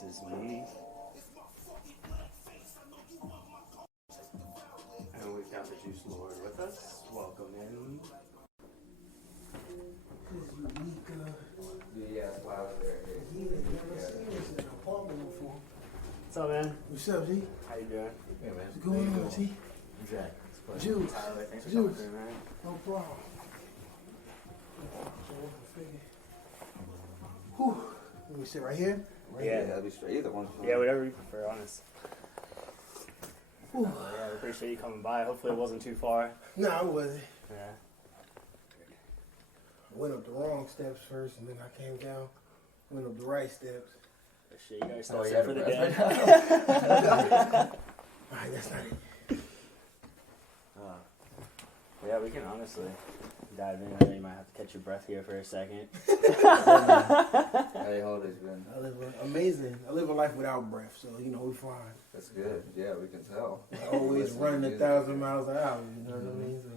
This is me. And we've got the Jooselord with us. Welcome in. What's up, man? What's up, G? How you doing? Hey, man. What's going on, G? Jack. Juice. Tyler, thanks for Juice. coming through, man. No problem. Whew. Let me sit right here. Yeah. That'll be straight. Either one's fine. Yeah, whatever you prefer, honest. Whew. Yeah, we appreciate you coming by. Hopefully it wasn't too far. No, I wasn't. Yeah. I went up the wrong steps first, and then I came down. Went up the right steps. Shit, you guys Oh, start yeah, for the bro. day. Alright, that's not it. Yeah, we can honestly dive in. I know you might have to catch your breath here for a second. How your holidays been? I live amazing. I live a life without breath, so you know we fine. That's good. Yeah, we can tell. Always running 1,000 miles an hour. You know what I mean? So.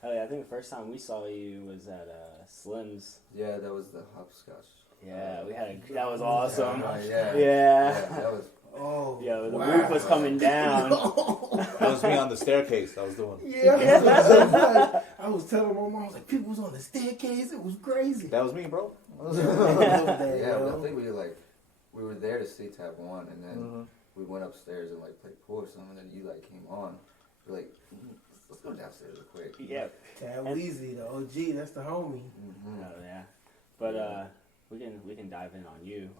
Hell yeah, I think the first time we saw you was at Slim's. Yeah, that was the hopscotch. Yeah, that was awesome. Yeah. Yeah. That was. Oh. Yeah, the wow. roof was coming down. That was me on the staircase. I was doing. Yeah. I was telling my mom, I was like, people was on the staircase. It was crazy. That was me, bro. Yeah, but I think we were there to see Tab 1, and then we went upstairs and like played pool or something, and then you like came on. You're like, let's go downstairs real quick. Yeah. Tab Weezy, the OG, that's the homie. Mm-hmm. Oh yeah. But we can dive in on you.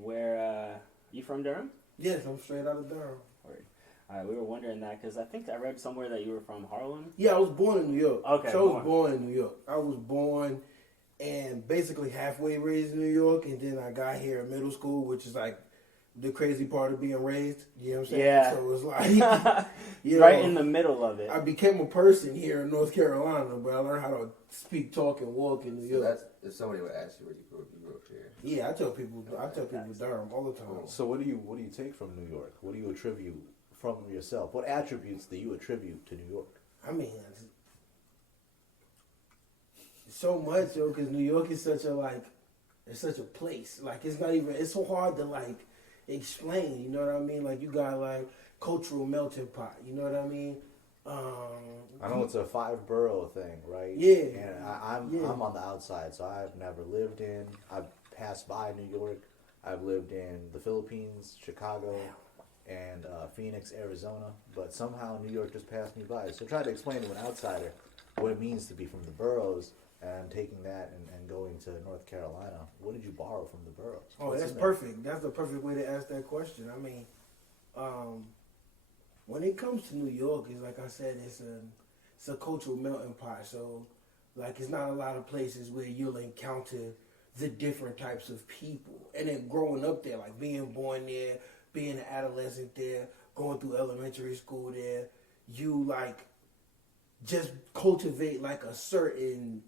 Where you from Durham? Yes, I'm straight out of Durham. All right, we were wondering that because I think I read somewhere that you were from Harlem. Yeah, I was born in New York. Okay, so I was born in New York. I was born and basically halfway raised in New York, and then I got here in middle school, which is like the crazy part of being raised. You know what I'm saying? Yeah. So it's like, you right know, in the middle of it. I became a person here in North Carolina, but I learned how to speak, talk, and walk in New So York. that's if somebody would ask you where you grew up here. Yeah, I tell people Durham all the time. So what do you take from New York? What do you attribute from yourself? What attributes do you attribute to New York? I mean, it's so much, yo, because New York is such a place. Like, it's so hard to, like, explain, you know what I mean? Like, you got, like, cultural melting pot, you know what I mean? I know it's a 5-borough thing, right? Yeah. And I'm on the outside, so I've never lived in. I've passed by New York. I've lived in the Philippines, Chicago, and Phoenix, Arizona. But somehow New York just passed me by. So try to explain to an outsider what it means to be from the boroughs and taking that and going to North Carolina. What did you borrow from the boroughs? Oh, What's that's in there? perfect. That's the perfect way to ask that question. I mean, when it comes to New York, it's like I said, it's a cultural melting pot. So, like, it's not a lot of places where you'll encounter the different types of people. And then growing up there, like being born there, being an adolescent there, going through elementary school there, you like just cultivate like a certain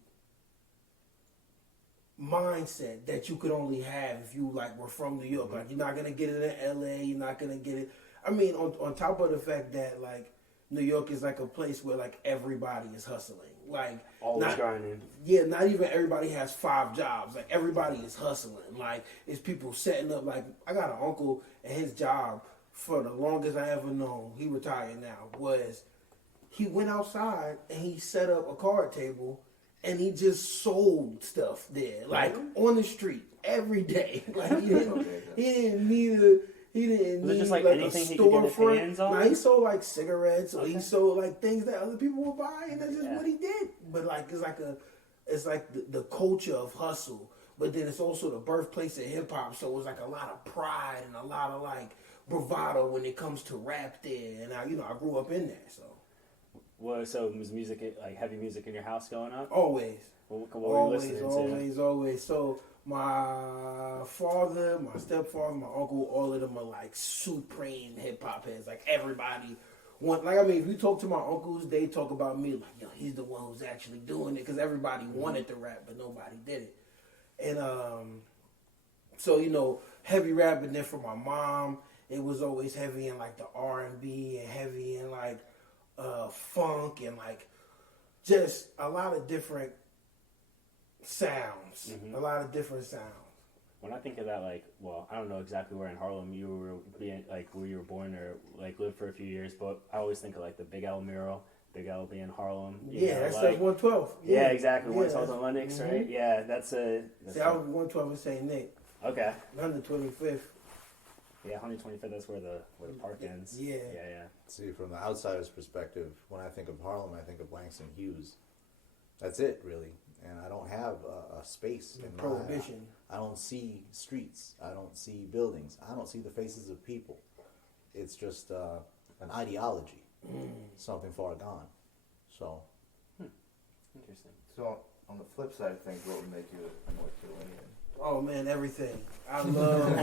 mindset that you could only have if you like were from New York. Like, you're not gonna get it in LA, you're not gonna get it. I mean, on top of the fact that like New York is like a place where like everybody is hustling. Like, Always grinding. Yeah, not even everybody has 5 jobs. Like, everybody is hustling. Like, it's people setting up. Like, I got an uncle, and his job for the longest I ever known, he retired now, was he went outside and he set up a card table and he just sold stuff there, like on the street every day. Like, he didn't need Was it just like a anything he could get his storefront. hands on? Nah, he sold like cigarettes, or Okay. he sold like things that other people would buy, and that's just what he did. But like, it's like the culture of hustle, but then it's also the birthplace of hip hop. So it's like a lot of pride and a lot of like bravado when it comes to rap there. And I grew up in there, so. Well, so was music like heavy music in your house growing up? Always. What were you listening to? Always. So my father, my stepfather, my uncle, all of them are like supreme hip hop heads. Like, everybody if you talk to my uncles, they talk about me like, yo, he's the one who's actually doing it, because everybody wanted to rap, but nobody did it. And so heavy rap. And then for my mom, it was always heavy in like the R&B and heavy in like funk and like just a lot of different sounds. A lot of different sounds. when I think of that, like, well, I don't know exactly where in Harlem you were being, like, where you were born or, like, lived for a few years, but I always think of, like, the Big L mural, Big L being Harlem. Yeah, that's like 112. Yeah, exactly. Yeah, 112th on Lennox, right? Yeah, that's a... See, I was 112 in St. Nick. Okay. 125th. Yeah, 125th, that's where the park ends. Yeah. Yeah. See, from the outsider's perspective, when I think of Harlem, I think of Langston Hughes. That's it, really. And I don't have a space in Prohibition. I don't see streets. I don't see buildings. I don't see the faces of people. It's just an ideology, something far gone. So, Interesting. So on the flip side of things, what would make you a North Carolinian? Oh man, everything. I love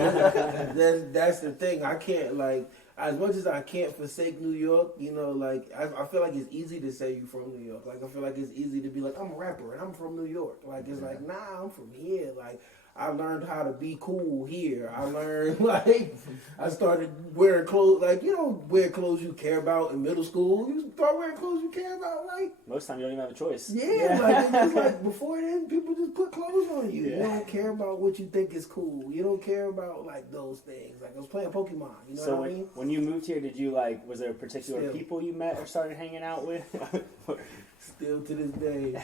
that's the thing. I can't, like, as much as I can't forsake New York, you know, like I feel like it's easy to say you from New York. Like I feel like it's easy to be like, I'm a rapper and I'm from New York. Like it's like, nah, I'm from here. Like I learned how to be cool here. I learned, like, I started wearing clothes, like, you don't wear clothes you care about in middle school. You start wearing clothes you care about, like. Most time you don't even have a choice. Yeah, like, it's just like, before then, people just put clothes on you. Yeah. You don't care about what you think is cool. You don't care about, like, those things. Like, I was playing Pokemon, you know So what I mean? when you moved here, did you, like, was there particular Still. people you met or started hanging out with? Still to this day.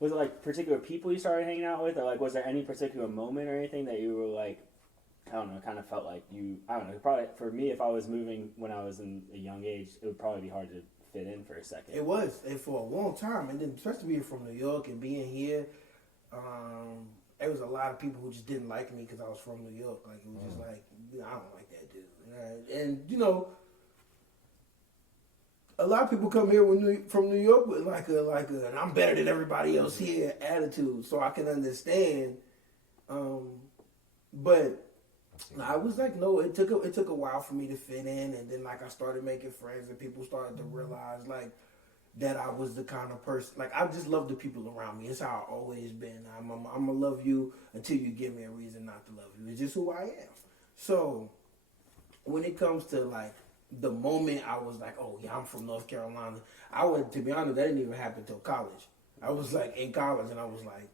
Was it, like, particular people you started hanging out with? Or, like, was there any particular moment or anything that you were, like, I don't know, kind of felt like you, I don't know, probably, for me, if I was moving when I was in a young age, it would probably be hard to fit in for a second. It was, and for a long time, and then especially being from New York and being here, there was a lot of people who just didn't like me because I was from New York. Like, it was just like, I don't like that dude. And, you know, a lot of people come here from New York with like a and I'm better than everybody else here attitude, so I can understand. But I was like, no, it took a while for me to fit in, and then like I started making friends, and people started to realize like that I was the kind of person, like I just love the people around me. It's how I've always been. I'm gonna love you until you give me a reason not to love you. It's just who I am. So when it comes to like the moment I was like, oh yeah, I'm from North Carolina, to be honest, that didn't even happen till college. I was like in college, and I was like,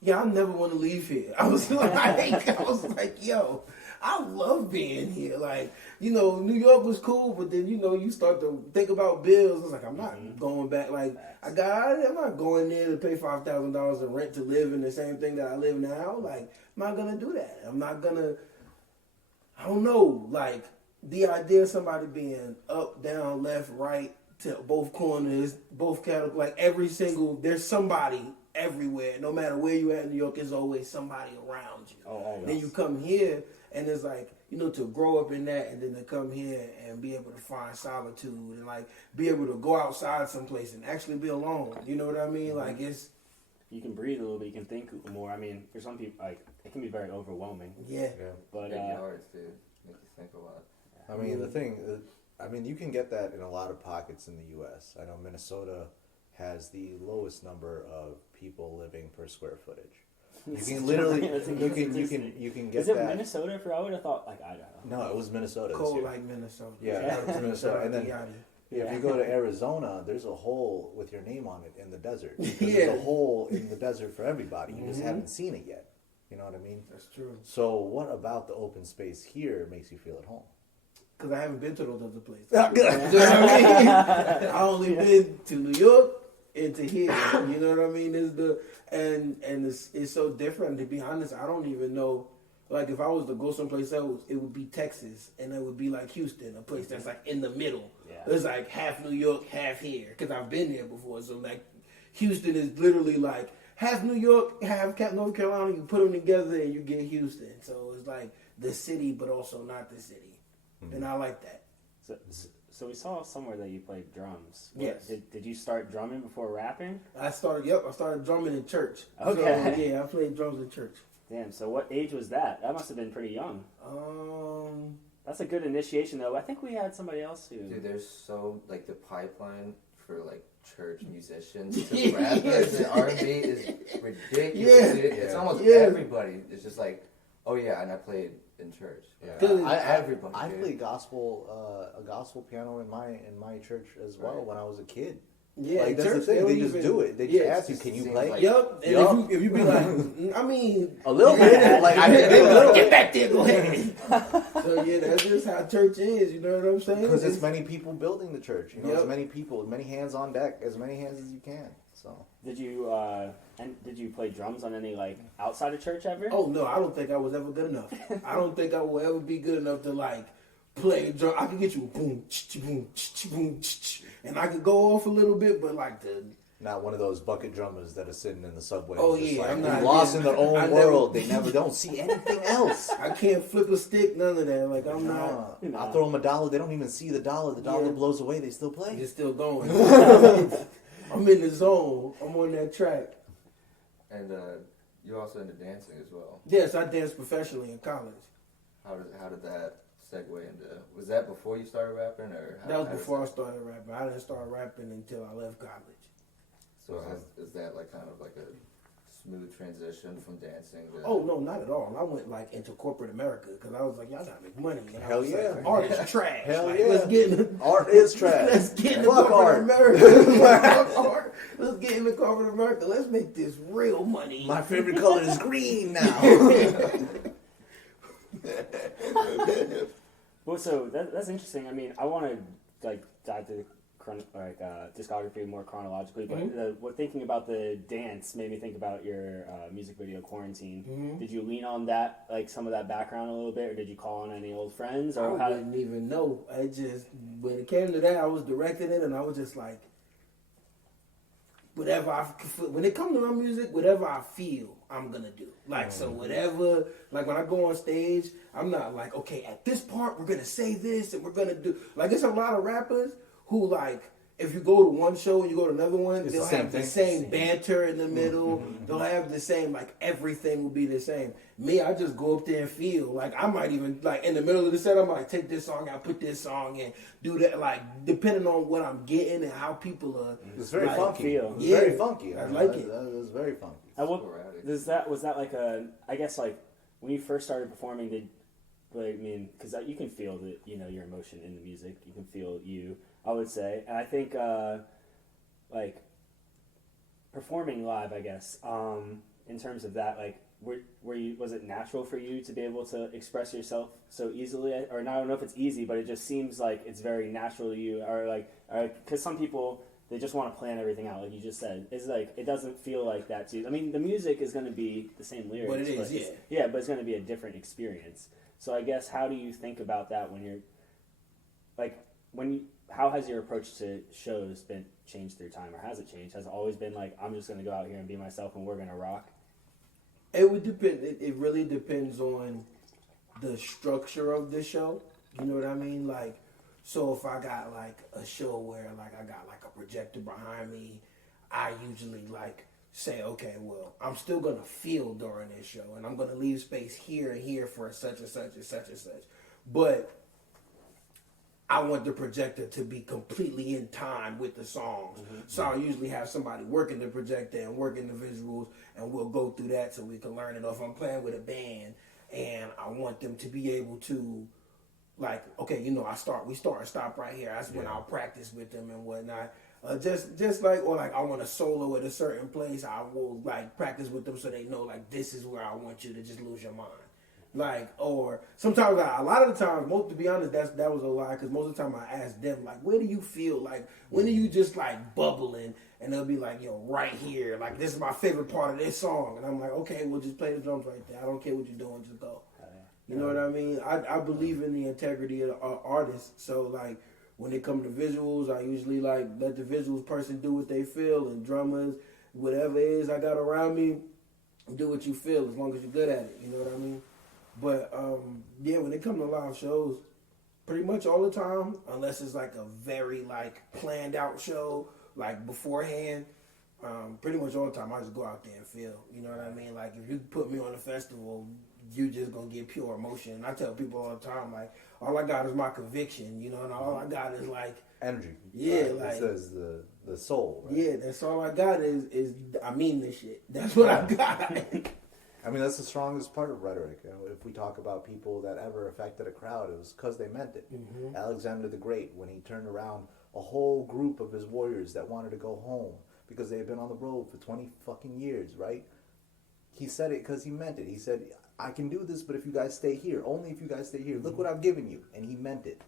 yeah, I never want to leave here. I was like, yo, I love being here. Like, you know, New York was cool, but then, you know, you start to think about bills. I was like, I'm not going back. Like, I'm not going there to pay $5,000 in rent to live in the same thing that I live now. Like, I'm not going to do that. I'm not going to, I don't know, like, the idea of somebody being up, down, left, right, to both corners, both categories, like every single, there's somebody everywhere. No matter where you at in New York, there's always somebody around you. Oh, always. Then you come here, and it's like, you know, to grow up in that, and then to come here and be able to find solitude, and like be able to go outside someplace and actually be alone. You know what I mean? Like it's. You can breathe a little bit. You can think more. I mean, for some people, like it can be very overwhelming. Yeah. But Big yards, dude. Make you think a lot. I mean, the thing, you can get that in a lot of pockets in the U.S. I know Minnesota has the lowest number of people living per square footage. You can literally, you can get Is it that. Minnesota? I would have thought like Idaho. No, it was Minnesota. Cold this year. like Minnesota. Yeah, it was Minnesota. And then Yachty. if you go to Arizona, there's a hole with your name on it in the desert. Because Yeah. There's a hole in the desert for everybody. You just haven't seen it yet. You know what I mean? That's true. So what about the open space here makes you feel at home? Because I haven't been to those other places. You know what I mean? I only been to New York and to here. You know what I mean? It's so different. To be honest, I don't even know. Like if I was to go someplace else, it would be Texas, and it would be like Houston, a place that's like in the middle. Yeah. It's like half New York, half here. Because I've been there before. So like Houston is literally like half New York, half North Carolina. You put them together and you get Houston. So it's like the city, but also not the city. And I like that. So we saw somewhere that you played drums. Yes. Did you start drumming before rapping? I started drumming in church. Okay. So, yeah, I played drums in church. Damn. So what age was that? That must have been pretty young. That's a good initiation, though. I think we had somebody else who. Dude, there's so like the pipeline for like church musicians to rappers and R&B is ridiculous. Yeah. Dude. It's almost everybody. It's just like, oh yeah, and I played in church. Yeah, everybody. I played gospel, a gospel piano in my church as well when I was a kid. Yeah, like that's the church, thing. They just even- do it. They just yeah, ask you, "Can you seems play?" like- Yup. And Yup. if you be like, I mean, A little bit. Like I did a little get bit. back there, go ahead. So yeah, that's just how church is. You know what I'm saying? Because it's many people building the church. You know, Yep. as many people, as many hands on deck, as many hands as you can. So Did you play drums on any like outside of church ever? Oh no, I don't think I was ever good enough. I don't think I will ever be good enough to like play drum. I could get you a boom, boom, boom, and I could go off a little bit, but like the not one of those bucket drummers that are sitting in the subway. Oh, just yeah, like, I'm not- lost in their own I world. never- They never don't see anything else. I can't flip a stick, none of that. Like I'm not. I throw them a dollar. They don't even see the dollar. The dollar Yeah. blows away. They still play. It's still going. I'm in the zone. I'm on that track. And you're also into dancing as well. Yes, I danced professionally in college. How did that segue into? Was that before you started rapping, or That was before I started rapping. I didn't start rapping until I left college. So is that like kind of like a smooth transition from dancing to? Oh no, not at all. I went like into corporate America because I was like, y'all gotta make money. And I Hell was yeah. like, art is trash. Hell Like, yeah. Let's get in. Art is trash. Let's get into Fuck corporate art. America. Fuck art. Let's get into corporate America. Let's make this real money. My favorite color is green now. Well, so that's interesting. I mean, I want to like dive to discography more chronologically, but what thinking about the dance made me think about your music video Quarantine. Mm-hmm. Did you lean on that, like some of that background a little bit, or did you call on any old friends, I or how? wouldn't even know. I just when it came to that, I was directing it, and I was just like, whatever when it comes to my music, whatever I feel, I'm gonna do. Like so, whatever. Like when I go on stage, I'm not like, okay, at this part we're gonna say this and we're gonna do. Like it's a lot of rappers who like. If you go to one show and you go to another one, It's they'll the same have the thing. same banter in the middle. They'll have the same, like, everything will be the same. Me, I just go up there and feel. Like, I might even, like, in the middle of the set, I might take this song out, put this song in, do that, like, depending on what I'm getting and how people are. It's very like, funky. feel. It's Yeah, very funky. I like it. It was very funky. Sporadic. Was that like I guess like when you first started performing, because you can feel that, your emotion in the music. You can feel you, I would say. And I think, like, performing live, I guess, in terms of that, like, was it natural for you to be able to express yourself so easily? Or I don't know if it's easy, but it just seems like it's very natural to you. Or because some people, they just want to plan everything out, like you just said. It's like, it doesn't feel like that to you. I mean, the music is going to be the same lyrics. But it is, it's- yeah. Yeah, but it's going to be a different experience. So I guess, how do you think about that when you're, like, how has your approach to shows been changed through time, or has it changed? Has it always been like, I'm just going to go out here and be myself and we're going to rock? It would depend. It really depends on the structure of the show. You know what I mean? Like, so if I got like a show where like I got like a projector behind me, I usually like say, okay, well, I'm still gonna feel during this show, and I'm gonna leave space here and here for such and such and such and such. But I want the projector to be completely in time with the songs. So I'll usually have somebody working the projector and working the visuals, and we'll go through that so we can learn it. Or if I'm playing with a band and I want them to be able to, like, okay, we start and stop right here. That's when I'll practice with them and whatnot. Just like, or like I want to solo at a certain place, I will like practice with them so they know like this is where I want you to just lose your mind. Like, or sometimes, a lot of the time, to be honest, that was a lie, because most of the time I ask them, like, where do you feel, like, when are you just, like, bubbling, and they'll be like, right here, like, this is my favorite part of this song, and I'm like, okay, well, just play the drums right there, I don't care what you're doing, just go. You know what I mean? I believe in the integrity of artists, so, like, when it comes to visuals, I usually, like, let the visuals person do what they feel, and drummers, whatever it is I got around me, do what you feel, as long as you're good at it, you know what I mean? But, when it comes to live shows, pretty much all the time, unless it's like a very, like, planned out show, like, beforehand, pretty much all the time, I just go out there and feel, you know what I mean? Like, if you put me on a festival, you just gonna get pure emotion. And I tell people all the time, like, all I got is my conviction, and all I got is, like, energy. Yeah, right? like, it says the soul. Right? Yeah, that's all I got is I mean this shit. That's what I got. I mean, that's the strongest part of rhetoric. If we talk about people that ever affected a crowd, it was because they meant it. Alexander the Great, when he turned around a whole group of his warriors that wanted to go home because they had been on the road for 20 fucking years, right? He said it because he meant it. He said, I can do this, but if you guys stay here, only if you guys stay here. Look what I've given you. And he meant it.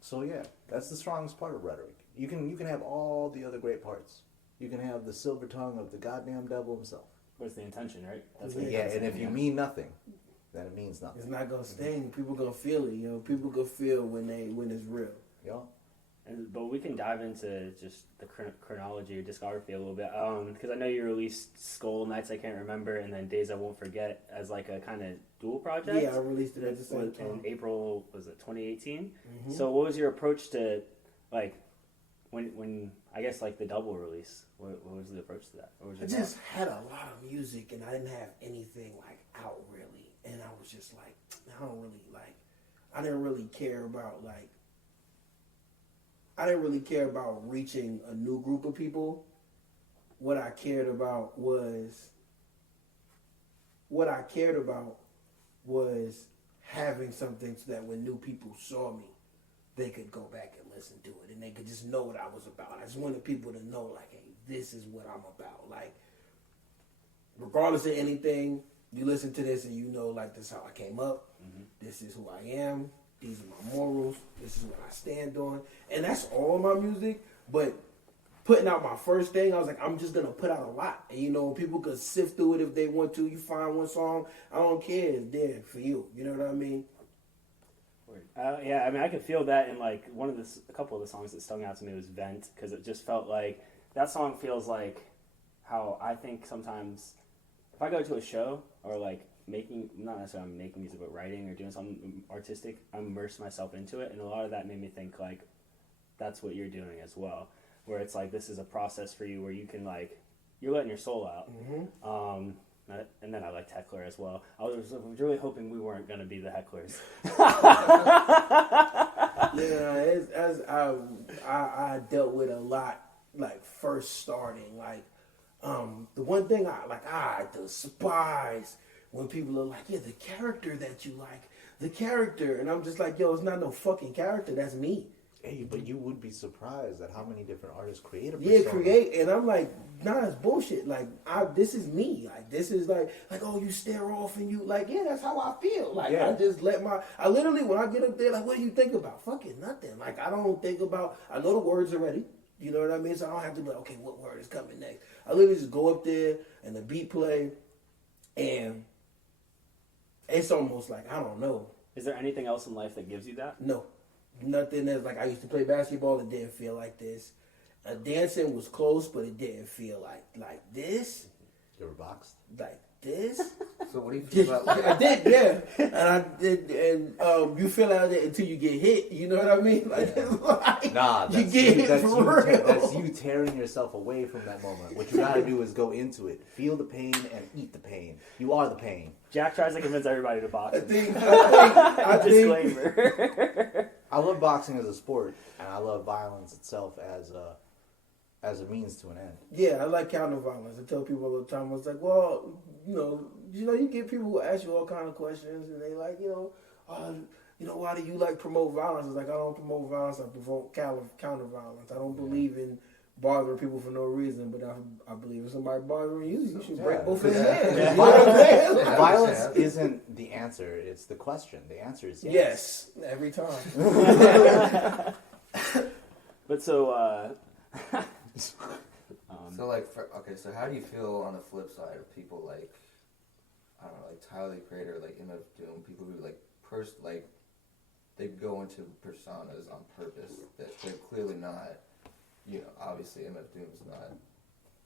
So yeah, that's the strongest part of rhetoric. You can have all the other great parts. You can have the silver tongue of the goddamn devil himself. What's the intention, right? That's Yeah, And if you mean nothing, then it means nothing. It's not gonna sting. People gonna feel it. You know, people gonna feel when it's real. Yeah. But we can dive into just the chronology or discography a little bit, because I know you released Skull, Nights I Can't Remember, and then Days I Won't Forget as like a kind of dual project. Yeah, I released it at the same time. In April, was it 2018? Mm-hmm. So what was your approach to, like, when I guess like the double release? What was the approach to that? I just had a lot of music and I didn't have anything like out really, and I was just like, I didn't really care about reaching a new group of people. What I cared about was having something so that when new people saw me, they could go back and listen to it, and they could just know what I was about. I just wanted people to know, like, hey, this is what I'm about. Like, regardless of anything, you listen to this and you know, like, this is how I came up. Mm-hmm. This is who I am. These are my morals. This is what I stand on. And that's all my music. But putting out my first thing, I was like, I'm just going to put out a lot. And, you know, people could sift through it if they want to. You find one song, I don't care. It's there for you. You know what I mean? Yeah, I mean, I could feel that in like a couple of the songs that stung out to me was Vent, because it just felt like that song feels like how I think sometimes if I go to a show or like not necessarily I'm making music, but writing or doing something artistic, I immerse myself into it, and a lot of that made me think like that's what you're doing as well, where it's like this is a process for you where you can like you're letting your soul out. Mm-hmm. And then I liked Heckler as well. I was really hoping we weren't going to be the hecklers. Yeah, as I dealt with a lot, like, first starting. Like, the one thing I despise when people are like, yeah, the character that you like, the character. And I'm just like, yo, it's not no fucking character. That's me. Hey, but you would be surprised at how many different artists create a persona. Yeah, create, and I'm like, nah, it's bullshit. Like, this is me. Like, this is like, oh, you stare off and you, like, yeah, that's how I feel. Like, yeah. I just I literally, when I get up there, like, what do you think about? Fucking nothing. Like, I don't think about, I know the words already. You know what I mean? So I don't have to be like, okay, what word is coming next? I literally just go up there and the beat play, and it's almost like, I don't know. Is there anything else in life that gives you that? No. Nothing that's like I used to play basketball. It didn't feel like this. Dancing was close, but it didn't feel like this. You ever boxed? Like this. So what do you feel about? I did, yeah, and I did, and you feel out there until you get hit. You know what I mean? Like, yeah. Like nah, you get hit for real. That's you tearing yourself away from that moment. What you gotta do is go into it, feel the pain, and eat the pain. You are the pain. Jack tries to convince everybody to box. I think Disclaimer. I love boxing as a sport, and I love violence itself as a means to an end. Yeah, I like counter violence. I tell people all the time, I was like, well, you get people who ask you all kind of questions, and they like, why do you like promote violence? It's like, I don't promote violence, I promote counter violence. I don't believe in bothering people for no reason, but I believe if somebody bothering you, you should break both of their hands. You know what I'm saying? Violence isn't the answer, it's the question. The answer is yes. Yes, every time. But so, so like, so how do you feel on the flip side of people like, I don't know, like Tyler the Creator, like MF Doom, people who like, they go into personas on purpose that they're clearly not. Obviously MF Doom is not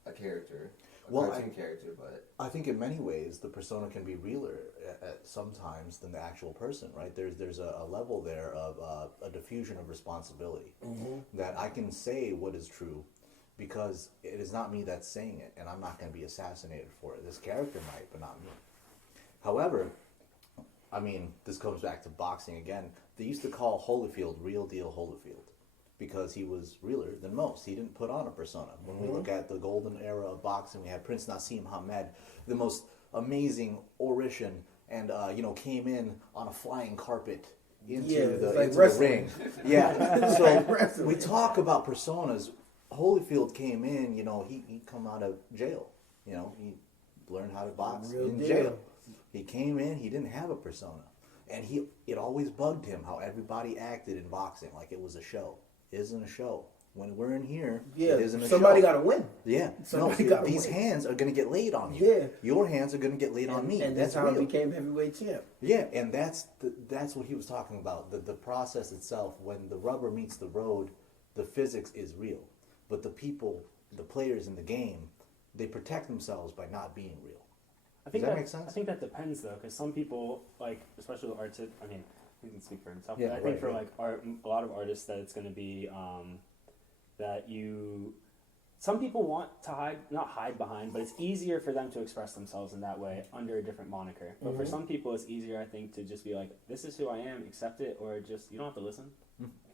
a character, cartoon character, but I think in many ways the persona can be realer at sometimes than the actual person, right? There's a level there of a diffusion of responsibility that I can say what is true because it is not me that's saying it, and I'm not going to be assassinated for it. This character might, but not me. However, I mean, this comes back to boxing again. They used to call Holyfield Real Deal Holyfield because he was realer than most. He didn't put on a persona. When we look at the golden era of boxing, we had Prince Nassim Hamed, the most amazing oration, and came in on a flying carpet into the like into the wrestling. ring. Yeah. So Like wrestling. we talk about personas. Holyfield came in, you know, he come out of jail. You know, he learned how to box Real in deal. jail. He came in, he didn't have a persona. And it always bugged him how everybody acted in boxing like it was a show. It isn't a show. When we're in here, it isn't a somebody show. got to win. Yeah. Somebody No, gotta these win. hands are going to get laid on you. Yeah. Your hands are going to get laid on me. And That's how he real. became heavyweight champ. Yeah, and that's what he was talking about. The process itself, when the rubber meets the road, the physics is real. But the people, the players in the game, they protect themselves by not being real. Does that make sense? I think that depends though, because some people, like especially with artists, I mean, he can speak for himself. Yeah, but I think right, for right. like art, a lot of artists, that it's going to be that you. Some people want to not hide behind, but it's easier for them to express themselves in that way under a different moniker. But for some people, it's easier, I think, to just be like, "This is who I am, accept it," or just you don't have to listen.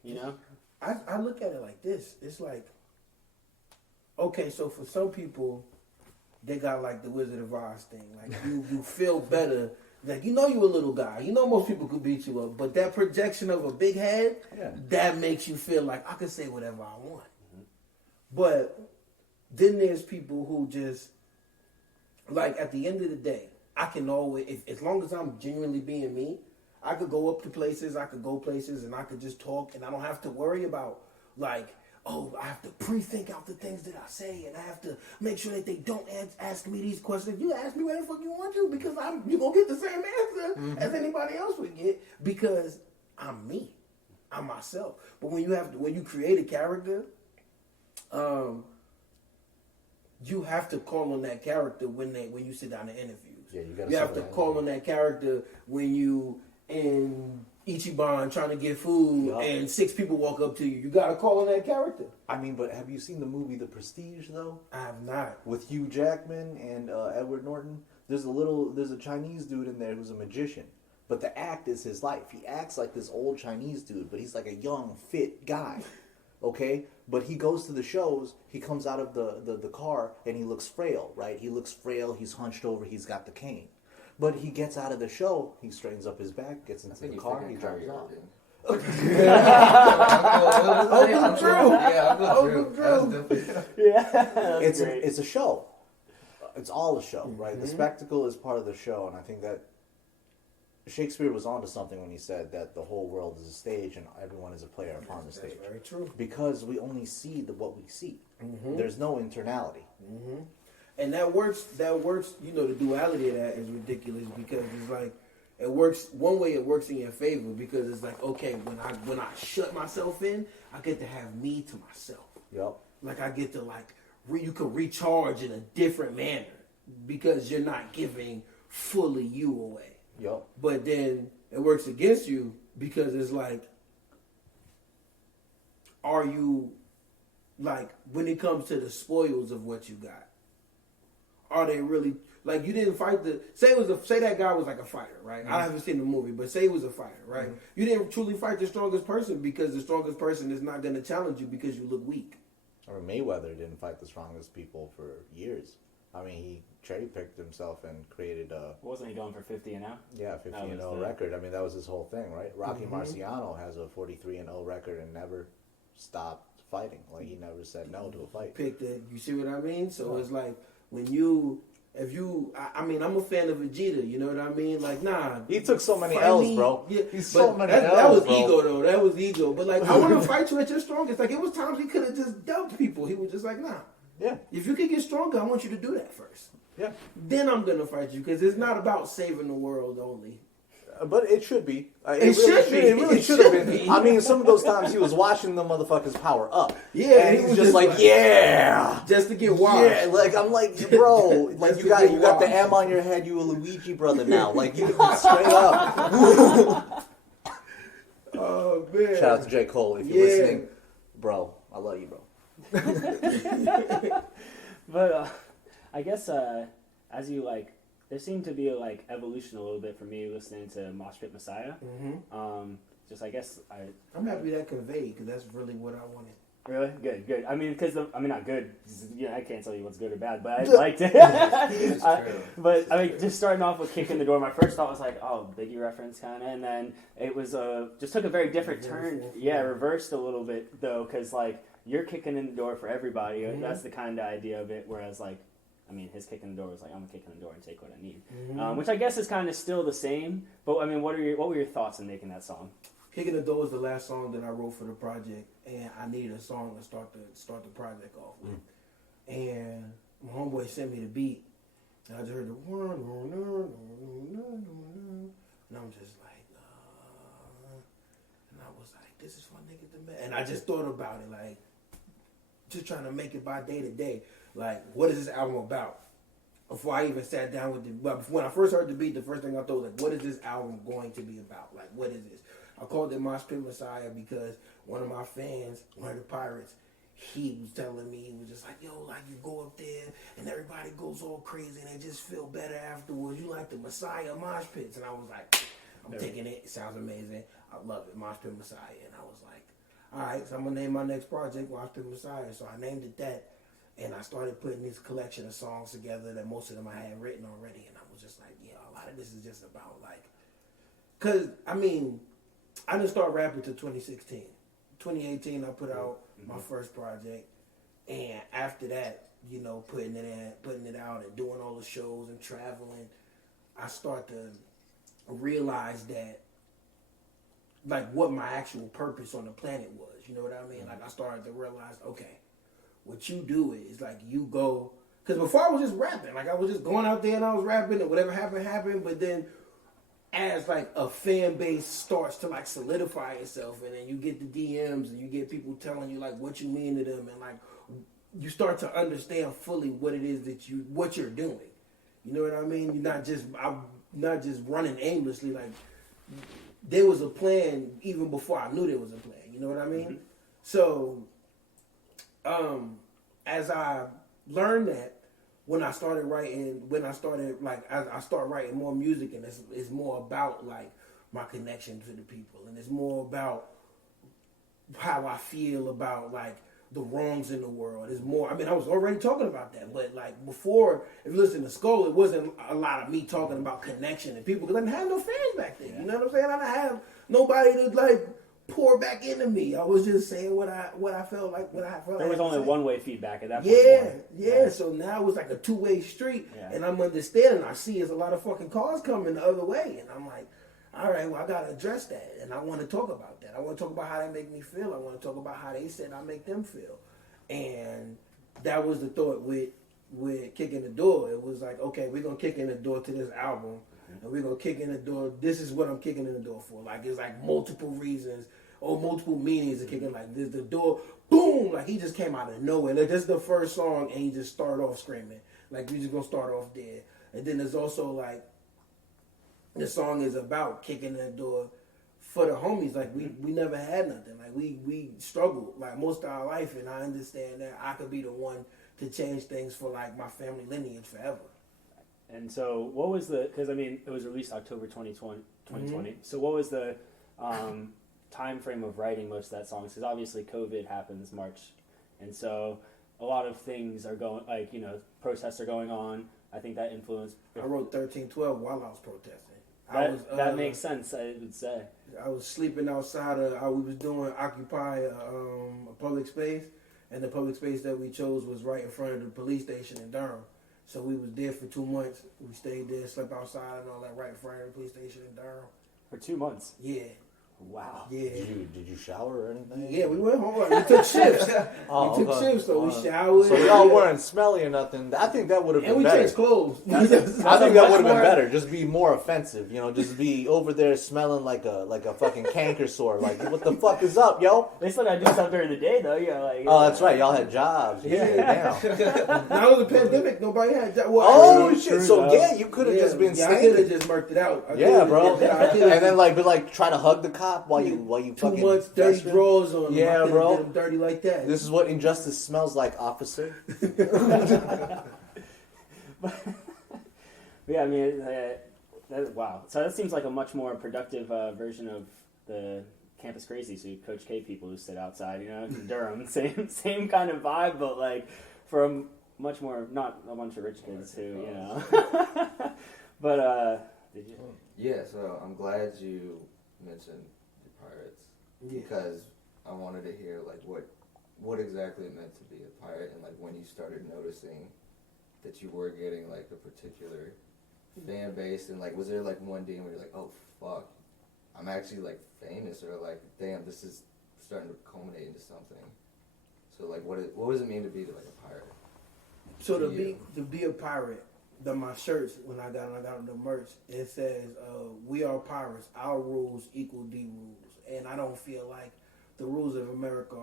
You know? I look at it like this. It's like, okay, so for some people, they got like the Wizard of Oz thing. Like you feel better. Like you know you a little guy. You know most people could beat you up, but that projection of a big head, that makes you feel like I can say whatever I want. But then there's people who just like at the end of the day, I can always, as long as I'm genuinely being me, I could go up to places, I could go places, and I could just talk, and I don't have to worry about like, oh, I have to pre-think out the things that I say, and I have to make sure that they don't ask me these questions. You ask me where the fuck you want to, because you're gonna get the same answer as anybody else would get, because I'm me, I'm myself. But when you create a character, you have to call on that character when you sit down in interviews. Yeah, you have to call on that character when you in Ichiban trying to get food and 6 people walk up to you. You got to call on that character. I mean, but have you seen the movie The Prestige, though? I have not. With Hugh Jackman and Edward Norton? There's a Chinese dude in there who's a magician. But the act is his life. He acts like this old Chinese dude, but he's like a young, fit guy. Okay? But he goes to the shows, he comes out of the car, and he looks frail, right? He looks frail, he's hunched over, he's got the cane. But he gets out of the show, he straightens up his back, gets into the car, he drives off. It's a show. It's all a show, right? The spectacle is part of the show, and I think that Shakespeare was onto something when he said that the whole world is a stage and everyone is a player upon the stage. That's very true. Because we only see what we see. There's no internality. And that works, you know, the duality of that is ridiculous because it's like, it works, one way it works in your favor because it's like, okay, when I shut myself in, I get to have me to myself. Yep. Like I get to you can recharge in a different manner because you're not giving fully you away. Yep. But then it works against you because it's like, are you, like, when it comes to the spoils of what you got, are they really, like, you didn't fight say that guy was like a fighter, right? I haven't seen the movie, but say he was a fighter, right? You didn't truly fight the strongest person because the strongest person is not going to challenge you because you look weak. Or Mayweather didn't fight the strongest people for years. I mean, he cherry-picked himself and created a... Wasn't he going for 50 and 0? Yeah, 50-0 record. I mean, that was his whole thing, right? Rocky Marciano has a 43-0 record and never stopped fighting. Like, he never said no to a fight. Picked it. You see what I mean? So it's like, I mean, I'm a fan of Vegeta, you know what I mean? Like, nah. He took so many L's, bro. Yeah, He's so many L's, that was bro. ego, though. That was ego. But, like, I want to fight you at your strongest. Like, it was times he could have just dumped people. He was just like, nah. Yeah. If you can get stronger, I want you to do that first. Yeah. Then I'm going to fight you because it's not about saving the world only. But it should be. It should be. It really should have been. I mean, some of those times he was watching the motherfuckers power up. Yeah. And he was just like, yeah. Just to get wild. Yeah, like, I'm like, bro, like, you got the M on your head, you a Luigi brother now. Like, you straight up. Oh, man. Shout out to J. Cole if you're listening. Bro, I love you, bro. But I guess as you there seemed to be evolution a little bit for me listening to Moshpit Messiah. Just I guess I'm happy that conveyed because that's really what I wanted. Really? Good. I mean, because not good. I can't tell you what's good or bad, but I liked it. But I mean, just starting off with kicking the door, my first thought was like, oh, Biggie reference kind of, and then it was just took a very different turn. Yeah, reversed a little bit though, because like you're kicking in the door for everybody. Mm-hmm. That's the kind of idea of it. Whereas like, I mean, his kicking the door was like, I'm gonna kick in the door and take what I need, which I guess is kind of still the same. But I mean, what were your thoughts in making that song? Kicking the Door was the last song that I wrote for the project, and I needed a song to start the project off with. And my homeboy sent me the beat, and I just heard the and I'm just like, and I was like, this is for niggas to make. And I just thought about it, like, just trying to make it by day to day. Like, what is this album about? Before I even sat down with when I first heard the beat, the first thing I thought was like, what is this album going to be about? Like, what is this? I called it Moshpit Messiah because one of my fans, one of the pirates, he was telling me, he was just like, yo, like you go up there and everybody goes all crazy and they just feel better afterwards. You like the Messiah mosh pits. And I was like, I'm taking it. It sounds amazing. I love it. Moshpit Messiah. And I was like, all right, so I'm going to name my next project Moshpit Messiah. So I named it that. And I started putting this collection of songs together that most of them I had written already. And I was just like, yeah, a lot of this is just about like, because, I mean, I didn't start rapping till 2016. 2018, I put out my first project, and after that, you know, putting it out and doing all the shows and traveling, I start to realize that, like, what my actual purpose on the planet was. You know what I mean? Like, I started to realize, okay, what you do is like you go, because before I was just rapping, like I was just going out there and I was rapping and whatever happened, but then as like a fan base starts to like solidify itself, and then you get the DMs and you get people telling you like what you mean to them, and like you start to understand fully what it is what you're doing. You know what I mean? I'm not just running aimlessly. Like there was a plan even before I knew there was a plan. You know what I mean? Mm-hmm. So as I learned that, when I started writing, I start writing more music, and it's more about like my connection to the people, and it's more about how I feel about like the wrongs in the world. It's more, I mean, I was already talking about that, but like before, if you listen to Skull, it wasn't a lot of me talking about connection and people, because I didn't have no fans back then. Yeah. You know what I'm saying? I didn't have nobody to like pour back into me. I was just saying what I felt like. There was only one-way feedback at that point. Yeah. So now it's like a two-way street, and I'm understanding. I see there's a lot of fucking cars coming the other way, and I'm like, all right, well, I gotta address that, and I want to talk about that. I want to talk about how they make me feel. I want to talk about how they said I make them feel, and that was the thought with kicking the door. It was like, okay, we're gonna kick in the door to this album. And we're going to kick in the door. This is what I'm kicking in the door for. Like, it's like multiple reasons or multiple meanings of kicking. Like, this, the door, boom! Like, he just came out of nowhere. Like, this is the first song, and he just started off screaming. Like, we just going to start off there. And then there's also, like, the song is about kicking in the door for the homies. Like, we never had nothing. Like, we struggled, like, most of our life. And I understand that I could be the one to change things for, like, my family lineage forever. And so what was because I mean, it was released October 2020. Mm-hmm. So what was the time frame of writing most of that song? Because obviously COVID happens March. And so a lot of things are going, like, you know, protests are going on. I think that influenced. I wrote 1312 while I was protesting. That makes sense, I would say. I was sleeping outside we was doing Occupy a public space. And the public space that we chose was right in front of the police station in Durham. So we was there for 2 months. We stayed there, slept outside and all that right in front of the police station in Durham. For 2 months? Yeah. Wow. Yeah. Did you shower or anything? Yeah, we went home. We took shifts. We took shifts, so we showered. So y'all weren't smelly or nothing. I think that would have been better. And we changed clothes. I think that would have been better. Just be more offensive, you know. Just be over there smelling like a fucking canker sore. Like, what the fuck is up, yo? They still gotta do stuff during the day, though. Yeah. Like, that's right. Y'all had jobs. Yeah. Damn. Now it was a pandemic. Nobody had jobs. Well, shit. So you could have just been. I could have just murked it out. Bro. And then like try to hug the cop while you 2 months, dirty drawers on them. Yeah, bro. Get them dirty like that. This is what injustice smells like, officer. Yeah, I mean, wow. So that seems like a much more productive version of the campus crazy, so you Coach K people who sit outside, you know, in Durham, same kind of vibe, but like for a much more, not a bunch of rich kids who, you know. But did you? Yeah, so I'm glad you mentioned the Pirates because I wanted to hear like what exactly it meant to be a pirate, and like when you started noticing that you were getting like a particular fan base, and like was there like one day where you're like, oh fuck, I'm actually like famous, or like damn, this is starting to culminate into something. So like what does it mean to be like a pirate? So to be a pirate, my shirts when I got the merch, it says we are pirates. Our rules equal the rules, and I don't feel like the rules of America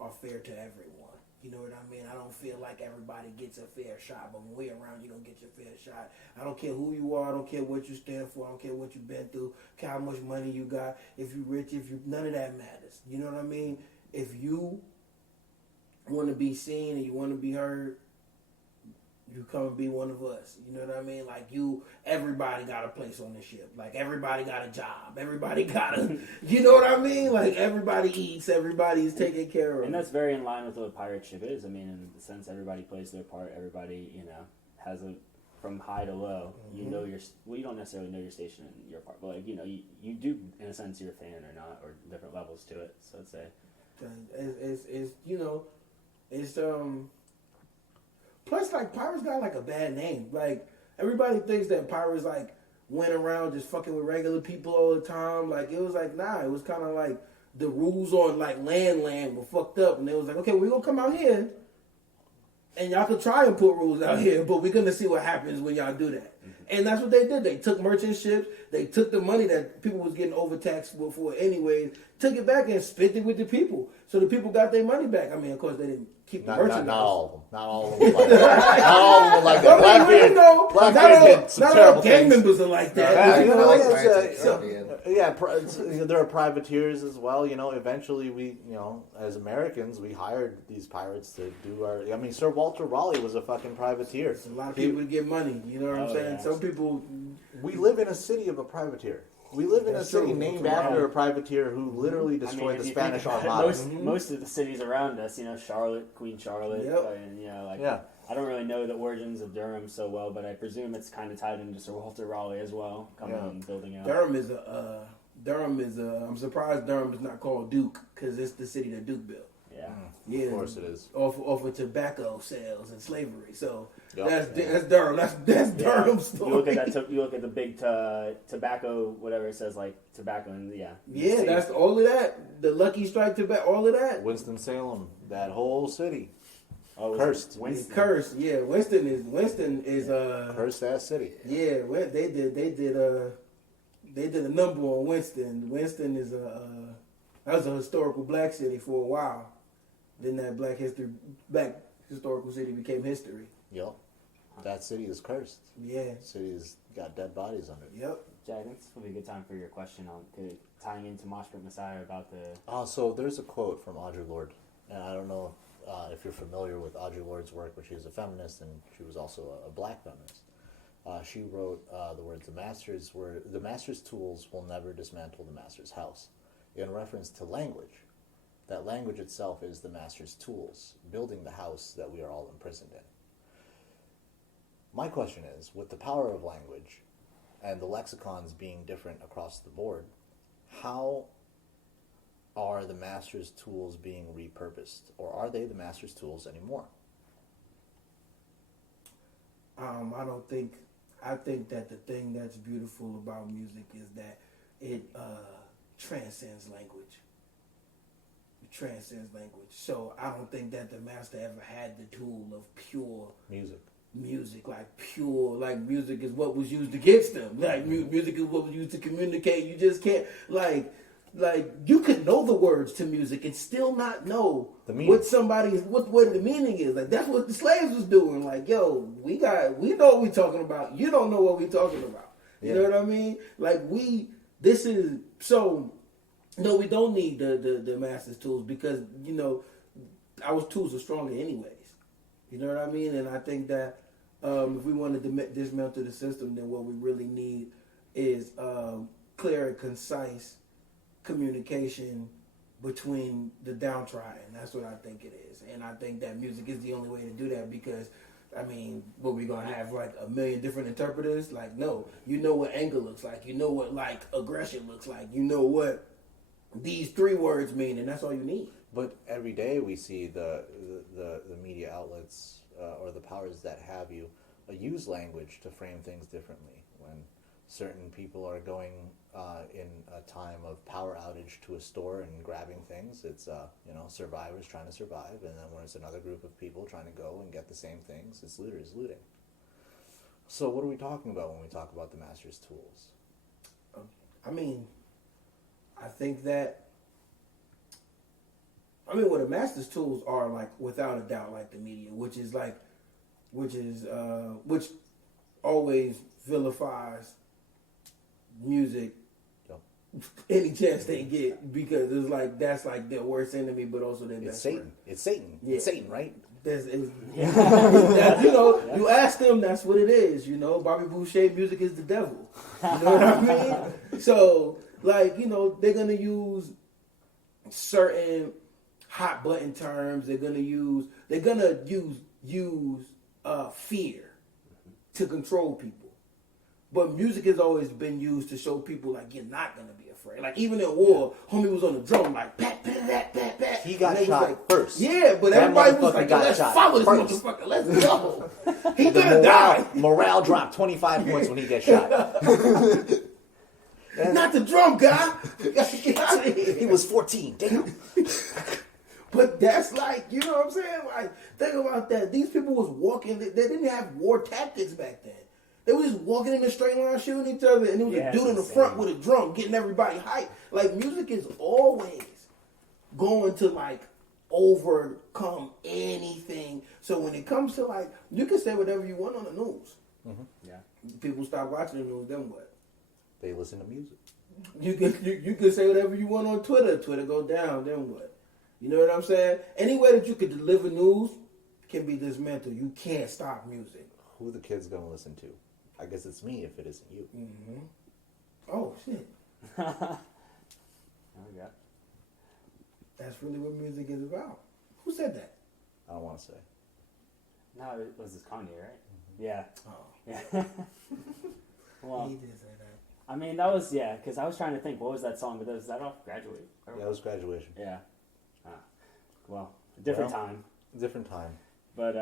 are fair to everyone. You know what I mean? I don't feel like everybody gets a fair shot, but when we're around, you're going to get your fair shot. I don't care who you are. I don't care what you stand for. I don't care what you've been through, care how much money you got, if you're rich, none of that matters. You know what I mean? If you want to be seen and you want to be heard, you come and be one of us. You know what I mean? Like everybody got a place on the ship. Like everybody got a job. Everybody got you know what I mean? Like everybody eats. Everybody is taken care of. And that's very in line with what a pirate ship is. I mean, in the sense everybody plays their part. Everybody, you know, has from high to low. You know you don't necessarily know your station and your part, but like, you know, you do in a sense you're a fan or not, or different levels to it. So I'd say it's you know, it's plus, like, pirates got, like, a bad name. Like, everybody thinks that pirates, like, went around just fucking with regular people all the time. Like, it was like, nah. It was kind of like the rules on, like, land were fucked up. And they was like, okay, we're going to come out here. And y'all can try and put rules out here. But we're going to see what happens when y'all do that. And that's what they did. They took merchant ships. They took the money that people was getting overtaxed for anyways, took it back and spent it with the people. So the people got their money back. I mean, of course, they didn't keep the merchandise. Not all of them. Not all of them like that. Not all of them like that. Blackbeard did some not terrible all gang things. members are like that. There are privateers as well. You know, eventually we, you know, as Americans, we hired these pirates to do our. I mean, Sir Walter Raleigh was a fucking privateer. A lot of people get money. You know what I'm saying? Yeah. Some people. We live in a city of a privateer. We live in a city named after a privateer who literally destroyed the Spanish Armada. Most of the cities around us, you know, Charlotte, Queen Charlotte, and, you know, like, I don't really know the origins of Durham so well, but I presume it's kind of tied into Sir Walter Raleigh as well, and building out. Durham is I'm surprised Durham is not called Duke, because it's the city that Duke built. Yeah, of course it is. Off of tobacco sales and slavery. So that's Durham. That's Durham's story. You look at the big tobacco, whatever it says, like tobacco, and that's all of that. The Lucky Strike tobacco, all of that. Winston-Salem, that whole city. Oh, cursed. Winston. Cursed. Yeah, Winston is cursed ass city. Yeah, they did a number on Winston. Winston is that was a historical black city for a while. Then that black historical city became history. Yep. That city is cursed. Yeah. City's got dead bodies on it. Yep. Jack, I think this will be a good time for your question on tying into Moshpit Messiah about the. So there's a quote from Audre Lorde, and I don't know if you're familiar with Audre Lorde's work, but she was a feminist and she was also a black feminist. She wrote the words, "The master's tools will never dismantle the master's house," in reference to language. That language itself is the master's tools, building the house that we are all imprisoned in. My question is, with the power of language and the lexicons being different across the board, how are the master's tools being repurposed? Or are they the master's tools anymore? I think that the thing that's beautiful about music is that it transcends language. Transcends language. So I don't think that the master ever had the tool of pure music, like pure, like music is what was used against them. Like music is what was used to communicate. You just can't like you can know the words to music and still not know what the meaning is. Like that's what the slaves was doing. Like, yo, we know what we talking about. You don't know what we talking about. You know what I mean? Like no, we don't need the master's tools because, you know, our tools are stronger anyways. You know what I mean? And I think that if we wanted to dismantle the system, then what we really need is clear and concise communication between the downtrodden. That's what I think it is. And I think that music is the only way to do that because, I mean, what we going to have like a million different interpreters? Like, no. You know what anger looks like. You know what, like, aggression looks like. You know what these 3 words mean, and that's all you need. But every day we see the media outlets or the powers that have you use language to frame things differently. When certain people are going in a time of power outage to a store and grabbing things, it's survivors trying to survive, and then when it's another group of people trying to go and get the same things, it's looters looting. So what are we talking about when we talk about the master's tools? I mean, I think that, what the master's tools are, like, without a doubt, like the media, which always vilifies music any chance they get, because it's like that's like their worst enemy, but also their best friend. It's Satan. Yeah. It's Satan, right? You ask them, that's what it is. Bobby Boucher, music is the devil. You know what I mean? So, like, they're gonna use certain hot button terms. They're gonna use fear to control people. But music has always been used to show people, like, you're not going to be afraid. Like, even in war, homie was on the drum, like, pat, pat, pat, pat, pat. He got shot first. Yeah, but that everybody was like, got let's shot follow this first. motherfucker. Let's go. He's going to die. Morale dropped 25 points when he gets shot. Not the drum guy. Get out of here. He was 14. Damn. But that's like, you know what I'm saying? Like, think about that. These people was walking. They didn't have war tactics back then. They were just walking in a straight line shooting each other, and it was a dude in the front with a drum getting everybody hyped. Like, music is always going to, like, overcome anything. So when it comes to, like, you can say whatever you want on the news. Mm-hmm. Yeah. People stop watching the news, then what? They listen to music. You can say whatever you want on Twitter. Twitter go down, then what? You know what I'm saying? Any way that you could deliver news can be dismantled. You can't stop music. Who the kids gonna listen to? I guess it's me if it isn't you. Mm-hmm. Oh, shit. Oh, yeah. That's really what music is about. Who said that? I don't want to say. No, it was this Kanye, right? Mm-hmm. Yeah. Oh. Yeah. Well, He did say that. I mean, that was, because I was trying to think, what was that song? But was that off Graduate? Yeah, it was Graduation. Yeah. Well, different time. Different time. But,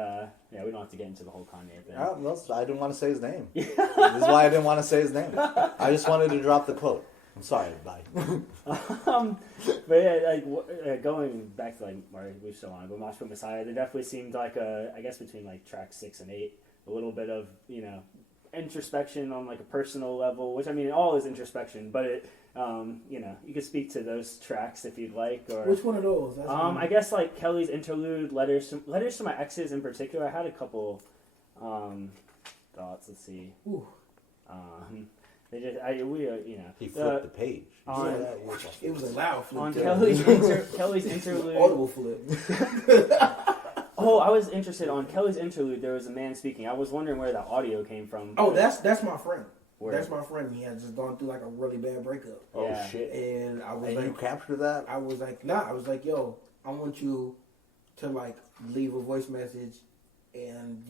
we don't have to get into the whole Kanye thing. I didn't want to say his name. This is why I didn't want to say his name. I just wanted to drop the quote. I'm sorry, everybody. But yeah, like going back to like where we still on it, but Moshpit Messiah, there definitely seemed like I guess between like track 6 and 8, a little bit of introspection on like a personal level, which I mean all is introspection, but it you could speak to those tracks if you'd like. Or which one of those? I guess like Kelly's interlude, letters to my exes in particular. I had a couple thoughts. Let's see. Ooh. They just he flipped the page. It was a loud flip. On Kelly's interlude. Audible flip. Oh, I was interested on Kelly's interlude. There was a man speaking. I was wondering where that audio came from. Oh, that's my friend. Where? That's my friend. He had just gone through like a really bad breakup. Oh shit! And I was and like, you captured that? I was like, nah. I was like, yo, I want you to like leave a voice message, and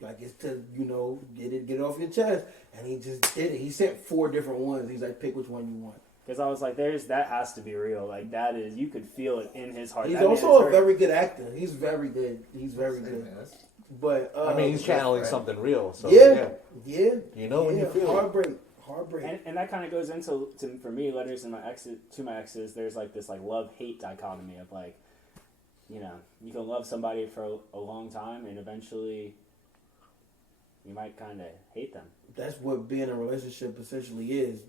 like it's to get it off your chest. And he just did it. He sent 4 different ones. He's like, pick which one you want. Because I was like, that has to be real. Like that is, you could feel it in his heart. He's that also a very good actor. He's very good. He's very good. But I mean, he's channeling something real. So yeah. When you feel heartbreak. And that kind of goes into for me, letters to my exes. There's like this like love-hate dichotomy of like, you can love somebody for a long time and eventually you might kind of hate them. That's what being in a relationship essentially is.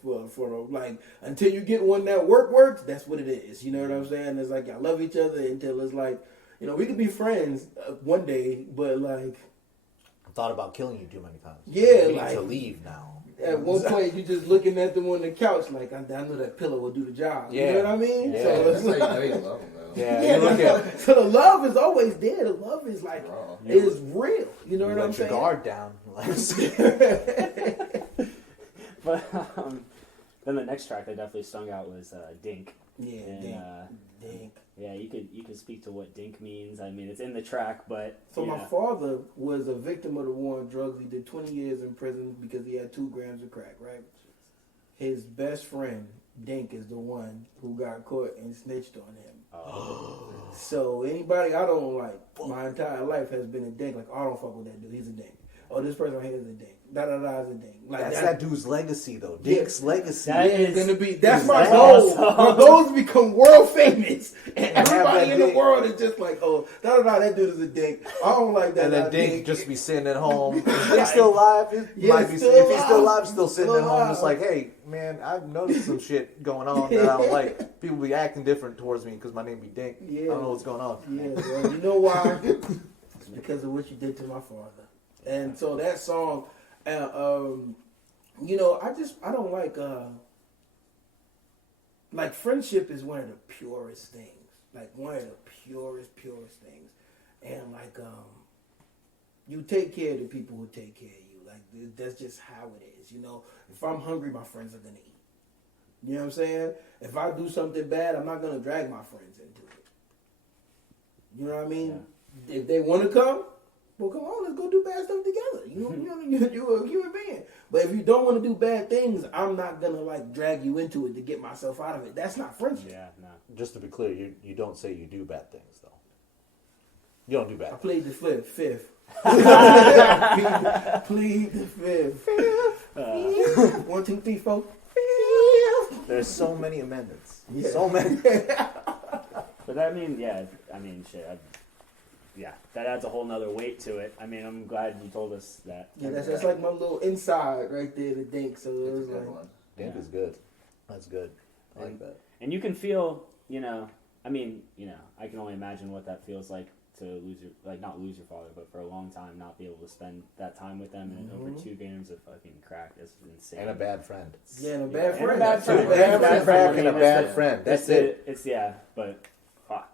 For like, until you get one that works, that's what it is. You know what I'm saying? It's like y'all love each other until it's like, we could be friends one day, but like, I thought about killing you too many times. Yeah, we like need to leave now. At one point, you just looking at them on the couch, like I know that pillow will do the job. Yeah. You know what I mean? Yeah, So that's how you know you love them, though. Yeah. So the love is always there. The love is like is real. You know what I'm saying? Let your guard down. Then the next track that definitely stung out was Dink. Yeah, And, Dink. Yeah, you could speak to what Dink means. I mean, it's in the track, but So my father was a victim of the war on drugs. He did 20 years in prison because he had 2 grams of crack, right? His best friend, Dink, is the one who got caught and snitched on him. Oh. So anybody I don't like, my entire life has been a Dink. Like, oh, I don't fuck with that dude. He's a Dink. Oh, this person here is a Dink. Da-da-da is a Dink. Like, That's that dude's legacy, though. Dink's legacy. That is is gonna be. That's my that's goal. awesome. My goal is to become world famous, and have everybody that in the Dink. world is just like, oh, da-da-da, that dude is a Dink. I don't like that. And then that Dink just be sitting at home. Is Dink still alive? Yeah, Might be, still if he's still alive. alive, still sitting Still at home, just alive. like, hey, man, I've noticed some shit going on that I don't like. People be acting different towards me because my name be Dink. Yeah. I don't know what's going on. Yeah, well, you know why? It's because of what you did to my father. And so that song, you know, I don't like friendship is one of the purest things. Like one of the purest things. And like, you take care of the people who take care of you. Like that's just how it is. You know, if I'm hungry, my friends are gonna eat. You know what I'm saying? If I do something bad, I'm not gonna drag my friends into it. You know what I mean? Yeah. If they want to come, well, come on, let's go do bad stuff together. You're a human being. But if you don't want to do bad things, I'm not gonna like drag you into it to get myself out of it. That's not friendship. Yeah, no. Just to be clear, you don't say you do bad things, though. You don't do I bad things. plead the fifth. Plead the fifth. 1, 2, 3, 4. There's so many amendments. Yeah. So many. But that means, shit. Yeah, that adds a whole nother weight to it. I mean, I'm glad you told us that. Yeah, that's like my little inside right there to Dink. So it was like, Dink is good. That's good. I like that. And you can feel, I can only imagine what that feels like to not lose your father, but for a long time not be able to spend that time with them and over 2 grams of fucking crack. That's insane. And a bad friend. yeah, and a bad friend. And a bad friend. Too. Bad Bad friend. And a bad friend. That's it. But fuck.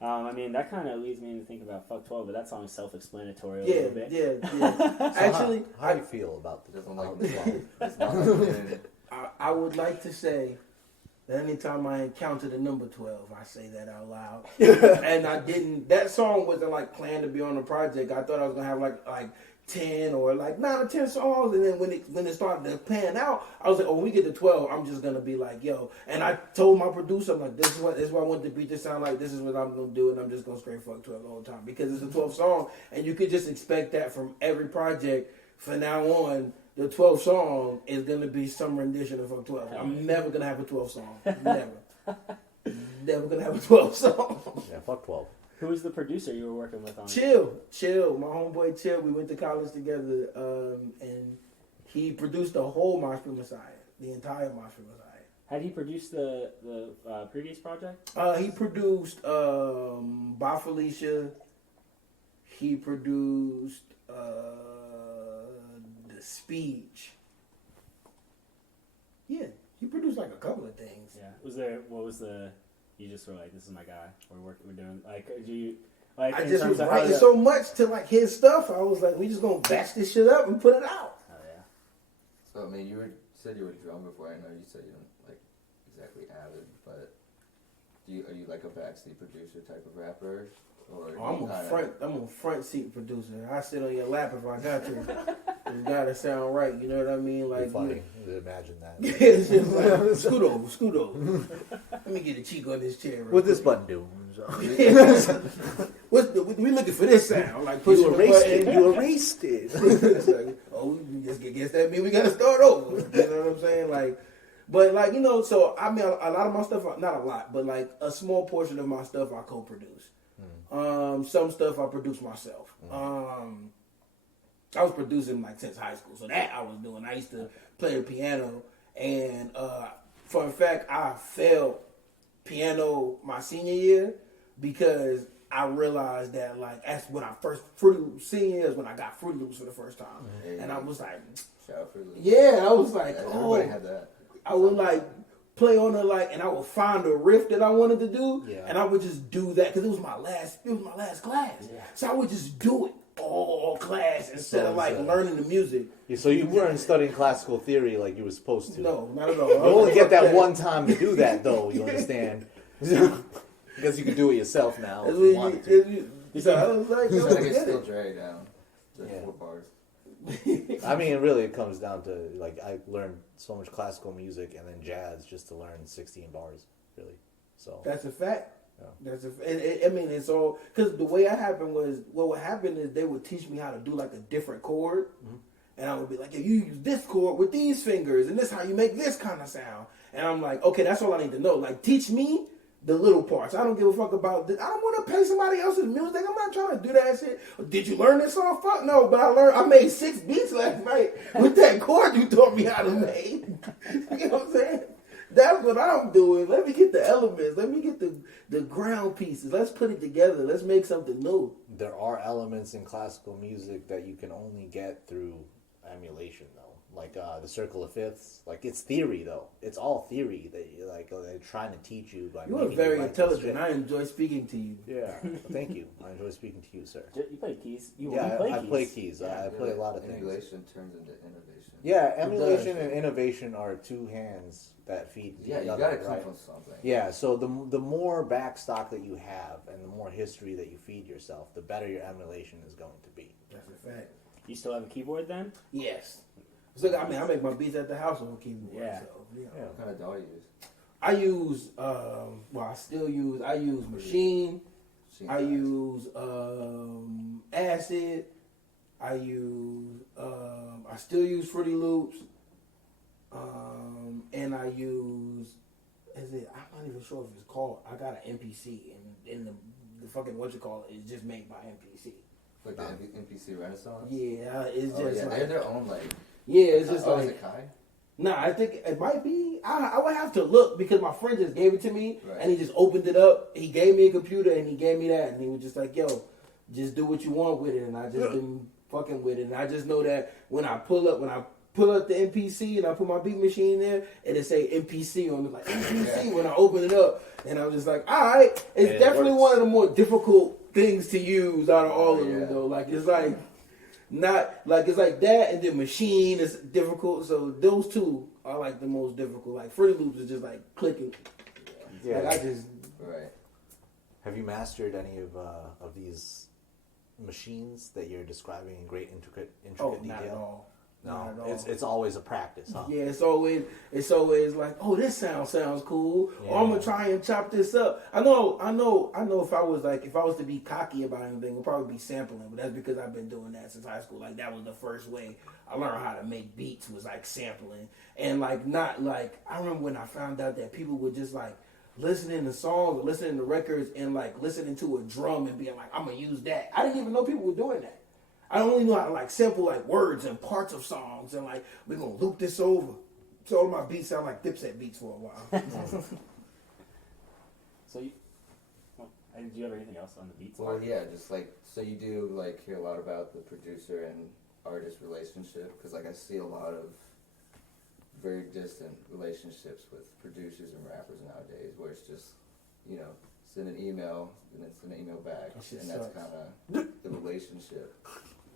That kind of leads me to think about Fuck 12, but that song's self-explanatory a Yeah, little bit. yeah. So Actually, how do you feel about the Doesn't like album? it's not like I would like to say that anytime I encounter the number 12, I say that out loud. And I didn't. That song wasn't like planned to be on the project. I thought I was gonna have like 10 or like 9 or 10 songs, and then when it started to pan out, I was like, oh, when we get to 12, I'm just gonna be like, yo. And I told my producer, I'm like, this is what I want the beat to sound like. This is what I'm gonna do, and I'm just gonna straight fuck 12 the whole time because it's a 12 song, and you could just expect that from every project from now on. The 12th song is gonna be some rendition of Fuck 12. I'm never gonna have a 12 song. Never. Never gonna have a 12 song. Yeah, fuck 12. Who was the producer you were working with on it? Chill. My homeboy Chill. We went to college together, and he produced the whole Moshpit Messiah, the entire Moshpit Messiah. Had he produced the previous project? He produced By Felicia. He produced The Speech. Yeah, he produced like a couple of things. Yeah. You just were like, this is my guy. We're doing, like, do you, like, I in just terms was of how writing the- so much to like his stuff. I was like, we just gonna batch this shit up and put it out. Oh, yeah. So I mean, said you were drum before. I know you said you don't like exactly avid, but are you like a backseat producer type of rapper, or I'm a front seat producer. I sit on your lap if I got to. It's gotta sound right. You know what I mean? Like, Like funny. Imagine that. it's just like, scoot over. Let me get a cheek on this chair. What this button do? We looking for this sound? Like pushing the button. You erased it. It's like, oh, we just guess that mean we gotta start over. You know what I'm saying? Like, but like so I mean, a lot of my stuff, not a lot, but like a small portion of my stuff I co-produce. Some stuff I produce myself. I was producing like since high school, so that I was doing. I used to play the piano, and for a fact, I failed piano my senior year because I realized that like that's when I first senior year is when I got Fruity Loops for the first time, and I was like, shout out Fruity Loops. yeah, I was like, Everybody had that. I would like play on it like, and I would find a riff that I wanted to do, and I would just do that because it was my last class, so I would just do it all whole class instead of like So, learning the music. So you weren't studying classical theory like you were supposed to. No, not at all. You only get that one time to do that, though. You understand? Because you can do it yourself now if you wanted to. So I was like, You yo, gotta get get still it. drag down. The Yeah. 4 bars. I mean, really, it comes down to like I learned so much classical music and then jazz just to learn 16 bars, really. So That's a fact. Yeah. That's I mean, it's all because the way it happened was what would happen is they would teach me how to do like a different chord, and I would be like, "Yeah, you use this chord with these fingers, and this how you make this kind of sound." And I'm like, "Okay, that's all I need to know. Like, teach me the little parts. I don't give a fuck about this. I don't want to pay somebody else's music. I'm not trying to do that shit. Did you learn this song? Fuck no. But I made 6 beats last night with that chord you taught me how to make. You know what I'm saying? That's what I'm doing. Let me get the elements. Let me get the ground pieces. Let's put it together. Let's make something new." there are elements in classical music that you can only get through emulation, though. Like the circle of fifths. Like it's theory, though. It's all theory that they're trying to teach you. By You are making very write this intelligent. shit. I enjoy speaking to you. Yeah, thank you. I enjoy speaking to you, sir. You play keys. You Yeah, play I keys. play keys. I play a lot of things. Emulation turns into innovation. Yeah, emulation and innovation are two hands that feed Yeah, you the gotta other, come right? from something. Yeah, so the more backstock that you have and the more history that you feed yourself, the better your emulation is going to be. That's a fact. You still have a keyboard then? Yes. So I mean, I make my beats at the house on keyboard. Yeah. So, you know. Yeah. What kind of DAW you use? I use I use Machine. I use Acid. I still use Fruity Loops. And I use I'm not even sure if it's called. I got an MPC and the fucking what you call it is just made by MPC. Like the NPC Renaissance? Yeah, it's just yeah, like they're their own like. yeah, it's just Is like it Kai? nah. I think it might be. I would have to look because my friend just gave it to me Right. and he just opened it up. He gave me a computer and he gave me that and he was just like, "Yo, just do what you want with it." And I just been fucking with it. And I just know that when I pull up the MPC and I put my beat machine there, it'll say MPC on it, like MPC when I open it up. And I'm just like, all right, it's And it definitely works. one of the more difficult things to use out of all of Yeah. them though. Like it's like not like it's like that and the machine is difficult. So those two are like the most difficult. Like Fruity Loops is just like clicking. Yeah. Like I just Right. Have you mastered any of these machines that you're describing in great intricate not detail? at all. No, Not at all. it's always a practice, huh? Yeah, it's always like, oh, this sounds cool. Or I'm gonna try and chop this up. I know. If I was to be cocky about anything, it'd probably be sampling. But that's because I've been doing that since high school. Like that was the first way I learned how to make beats was like sampling and like not like I remember when I found out that people would just like listening to songs or listening to records and like listening to a drum and being like, I'm gonna use that. I didn't even know people were doing that. I only know how to like sample like words and parts of songs and like we're gonna loop this over. So all my beats sound like Dipset beats for a while. So you. And do you have anything else on the beats? Well, yeah, just like so you do like hear a lot about the producer and artist relationship because like I see a lot of very distant relationships with producers and rappers nowadays where it's just send an email and then send an email back That shit and that's sucks. kind of the relationship.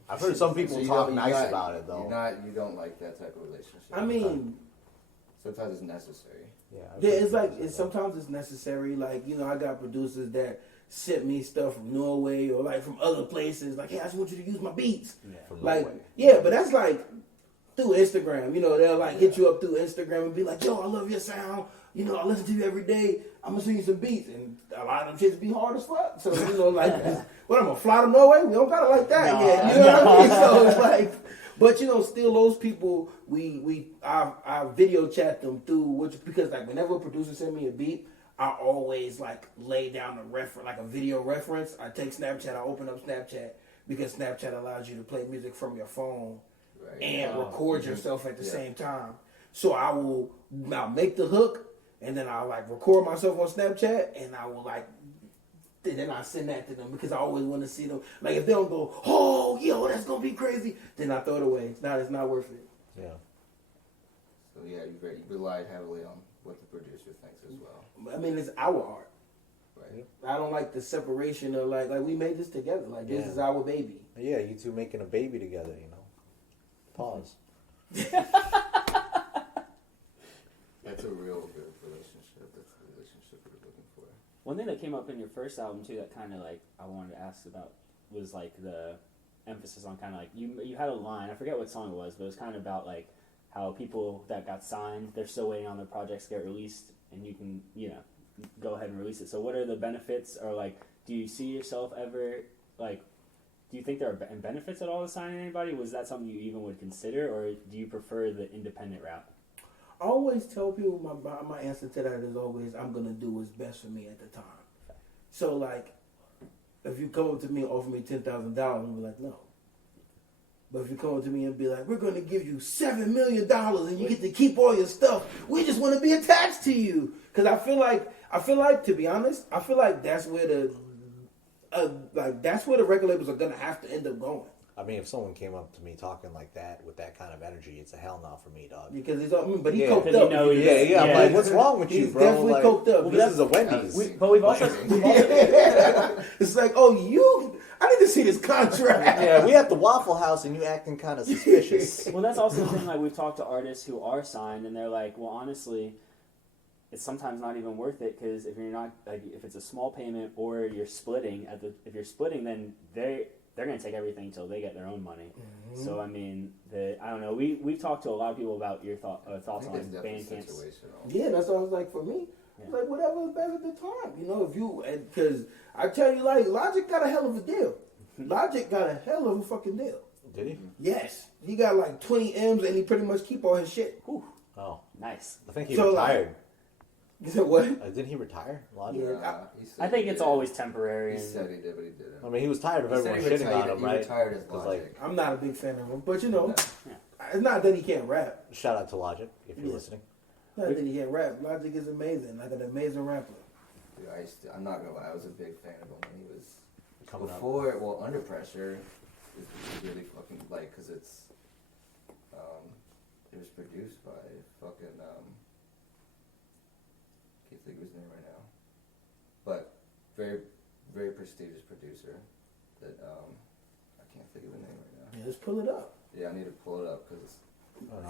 I've heard some people So you talk don't- nice you're not- about it, though. You don't like that type of relationship. I mean, sometimes it's necessary. Yeah, yeah, it's like sometimes it's necessary. Like I got producers that sent me stuff from Norway or like from other places. Like, hey, I just want you to use my beats. From Like, Norway. yeah, but that's like through Instagram. They'll like hit you up through Instagram and be like, yo, I love your sound. I listen to you every day. I'm gonna send you some beats, and a lot of them shits be hard as fuck. So like, what I'm gonna fly to Norway? We don't got it like that yet. You know what I mean? So it's like, but still those people I video chat them through because like whenever a producer send me a beat, I always like lay down a reference, like a video reference. I take Snapchat, I open up Snapchat because Snapchat allows you to play music from your phone Right. and record yourself at the Yeah. same time. So I'll make the hook and then I'll like record myself on Snapchat and I will like then I send that to them because I always want to see them. Like if they don't go, oh yo, that's gonna be crazy, then I throw it away. It's not worth it. Yeah. So yeah, you relied heavily on what the producer thinks as well. I mean, it's our art. Right. Right. I don't like the separation of like we made this together. Like this is our baby. Yeah, you two making a baby together, you know. Pause. That's a real good relationship. That's the relationship we're looking for. One thing that came up in your first album too that kind of like I wanted to ask about was like the emphasis on kind of like you had a line, I forget what song it was, but it was kind of about like how people that got signed, they're still waiting on their projects to get released, and you can go ahead and release it. So what are the benefits, or like do you see yourself ever like? Do you think there are benefits at all to signing anybody? Was that something you even would consider, or do you prefer the independent route? I always tell people my answer to that is always I'm gonna do what's best for me at the time. So like, if you come up to me and offer me $10,000, I'm be like no. But if you come up to me and be like, we're gonna give you $7 million and you get to keep all your stuff, we just want to be attached to you. Because I feel like to be honest, I feel like that's where that's where the record labels are gonna have to end up going. I mean, if someone came up to me talking like that with that kind of energy, it's a hell no for me, dog. Because he's but he Yeah, coked because up. you know he is. Yeah, I'm Yeah. like, what's wrong with you, He's bro? definitely Like, coked up. This is a Wendy's. But we've also It's like, I need to see this contract. Yeah, we at the Waffle House and you acting kind of suspicious. well, that's also the thing. Like we've talked to artists who are signed, and they're like, well, honestly, it's sometimes not even worth it because if you're not like if it's a small payment or you're splitting if you're splitting, then they're gonna take everything until they get their own money. Mm-hmm. So I mean, I don't know. We've talked to a lot of people about your thoughts on band camps. Yeah, that's what I was like for me. Yeah. Like whatever is best at the time, if you because I tell you like Logic got a hell of a deal. Logic got a hell of a fucking deal. Did he? Yes, he got like 20 M's and he pretty much keep all his shit. Whew. Oh, nice. I think he retired. You said what? Didn't he retire? Logic? Yeah, I think it's always temporary. He said he did, but he didn't. I mean, he was tired of everyone shitting on him, right? He retired as Logic. Like, I'm not a big fan of him, but it's not that he can't rap. Shout out to Logic if you're listening. Not that he can't rap. Logic is amazing, like an amazing rapper. Dude, I'm not gonna lie, I was a big fan of him when he was coming up. Well, Under Pressure is really fucking because it was produced by fucking can't think of his name right now, but very very prestigious producer that I can't think of the name right now. Yeah, let's pull it up. Yeah, I need to pull it up because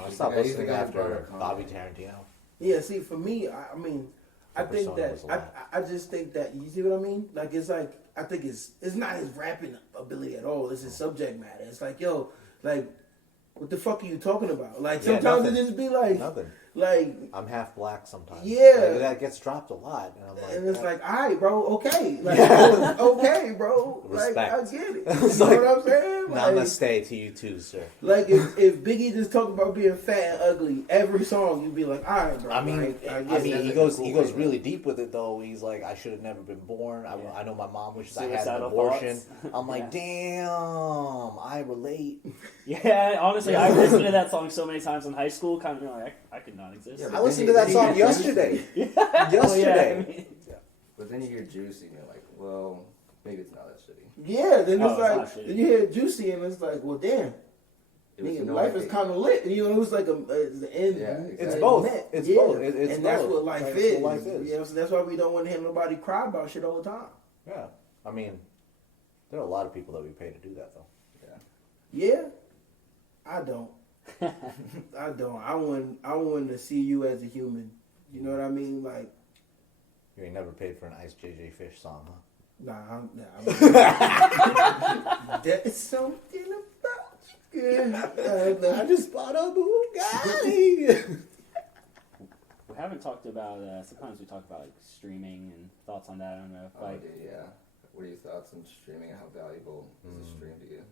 I stopped listening after Bobby Tarantino. Yeah, see, for me, I mean, I think that I just think that you see what I mean. Like it's like I think it's not his rapping ability at all. It's his subject matter. It's like like what the fuck are you talking about? Like sometimes it just be like nothing. Like I'm half black sometimes. Yeah, like, that gets dropped a lot, and I'm like, and it's like, all right, bro, okay, like okay, bro, respect. Like I get it. You know what I'm saying? Like, namaste to you too, sir. Like if Biggie just talked about being fat and ugly every song, you'd be like, all right, bro. I mean, he goes really deep with it though. He's like, I should have never been born. I know my mom wishes I had an abortion. I'm like, damn, I relate. Yeah, honestly, I listened to that song so many times in high school, kind of being like, I could not exist. Yeah, I listened to that song yesterday. Yesterday. But then you hear Juicy and you're like, well, maybe it's not that shitty. Yeah, then it's like, then you hear Juicy and it's like, well, damn. Life is kind of lit. It was like the end. Yeah, exactly. It's both. It's both. It's and that's both. what life is. You know, so that's why we don't want to hear nobody cry about shit all the time. Yeah. I mean, there are a lot of people that we pay to do that, though. Yeah. I don't. I don't. I want to see you as a human. You know what I mean? Like, you ain't never paid for an Ice JJ Fish song, huh? Nah. There's something about you, girl. I just bought a Bugatti. We haven't talked about. Sometimes we talk about like streaming and thoughts on that. I don't know. If, like, dude, yeah. What are your thoughts on streaming and how valuable is a stream to you?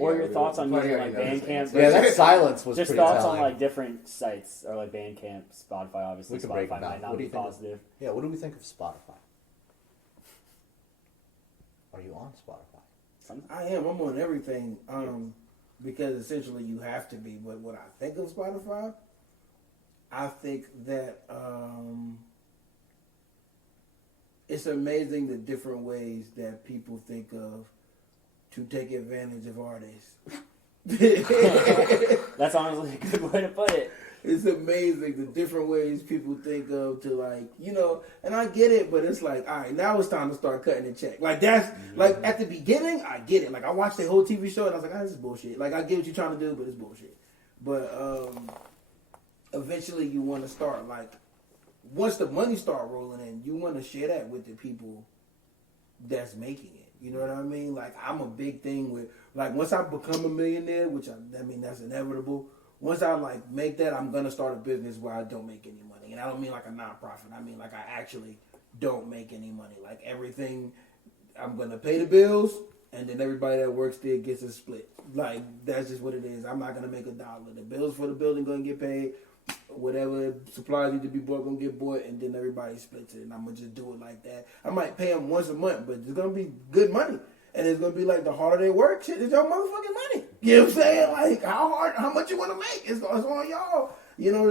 Or your thoughts on using like Bandcamp? Yeah, that silence was just pretty thoughts telling. on like different sites or like Bandcamp, Spotify. Obviously, We can break Spotify it down. might not What do be you think positive. Yeah, what do we think of Spotify? Are you on Spotify? I am. I'm on everything. Because essentially you have to be. But what I think of Spotify, I think that it's amazing the different ways that people think of to take advantage of artists. That's honestly a good way to put it. It's amazing the different ways people think of to like, you know, and I get it, but it's like, all right, now it's time to start cutting the check. Like that's like at the beginning, I get it. Like I watched the whole TV show and I was like, this is bullshit. Like I get what you're trying to do, but it's bullshit. But eventually you want to start like, once the money start rolling in, you want to share that with the people that's making it. You know what I mean? Like I'm a big thing with like once I become a millionaire, which I mean that's inevitable. Once I like make that, I'm gonna start a business where I don't make any money, and I don't mean like a nonprofit. I mean like I actually don't make any money. Like everything, I'm gonna pay the bills, and then everybody that works there gets a split. Like that's just what it is. I'm not gonna make $1. The bills for the building gonna get paid. Whatever supplies need to be bought gonna get bought, and then everybody splits it. And I'm gonna just do it like that. I might pay them once a month, but it's gonna be good money, and it's gonna be like the harder they work, shit is your motherfucking money. You know what I'm saying? Like how much you want to make? It's on y'all. You know,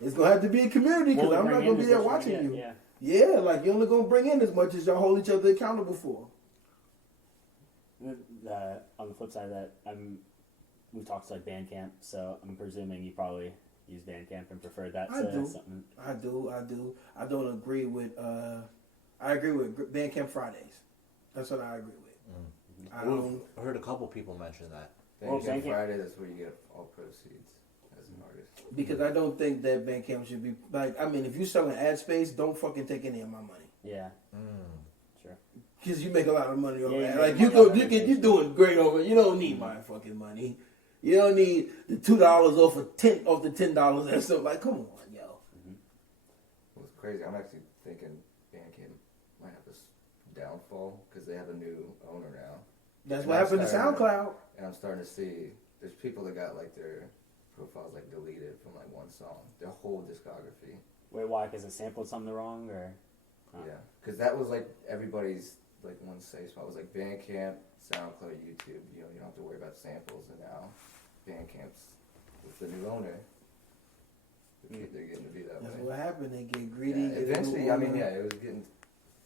it's gonna have to be a community because I'm not gonna be there watching you. Yeah, like you're only gonna bring in as much as y'all hold each other accountable for. On the flip side of that, we talked like Bandcamp, so I'm presuming you probably use Bandcamp and prefer that to something. I do. I don't agree with. I agree with Bandcamp Fridays. That's what I agree with. I heard a couple people mention that. Bandcamp Friday, that's where you get all proceeds as an artist. Because I don't think that Bandcamp should be like. I mean, if you're selling ad space, don't fucking take any of my money. Yeah. Sure. Because you make a lot of money on that. Like you're doing great over. You don't need my fucking money. You don't need the $2 off the $10 and stuff. Like, come on, yo. Well, it's crazy. I'm actually thinking Bandcamp might have this downfall because they have a new owner now. That's what happened to SoundCloud. And I'm starting to see there's people that got like their profiles like deleted from like one song, their whole discography. Wait, why? Because it sampled something wrong, or? Yeah, because that was like everybody's like one safe spot. It was like Bandcamp, SoundCloud, YouTube. You know, you don't have to worry about samples, and now Bandcamp's with the new owner. They're getting to be that That's way. what happened. They get greedy. Yeah, eventually, I mean, it was getting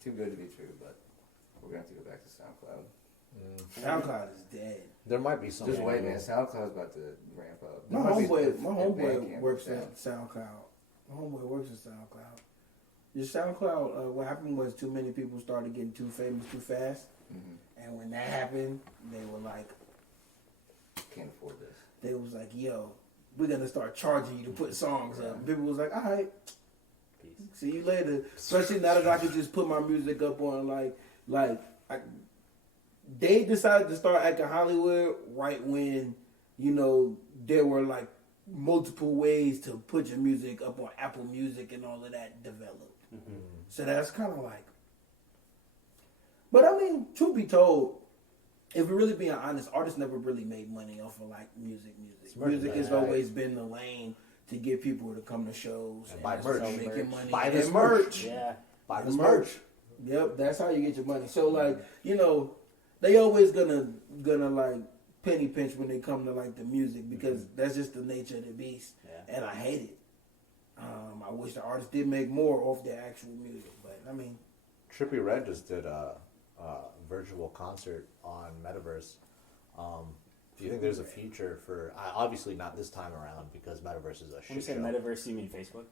too good to be true, but we're gonna have to go back to SoundCloud. SoundCloud is dead. There might be some. Just wait, man. SoundCloud's about to ramp up. My homeboy works down. at SoundCloud. My homeboy works at SoundCloud. Your SoundCloud, what happened was too many people started getting too famous too fast. Mm-hmm. And when that happened, they were like, Can't afford this. they was like, yo, we're going to start charging you to put songs up. And people was like, all right, see you later. Especially now that I can just put my music up on they decided to start acting Hollywood right when, you know, there were like multiple ways to put your music up on Apple Music and all of that developed. So that's kind of like, but I mean, truth be told, if we're really being honest, artists never really made money off of like music. Music has always been the lane to get people to come to shows and buy merch. making money. Buy this and merch. Yeah. Buy this merch. Yep, that's how you get your money. So like, you know, they always gonna like penny pinch when they come to like the music because that's just the nature of the beast. Yeah. And I hate it. I wish the artists did make more off their actual music, but I mean, Trippie Redd just did a virtual concert on Metaverse. Do you think there's a future for? Obviously not this time around because Metaverse is a shit When you say show. Metaverse, you mean Facebook?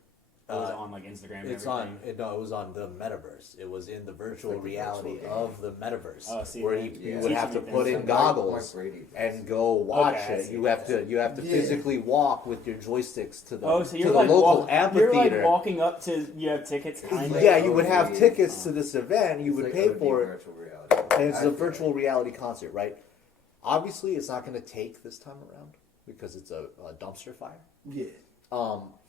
It was on like Instagram and It's everything? it was on the Metaverse. It was in the virtual like the reality virtual of the Metaverse, Oh, see, where yeah. you Yeah. would have to Teaching put me in things. goggles Mark Brady. and go watch Okay, I it. see. You have to Yeah. physically walk with your joysticks to the Oh, so to you're the like local amphitheater. You're like walking up to, you have tickets kind of? Yeah, you would have OD. tickets to this event. You It's would like pay OD for it. virtual reality. And it's I a feel virtual like- reality concert, right? Obviously, it's not going to take this time around because it's a dumpster fire. yeah.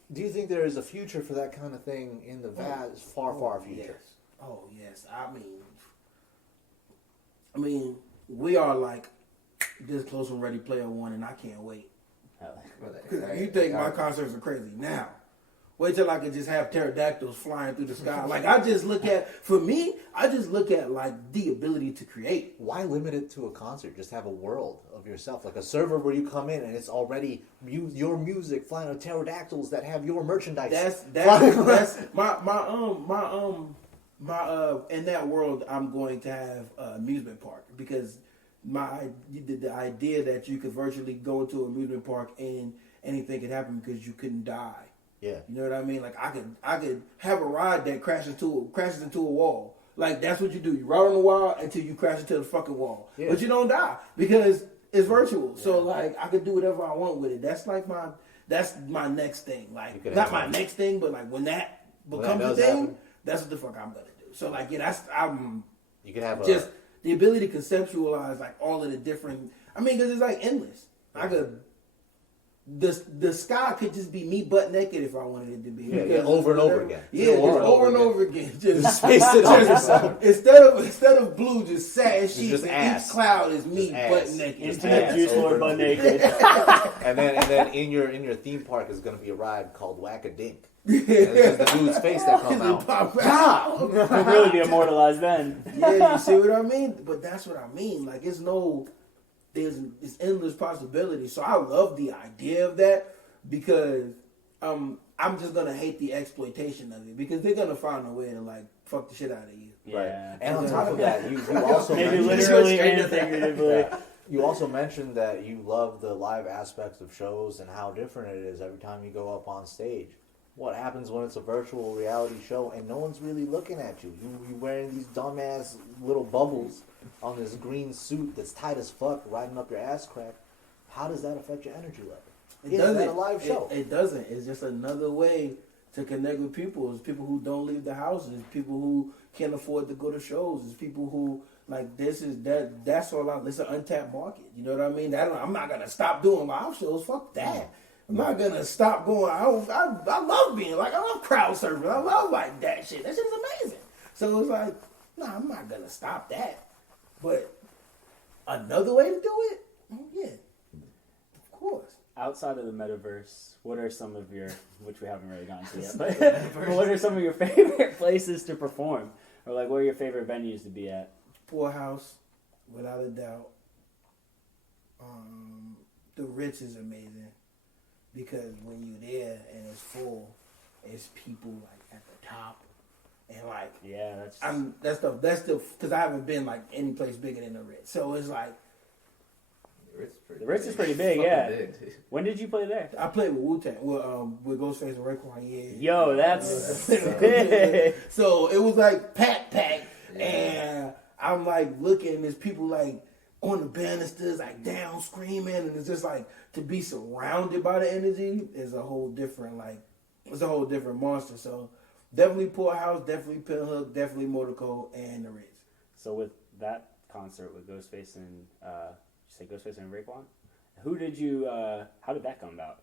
Do you think there is a future for that kind of thing in the vast, far future? Yes. Oh yes. I mean, we are like this close from Ready Player One, and I can't wait. You think my concerts are crazy now? Wait till I can just have pterodactyls flying through the sky. Like I just look at like the ability to create. Why limit it to a concert? Just have a world of yourself, like a server where you come in and it's already your music flying on pterodactyls that have your merchandise. That's my in that world I'm going to have an amusement park because the idea that you could virtually go into an amusement park and anything could happen because you couldn't die. Yeah. You know what I mean? Like I could have a ride that crashes into a wall. Like that's what you do. You ride on the wall until you crash into the fucking wall. Yeah. But you don't die because it's virtual. Yeah. So like I could do whatever I want with it. That's my next thing. Like not my next thing, but like when that becomes a thing, that's what the fuck I'm gonna do. So like yeah, you could have just the ability to conceptualize like all of the different. I mean, because it's like endless. I could. The sky could just be me butt naked if I wanted it to be. Yeah, over and over again. Yeah, just over and over again. Just space it over. Instead of blue, just satin sheets. And each cloud is me butt naked. Intimate Jooselord butt naked. and then in your theme park is gonna be a ride called Whack-a-Dink. It's the dude's face that comes out. He'll really be immortalized then. Yeah, you see what I mean? But that's what I mean. Like there's endless possibilities. So I love the idea of that because I'm just gonna hate the exploitation of it because they're gonna find a way to like fuck the shit out of you. Yeah. Right. And on top of that, you also maybe literally and figuratively. Yeah. You also mentioned that you love the live aspects of shows and how different it is every time you go up on stage. What happens when it's a virtual reality show and no one's really looking at you? You're wearing these dumbass little bubbles on this green suit that's tight as fuck, riding up your ass crack. How does that affect your energy level? It doesn't. That a live show? It doesn't. It's just another way to connect with people. It's people who don't leave the houses. It's people who can't afford to go to shows. It's people who like that's all out. It's an untapped market. You know what I mean? I'm not gonna stop doing live shows. Fuck that. I'm not gonna stop going. I love being like I love crowd surfing. I love like that shit. That shit's amazing. So it's like, nah, I'm not gonna stop that. But another way to do it, yeah, of course. Outside of the metaverse, what are some of your, which we haven't really gotten to yet, but what are some of your favorite places to perform, or like what are your favorite venues to be at? Poorhouse, without a doubt. The Ritz is amazing. Because when you're there and it's full, it's people like at the top, and like that's the because I haven't been like any place bigger than the Ritz, so it's like the Ritz is pretty big, yeah. Big. When did you play there? I played with Wu-Tang, with Ghostface and Raekwon. Yeah. Yo, that's big. So it was like pack, and I'm like looking, and there's people like on the banisters, like down screaming, and it's just like to be surrounded by the energy is a whole different monster. So definitely Poorhouse, definitely Pinhook, definitely Motorco, and the Ritz. So with that concert with Ghostface and you say Ghostface and Raekwon, who did you? How did that come about?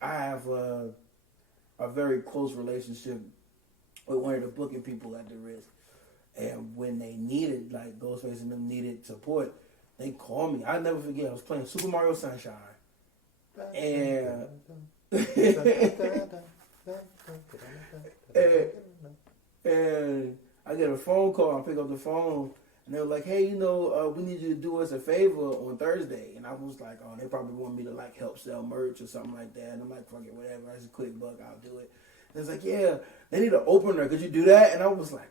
I have a very close relationship with one of the booking people at the Ritz. And when they needed, like Ghostface and them needed support, they called me. I'll never forget. I was playing Super Mario Sunshine, and and I get a phone call. I pick up the phone, and they were like, "Hey, we need you to do us a favor on Thursday." And I was like, "Oh, they probably want me to like help sell merch or something like that." And I'm like, "Fuck it, whatever. It's a quick buck. I'll do it." And it's like, "Yeah, they need an opener. Could you do that?" And I was like,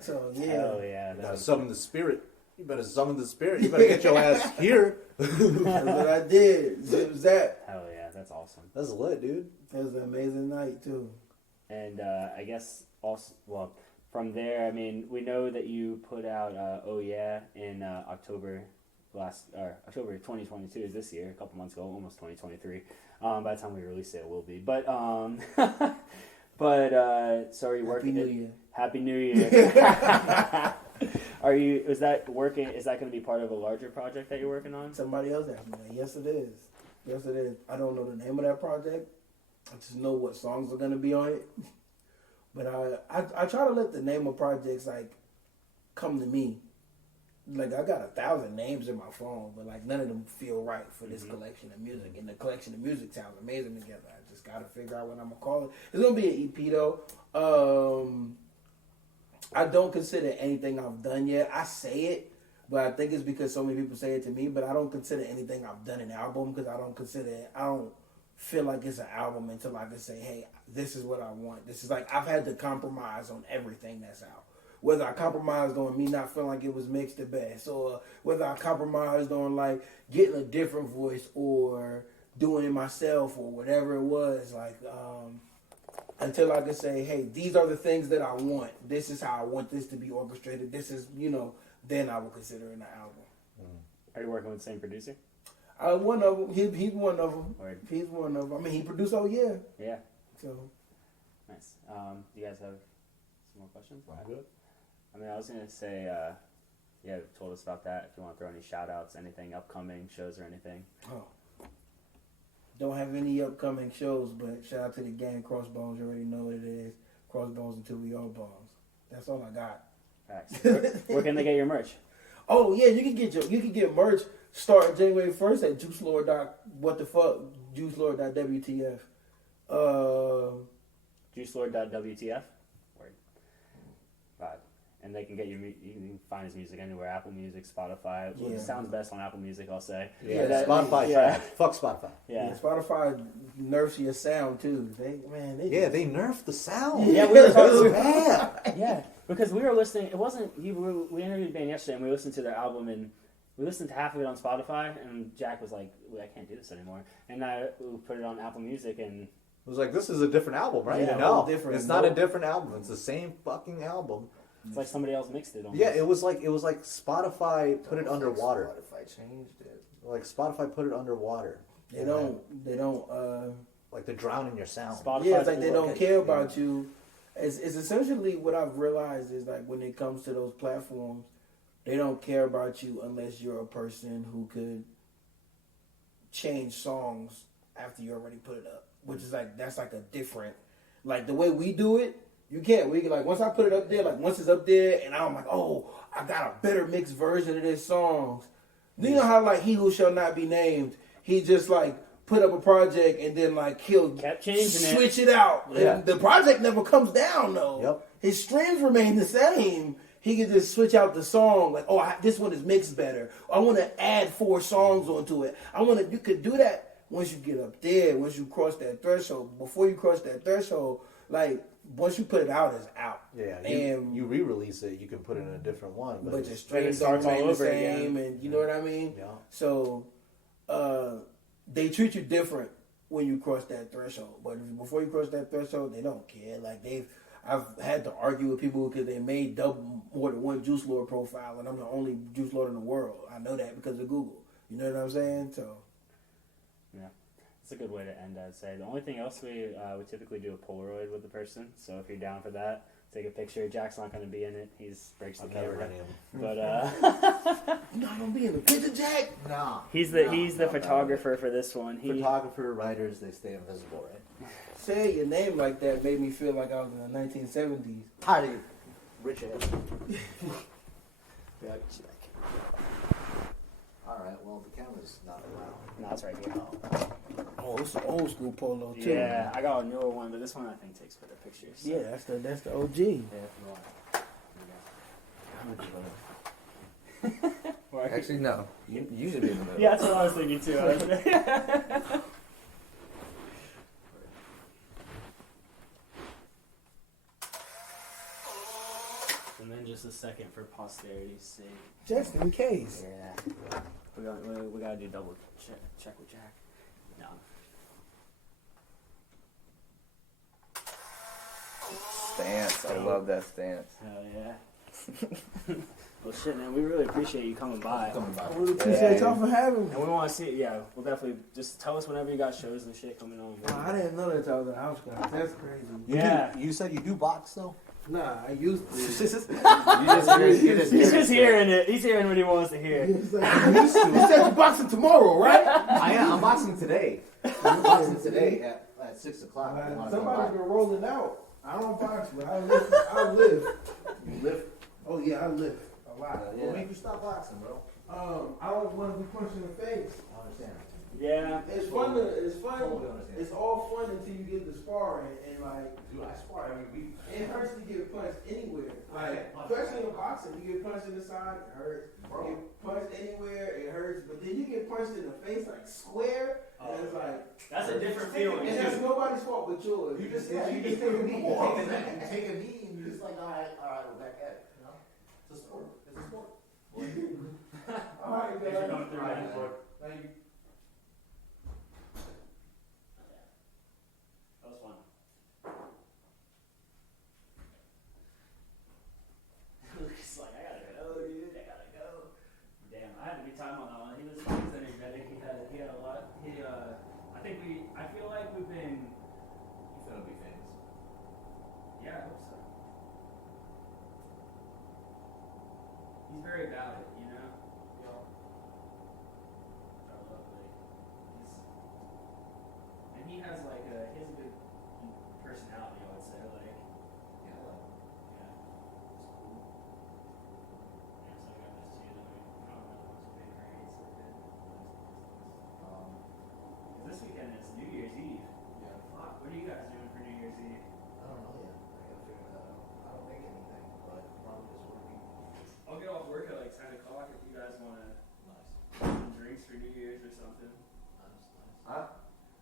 so yeah, hell yeah, you gotta summon the spirit. You better summon the spirit. You better get your ass here. That's what I did. It was that. Hell yeah, that's awesome. That's lit, dude. That was an amazing night too. And I guess also, well, from there, I mean, we know that you put out "Oh Yeah" in October 2022 is this year, a couple months ago, almost 2023. By the time we release it, it will be. But so are you working? Happy New Year. Happy New Year. Is that working? Is that going to be part of a larger project that you're working on? Somebody else asked me that. Yes, it is. Yes, it is. I don't know the name of that project. I just know what songs are going to be on it. But I try to let the name of projects like come to me. Like I got 1,000 names in my phone, but like none of them feel right for this collection of music. And the collection of music sounds amazing together. I just gotta figure out what I'm gonna call it. It's gonna be an EP though. I don't consider anything I've done yet. I say it, but I think it's because so many people say it to me. But I don't consider anything I've done an album because I don't feel like it's an album until I can say, hey, this is what I want. This is like I've had to compromise on everything that's out. whether I compromised on me not feeling like it was mixed the best, or whether I compromised on like getting a different voice or doing it myself or whatever it was, like until I could say, hey, these are the things that I want. This is how I want this to be orchestrated. This is, then I would consider it an album. Are you working with the same producer? One of them. He's one of them. Word. He's one of them. I mean, he produced Oh Yeah. Yeah. So. Nice. Do you guys have some more questions? I'm good. I mean, I was going to say, told us about that. If you want to throw any shout outs, anything, upcoming shows or anything. Oh. Don't have any upcoming shows, but shout out to the gang Crossbones. You already know what it is. Crossbones until we all bones. That's all I got. Facts. Where can they get your merch? Oh yeah, you can get merch starting January 1st at Jooselord. Jooselord.wtf. Jooselord.wtf. Word. Vibe. And they can get you can find his music anywhere. Apple Music, Spotify. Yeah. It sounds best on Apple Music, I'll say. Yeah, Spotify. Yeah. Fuck Spotify. Yeah. Spotify nerfs your sound too. They nerfed the sound. Yeah, we were talking bad. Yeah, because we were listening. It wasn't. We interviewed a band yesterday, and we listened to their album, and we listened to half of it on Spotify. And Jack was like, "I can't do this anymore." And we put it on Apple Music, and It was like, this is a different album, right? Yeah, no, different. it's not a different album. It's the same fucking album. it's like somebody else mixed it. Almost. Yeah, it was like Spotify put it underwater. Spotify changed it. Like Spotify put it underwater. They don't. Like they're drowning your sound. Spotify. Yeah, it's like they don't care about you. It's essentially what I've realized is like when it comes to those platforms, they don't care about you unless you're a person who could change songs after you already put it up. Which is like, that's like a different, like the way we do it, you can't. We can like, once I put it up there, like once it's up there and I'm like, oh, I got a better mixed version of this song. You know how like He Who Shall Not Be Named, he just like put up a project and then like he'll kept changing switch it out. Yeah. And the project never comes down though. Yep. His streams remain the same. He can just switch out the song. Like, this one is mixed better. I want to add 4 songs onto it. You could do that once you get up there, once you cross that threshold. Before you cross that threshold, like, once you put it out, it's out. Yeah, and you re-release it, you can put it in a different one. but your it streams starts don't all remain the over same, again. and you know what I mean? Yeah. So, they treat you different when you cross that threshold. But before you cross that threshold, they don't care. Like, I've had to argue with people because they made more than one Jooselord profile, and I'm the only Jooselord in the world. I know that because of Google. You know what I'm saying? So, Yeah, it's a good way to end, I'd say. The only thing else we typically do a Polaroid with the person. So if you're down for that, take a picture. Jack's not going to be in it. He breaks the camera. But you not gonna be in the picture, Jack? Nah. he's the photographer for this one. Photographer, writers, they stay invisible, right? Saying your name like that made me feel like I was in the 1970s. How do you? Rich ass. Yeah, alright, well, the camera's not allowed. No, it's right here. Oh, it's an old school polo too. Yeah, I got a newer one, but this one I think takes better pictures. So. Yeah, that's the OG. Yeah, if you want. Actually, no. You should be in the middle. Yeah, that's what I was thinking too. And then just a second for posterity's sake. Just in case. Yeah. We gotta do double check with Jack. No. Stance. I love that stance. Hell yeah. Well, shit, man. We really appreciate you coming by. I really appreciate y'all for having me. And we want to see. Yeah, we'll definitely just tell us whenever you got shows and shit coming on. Oh, I didn't know that y'all was in Hopscotch. That's crazy. Yeah. You said you do box, though? Nah, I used to. You just He's just hearing it. He's hearing what he wants to hear. It's like, I used to. You said you're boxing tomorrow, right? I am. I'm boxing today. I'm boxing today at 6 o'clock. Somebody's been rolling out. I don't box, but I live. You lift? Oh yeah, I live a lot. What made you stop boxing, bro? I don't want to be punched in the face. I understand. Yeah. It's fun. It's fun. Totally understand. It's all fun until you get to sparring and like. Dude, I spar every week. It hurts to get punched anywhere. Like, especially in boxing, you get punched in the side, it hurts. Bro. You get punched anywhere, it hurts. But then you get punched in the face, like square, and it's like. That's a different feeling. And that's nobody's fault but yours. You just take a knee. You take a knee and you're just like, all right, we're back at it. through, All right, man. man. Thank you. That was fun. Lucas like, I gotta go, dude. I gotta go. Damn, I had a good time on that one. He was energetic. He had a lot. I feel like we've been. He's gonna be famous. Yeah, I hope so. He's very about it, you know? Yeah. Which I love, like, and he has like he has a good personality, I would say, like, Yeah. yeah, it's cool. Yeah, so I got this too, that I don't know what's big or hates so good. Cause this weekend is New Year's Eve. Yeah. Fuck, what are you guys doing for New Year's Eve? I don't know yet. I gotta figure that out. I don't make anything, but probably just working. I'll get off work at like 10 o'clock if you guys wanna Nice. have some drinks for New Year's or something. Nice. Huh?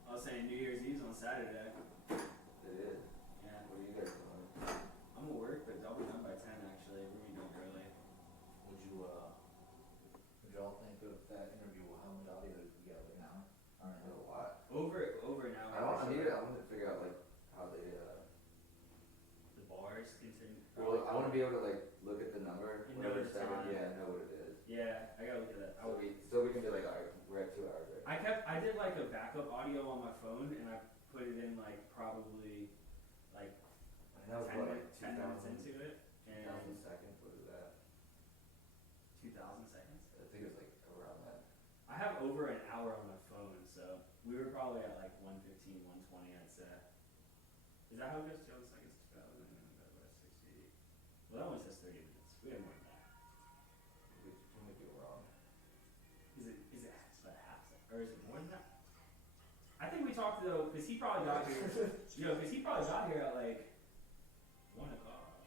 I was saying New Year's Eve's on Saturday. It is. Yeah. What are you guys doing? I'm gonna work, but I'll be done by 10 actually. We're gonna be done early. Would you all think of that interview? How much audio did we get? Like an hour? I don't know why. Over an hour. I want to figure out like how they. The bars continue. Well, I want to be able to like look at the number. You know whatever the second, time. yeah, know what it is. Yeah, I gotta look at that. So we can be like, alright, we're at 2 hours, right? I did like a backup audio on my phone and I put it in like probably like And that was 10, what, like 10 minutes 2,000 into it. And seconds. What is that? 2,000 seconds. I think it was like around that. I have over an hour on my phone, so we were probably at like 115, 120, I'd say. Is that how it goes? 2,000 seconds, 2,000, and then about 60. Well, that only says 30 minutes. We have more than that. We might be wrong. Is it about half second? Or is it more than that? I think we talked though, because he probably got here. Because he probably got here at like 1 o'clock.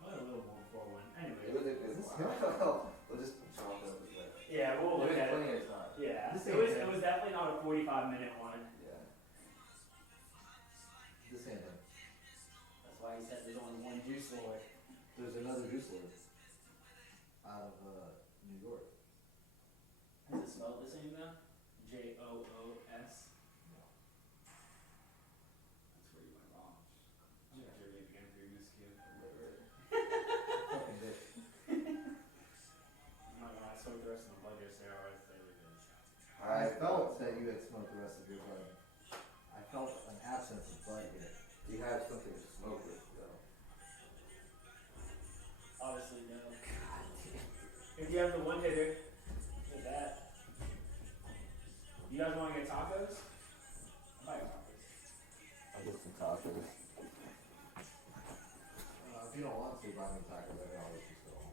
Probably a little more before 1. Anyway. We'll just chalk it up as that. Yeah, we'll look at plenty it. of time. Yeah, This it ain't was definitely not a 45-minute one. Yeah. The same thing. That's why he said there's only one Jooselord. There's another Jooselord out of New York. Is it spelled the same though? Joos? No. That's where you went wrong. I'm gonna have to read again for your miscue. Fucking dick. I'm not gonna lie, I smoked the rest of the bud yesterday, or else they would've been. I felt that you had smoked the rest of your bud. I felt an absence of bud here. You have something to smoke with, though. Obviously, no. If you have the one hitter, get that. You guys wanna get tacos? I'll buy you tacos. I'll get some tacos. If you don't want to buy me tacos, I can always just go home.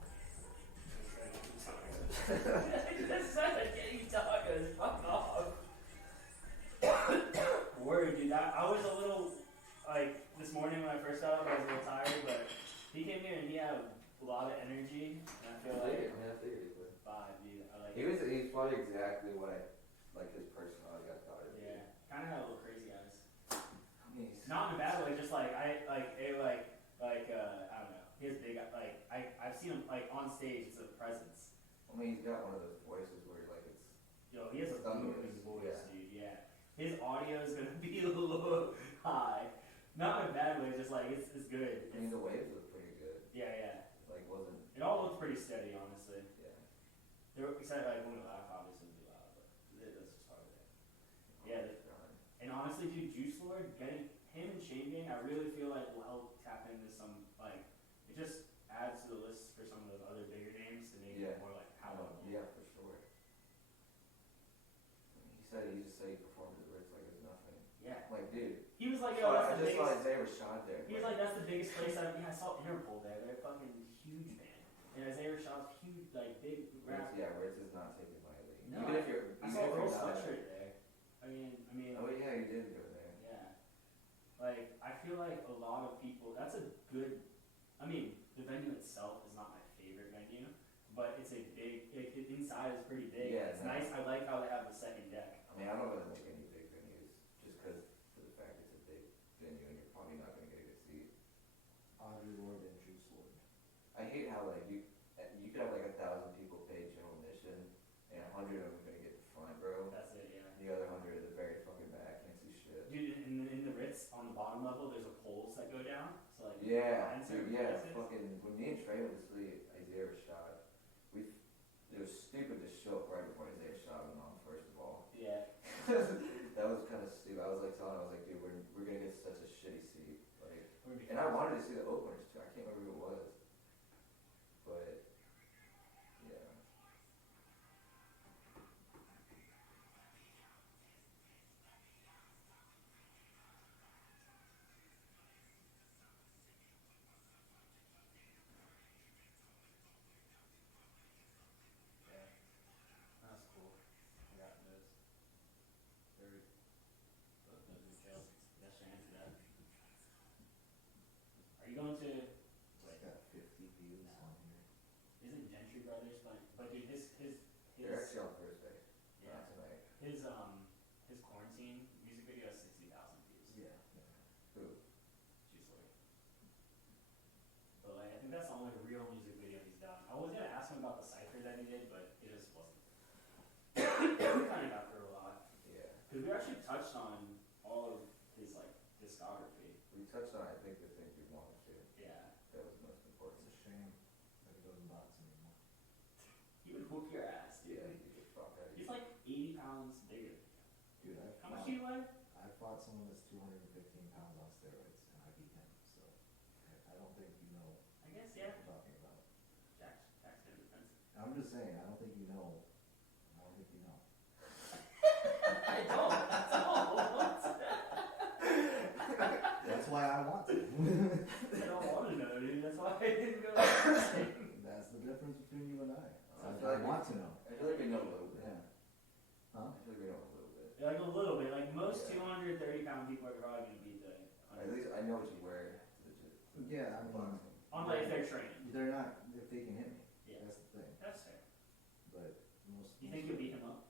Just said I'd get you tacos. Fuck off. Word, dude. I was a little, like, this morning when I first got up, I was a little tired, but he came here and he had a lot of energy, and I feel like, I figured he would. dude, I like He's probably exactly what like his personality I thought it would be. yeah, kind of had a little crazy eyes. I mean, Not in a bad way, just like, I don't know. He has big, like, I've seen him, like, on stage, it's a presence. I mean, he's got one of those voices where like it's. Yo, he has a Thunderous, booming voice, yeah. dude, yeah. His audio is gonna be a little high. Not in a bad way, just like, it's good. I mean, the waves look pretty good. Yeah. Like, wasn't. It all looked pretty steady, honestly. Yeah. There were, except like when we laugh, obviously we laugh, but that's just part of it. Yeah, and honestly, dude, Jooselord, getting him and Shane Gang, I really feel like will help tap into some, like, it just adds to the list for some of those other bigger names to make it Yeah. more like palatable. Yeah, for sure. He just said he performed at the Ritz like it was nothing. Yeah. I'm like, dude. He was like, yo, I that's the just saw biggest. Isaiah Rashad there. He was like, that's the biggest place I saw Interpol there. They're fucking huge, man. And Isaiah Rashad's huge, like, big rap. Ritz is not taken lightly. No, Even if you're. I even saw if Earl you're not- sweatshirt there. I mean. Oh yeah, you did go there. Yeah. Like, I feel like a lot of people, that's a good, I mean, the venue itself is not my favorite venue, but it's a big, inside is pretty big. Yeah, It's no. nice, I like how they have the second deck. I mean, I don't really like any big venues just because for the fact it's a big venue and you're probably not going to get a good seat. Audrey Lord and Jooselord. I hate how like you could have like 1,000 people pay general admission and 100 of Yeah, Answer dude, yeah, places. fucking, when me and Trey went to sleep, Isaiah was shot. It was stupid to show up right before Isaiah shot him on, first of all. Yeah. That was kind of stupid. I was like telling him, I was like, dude, we're gonna get such a shitty seat. Like, and I wanted to see the openers too. I can't remember who it was. But, yeah. Yeah. That's cool. I got those. They're both those in jail. Yes, I answered that. Are you going to? It's got 50 views on here. Isn't Gentry Brothers playing? But dude, They're actually on Thursday. yeah, Not tonight. his quarantine music video has 60,000 views. Yeah. Who? Jooselord. But like, I think that's the only real music video he's done. I was gonna ask him about the cipher that he did, but it just wasn't. We kind of got through a lot Yeah. because we actually touched on all of his like discography. We touched on, I think, the things we wanted to. Yeah, That was the most It's important. a shame that he doesn't box anymore. he would whoop your ass, dude. Yeah, you get fucked out of He's here. like 80 pounds bigger. Dude, How much do you weigh? I fought someone that's 215 pounds on steroids, and I beat him. So I don't think you know I guess what yeah. you're talking about. Jack's gonna defense. I'm just saying, I don't think you know. I don't think you know. I don't. That's all. What? That's why I want to. I don't want to know, dude. That's why I didn't go. That's the difference between you and I. I feel I like want to know. I feel like we know a little bit. Yeah. Huh? I feel like we know a little bit. Like a little bit. Like most Yeah. 230-pound people are probably gonna beat the. At least I know what you wear. Yeah, I mean, Boxing. On like if they're training. they're not, if they can hit me. Yeah. That's the thing. That's fair. But most. You think you'll beat him up?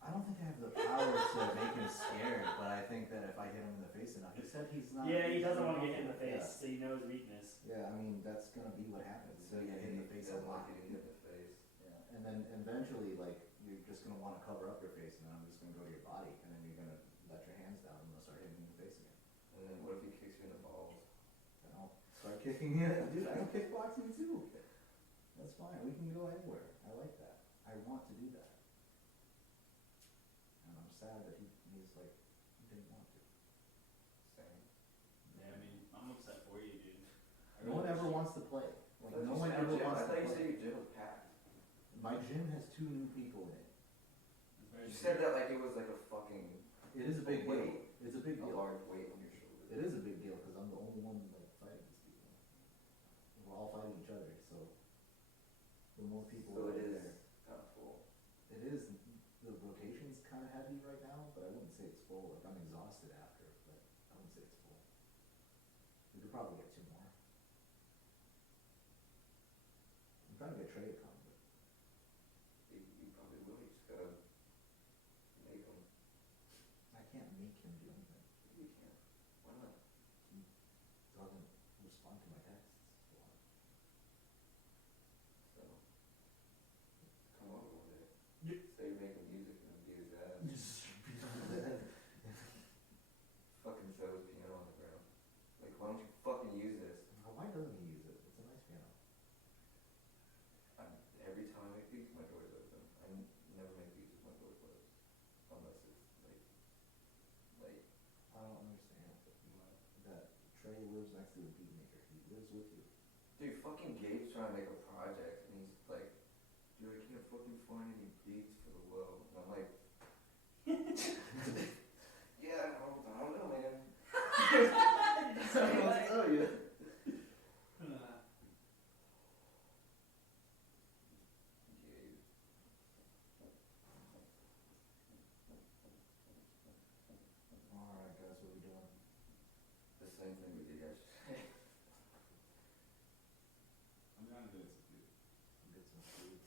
I don't think I have the power to make him scared, but I think that if I hit him in the face enough, he said he's not. Yeah, he doesn't want to get hit in the face, Yeah. so you know his weakness. Yeah, I mean, that's gonna be what happens. So you get hit in the face a lot. Getting hit in the face. Yeah, and then eventually, like, you're just gonna wanna cover up your face, and then I'm just gonna go to your body, and then you're gonna let your hands down, and they'll start hitting you in the face again. And then what if he kicks you in the balls? And I'll start kicking you. Dude, I can kickboxing too. That's fine. We can go anywhere. I like that. I want to do that. And I'm sad that he's like, he didn't want to. Same. Yeah, I mean, I'm upset for you, dude. No one ever wants to play. Like, I thought no you one said ever your gym- wants I to thought you play. said your gym was packed. My gym has 2 new people in it. You said that like it was like a fucking It is a big deal. weight. It's a big A deal. large weight on your shoulder. It is a big deal because I'm the only one like fighting these people. We're all fighting each other, so the more people So it that are is there. kind of full. It is. The rotation's kind of heavy right now, but I wouldn't say it's full. Like, I'm exhausted after, but I wouldn't say it's full. We could probably get 2 more. I'm trying to get Trey to come, but You probably will. You just gotta make them. I can't make him do anything. You can't. Why not? He doesn't respond to my texts a lot. So come over one day. Yeah. Say you're making music and then beat his ass. Fucking throw his piano on the ground. Like, why don't you fucking use this? Why doesn't he use it? It's a nice piano. Every time I make beats, my door's open. I never make beats with my door closed. Unless it's late. I don't understand that Trey lives next to a beat maker. He lives with you. Dude, fucking Gabe's trying to make a project and he's like, dude, I can't fucking find any beats for the low. And I'm like, yeah, I don't know, man. Like- tell you. Gabe. Alright, guys, what are we doing? The same thing we did yesterday. I'm trying to do this with you. I'll get some food.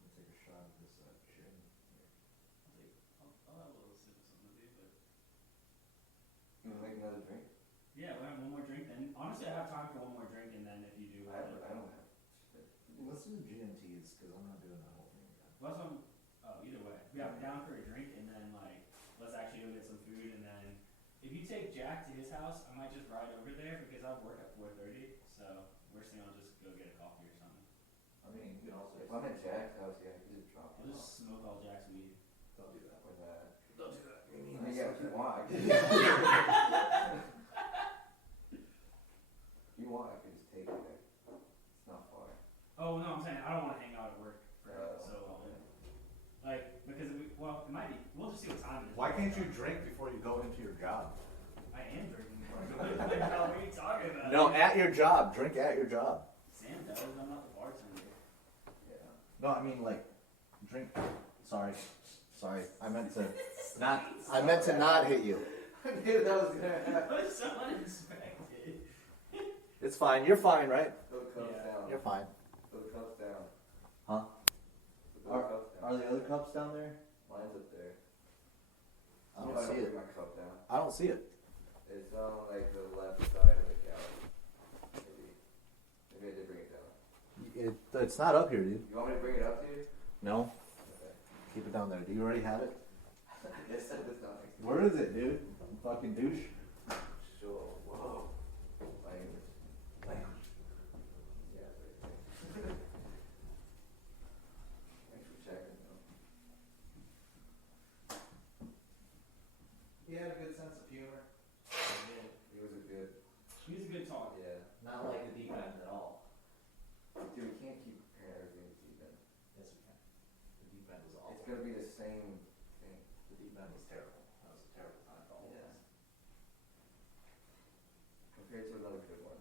I'll take a shot of this gin here. I'll have a little sip of something with you, but You wanna make another drink? yeah, we'll have one more drink. Then honestly, I have time for one more drink, and then if you do, I don't have shit. Let's do the GMTs, because I'm not doing that whole thing again. Well, that's either way. Yeah, I'm down for a drink, and then like let's actually go get some food, and then if if you take Jack to his house, I might just ride over there because I work at 4:30. So worst thing, I'll just go get a coffee or something. I mean, you can also. If I'm at Jack's house, yeah, I can just drop. I'll just smoke all Jack's weed. Don't do that. With that. Don't do that. I mean, yeah, if you want. If you want, I can just take you there. It's not far. Oh no, I'm saying I don't want to hang out at work for so long. Like because it might be. We'll just see what time it is. Why can't you drink before you go into your job? I am drinking. What are you talking about? No, at your job. Drink at your job. Sam does. I'm not the bartender. Yeah. No, I mean like drink. Sorry. I meant to not. I meant to not hit you. I knew that was gonna happen. That was so unexpected. It's fine. You're fine, right? Put the cups Yeah. down. You're fine. Put the cups down. Huh? Put the cups down. Are the other cups down there? Mine's up there. I don't see it. Put my cup down. I don't see it. It's on like the left side of the couch. Maybe I did bring it down. It's not up here, dude. You want me to bring it up to you? No. Okay. Keep it down there. Do you already have it? Yes, I was not. Where is it, dude? Fucking douche. Sure. Whoa. Language. Yeah, it's right there. Thanks for checking, though. He had a good sense of humor. He was a good. He was a good talker. Yeah. Not like the deep end at all. Dude, we can't keep comparing everything to deep end. Yes, we can. The deep end was awful. It's gonna be the same thing. The deep end was terrible. That was a terrible time for all of us. Compared to another good one.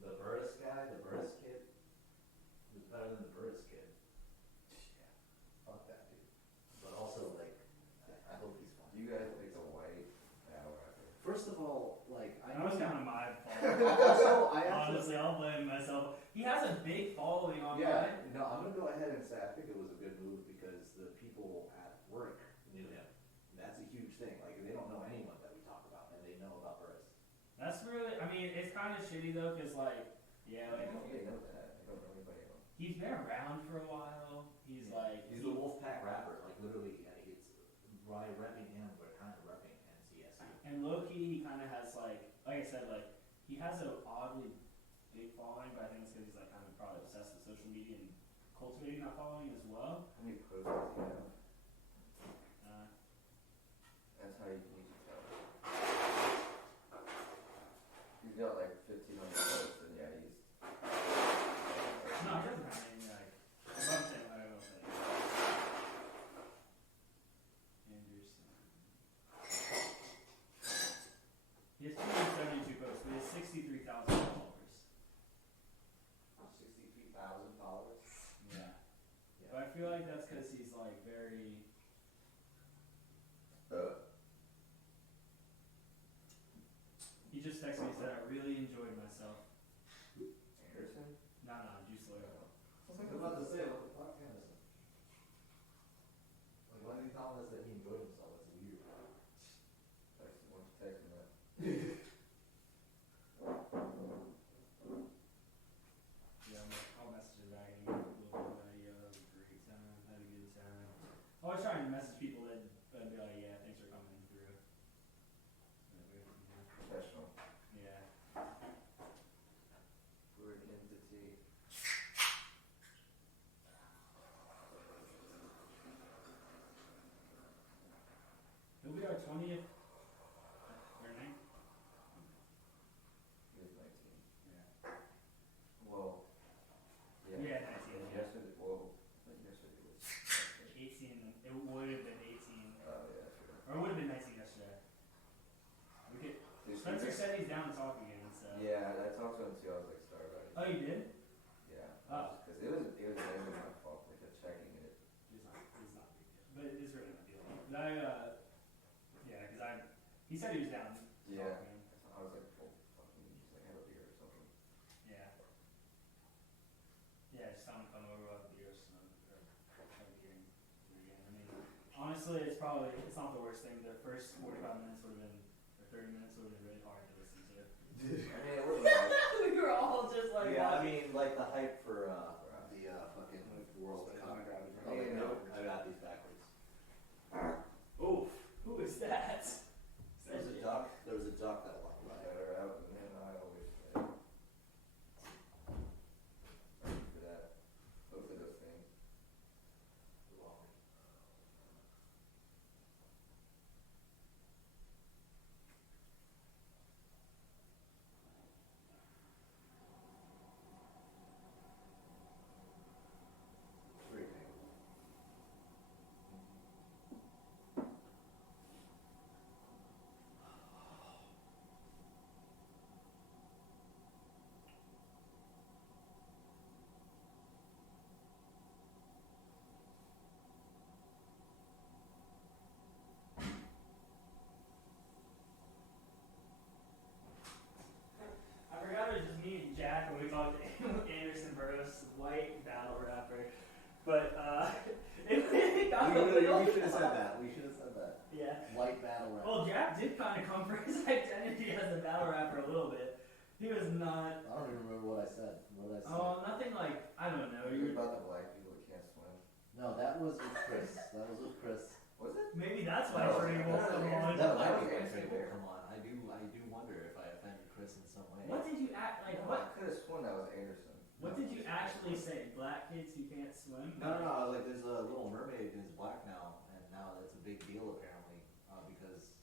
The Burris guy, the Burris kid, was better than the Burris kid. Yeah. Fuck that dude. But also, like, I hope he's fine. You guys picked a white battle rapper. First of all, like, That was kind of my fault. also, Honestly, I'll blame myself. He has a big following online. Yeah, no, I'm gonna go ahead and say I think it was a good move because the people at work knew him. That's a huge thing. Like they don't know anyone that we talk about, and they know about Burris. That's really. I mean, it's kind of shitty though, cause like, yeah, I like don't really know that. I don't know anybody else. he's been around for a while. He's like. He's the Wolfpack rapper. Like literally, it's by repping him, we're kind of repping NCSU. And low key, he kind of has like I said, like he has an oddly big following, but I think it's because he's like kind of probably obsessed with social media and cultivating that following as well. How many posts does he have? That's how you can tell. He's got like 1,500 posts, and yeah, he's. No, he doesn't have any like. I'm saying, I don't know. Anderson. He has 272 posts, but he has 63,000 followers. 63,000 followers. Yeah. But I feel like that's because he's like very. He just texted me and said, I really enjoyed myself. Anderson? No, Jooselord. I was about to say, what the fuck, Anderson? Like, why did he tell us that he enjoyed himself? That's weird. Why don't you text him that? Yeah, I'll message him back and give a little bit of that was a great time, had a good time. I always try and message people that be like, yeah, thanks for coming through. Professional. Yeah. We're an entity. It'll be our 20th or 9th. He was 19. Yeah. Whoa. Yeah, 19. Yeah. Yesterday, whoa. I think yesterday was. 18. It would have been 18. Oh, yeah, sure. Or it would have been 19 yesterday. We could. Dude, Spencer said he's down to talk again, so. Yeah, I talked to him too. I was like, sorry about it. Oh, you did? Yeah. Oh. Because it was mainly my fault. Like, checking it. It's not a big deal. But it's really not a deal. But yeah, because he said he was down. to Yeah. talk again. I was like, well, fucking, just like have a beer or something. Yeah. Yeah, just tell him to come over, have a beer or something. Or have a beer again. I mean, honestly, it's not the worst thing. The first 45 minutes would have been, or 30 minutes would have been really hard to listen to. I mean, it wasn't hard. We were all just like, Yeah, I watching. mean, like the hype for the fucking World Cup. I mean, no. I got these backwards. Oof. But it got a We little. should have said that. We should have said that. Yeah. White battle rap. Well, Jack did kind of come for his identity as a battle rapper a little bit. He was not. I don't even remember what I said. What did I say? Oh, nothing like, I don't know. You're You're, about the black people that can't swim. No, that was with Chris. That was with Chris. Was it? maybe that's why No, Trey no, won't no, come no, on. no. That might was be my Anthony favorite. Bear. Come on, I do wonder if I offended Chris in some way. What did you act like? No, What? I could have sworn that was Anderson. What did you actually say? Black kids who can't swim? No, I was like, there's a Little Mermaid who's black now, and now that's a big deal apparently, because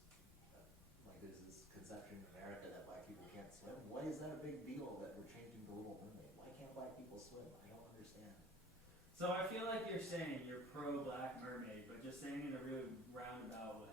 like there's this conception in America that black people can't swim. Why is that a big deal that we're changing the Little Mermaid? Why can't black people swim? I don't understand. So I feel like you're saying you're pro Black Mermaid, but just saying in a really roundabout way.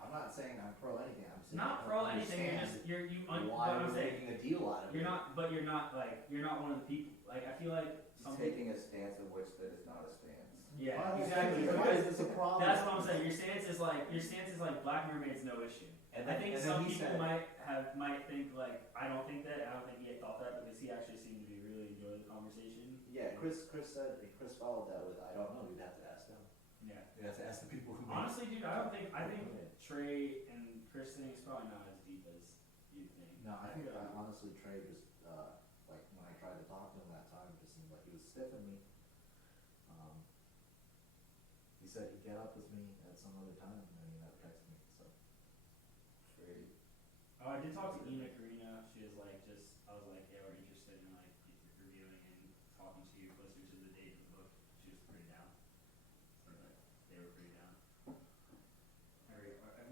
I'm not saying I'm pro anything. I'm saying Not I pro don't anything. You're understand just what why I'm we're saying. making a deal out of it. You're not, but you're not like you're not one of the people. Like I feel like He's some taking a stance of which that is not a stance. Yeah, Why- exactly. Why is Because this a problem? that's what I'm saying. Your stance is like Black Mermaid's no issue. And I then- think and then some he people said- might think like I don't think that. I don't think he thought that because he actually seemed to be really enjoying the conversation. Yeah, Chris followed that with, I don't know, you'd have to ask them. Yeah. You'd have to ask the people who made Honestly, dude, I think Trey and Chris thing is probably not as deep as you think. No, I think honestly Trey just, like when I tried to talk to him that time, it just seemed like he was stiffing me. He said he'd get up with me at some other time, and then he never texted me, so. Trey. Oh, I did talk to Ina Karina. She was like, I was like, yeah, we're interested in like reviewing and talking to you closer to the date of the book. She was pretty down. Or like, they were pretty down.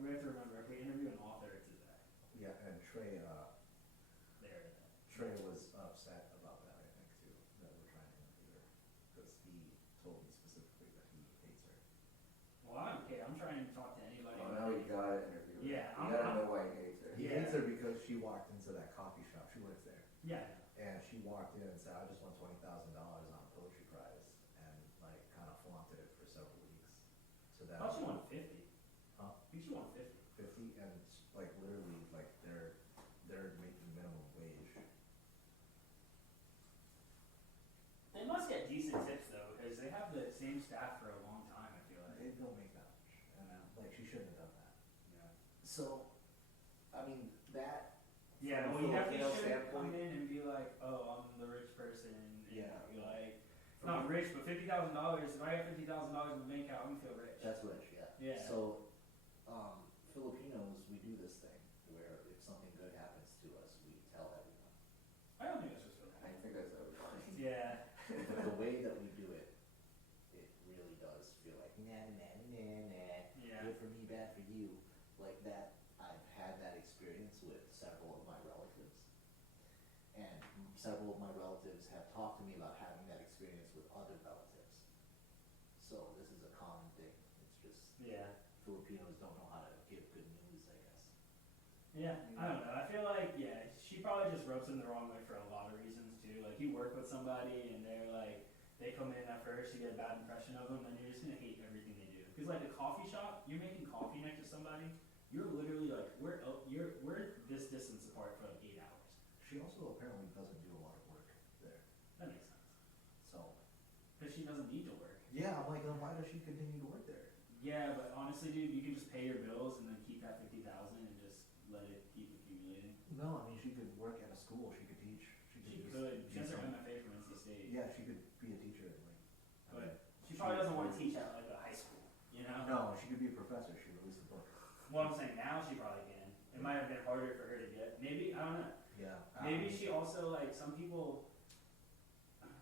We have to remember, if we interview an author, it's his back. Yeah, and Trey was upset about that, I think, too, that we're trying to interview her, because he told me specifically that he hates her. Well, I don't care. I'm trying to talk to anybody. Oh, now we gotta interview her. Yeah, You gotta know why he hates her. He Yeah. hates her because she walked into that coffee shop, she works there, Yeah. and she walked in and said, I just won $20,000 on a poetry prize, and like kind of flaunted it for several weeks. So I that thought she won 50. Huh? I think she won 50. 50, and like literally, like they're making minimum wage. They must get decent tips though, because they have the same staff for a long time. I feel like. They don't make that much, and like she shouldn't have done that. Yeah. So, I mean that. Yeah, from a well, you definitely Filipino should come standpoint- in and be like, oh, I'm the rich person. And Yeah. be like, not rich, but $50,000. If I have $50,000 in the bank account, I'm gonna feel rich. That's rich, yeah. Yeah. So, Filipinos, we do this thing where if something good happens to us, we tell everyone. I don't think that's just I Philippines. think that's everybody. Yeah. But the way that we do it, it really does feel like nah. Yeah. Good for me, bad for you. Like that, I've had that experience with several of my relatives, and several of my relatives have talked to me about having that experience with other relatives. So this is a common thing. It's just Yeah. Filipinos don't know how to give good news, I guess. Yeah. I don't know. I feel like, yeah, she probably just rubs him the wrong way for a lot of reasons too. Like you work with somebody and they're like, they come in at first, you get a bad impression of them, and you're just gonna hate everything they do. Because like a coffee shop, you're making coffee next to somebody, you're literally like, we're this distance apart for like 8 hours. She also apparently doesn't do a lot of work there. That makes sense. So Because she doesn't need to work. yeah, I'm like, then why does she continue to work there? Yeah, but honestly, dude, you can just pay your bills and then keep that 50,000 and just let it keep accumulating. No, I mean she could work at a school. She could teach. She just could. do She has her something. MFA from NC State. Yeah, she could be a teacher. Like, But she probably doesn't want to teach at like a high school, you know? no, she could be a professor. She released a book. Well, I'm saying now she probably can. It might have been harder for her to get. Maybe, I don't know. Yeah. Maybe she also, like, some people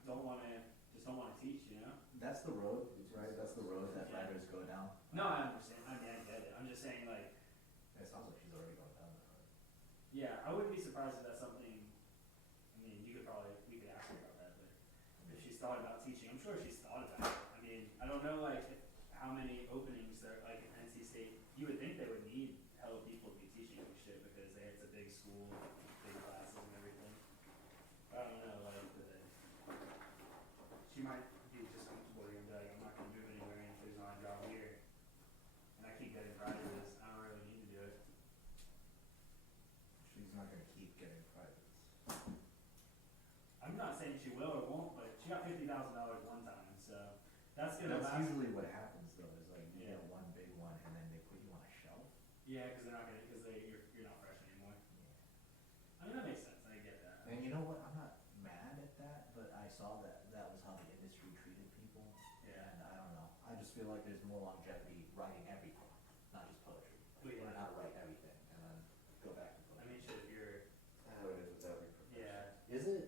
don't want to teach, you know? That's the road, right? That's the road that Yeah. writers go down. No, I understand. I mean, I get it. I'm just saying, like, It sounds like she's already gone down that road. yeah, I wouldn't be surprised if that's something, I mean, we could ask her about that, but if she's thought about teaching, I'm sure she's thought about it. I mean, I don't know, like, how many openings there, like, in NC State, you would think they would need hella people to be teaching and shit, because it's a big school, big classes and everything. I don't know, like, she might be just comfortable here and be like, I'm not gonna move anywhere and there's not a job here. And I keep getting prizes, I don't really need to do it. She's not going to keep getting prizes. I'm not saying she will or won't, but she got $50,000 one time, so That's gonna That's last. usually what happens though. Is like you Yeah. get one big one, and then they put you on a shelf. Yeah, because they're not gonna, because you're not fresh anymore. I mean that makes sense. I get that. And you know what? I'm not mad at that, but I saw that that was how the industry treated people. Yeah. And I don't know. I just feel like there's more longevity writing everything, not just poetry. Well, yeah. Learn how to write everything, and then go back to I poetry. mean, shit, if you're, That's what it is with every profession. yeah. Is it?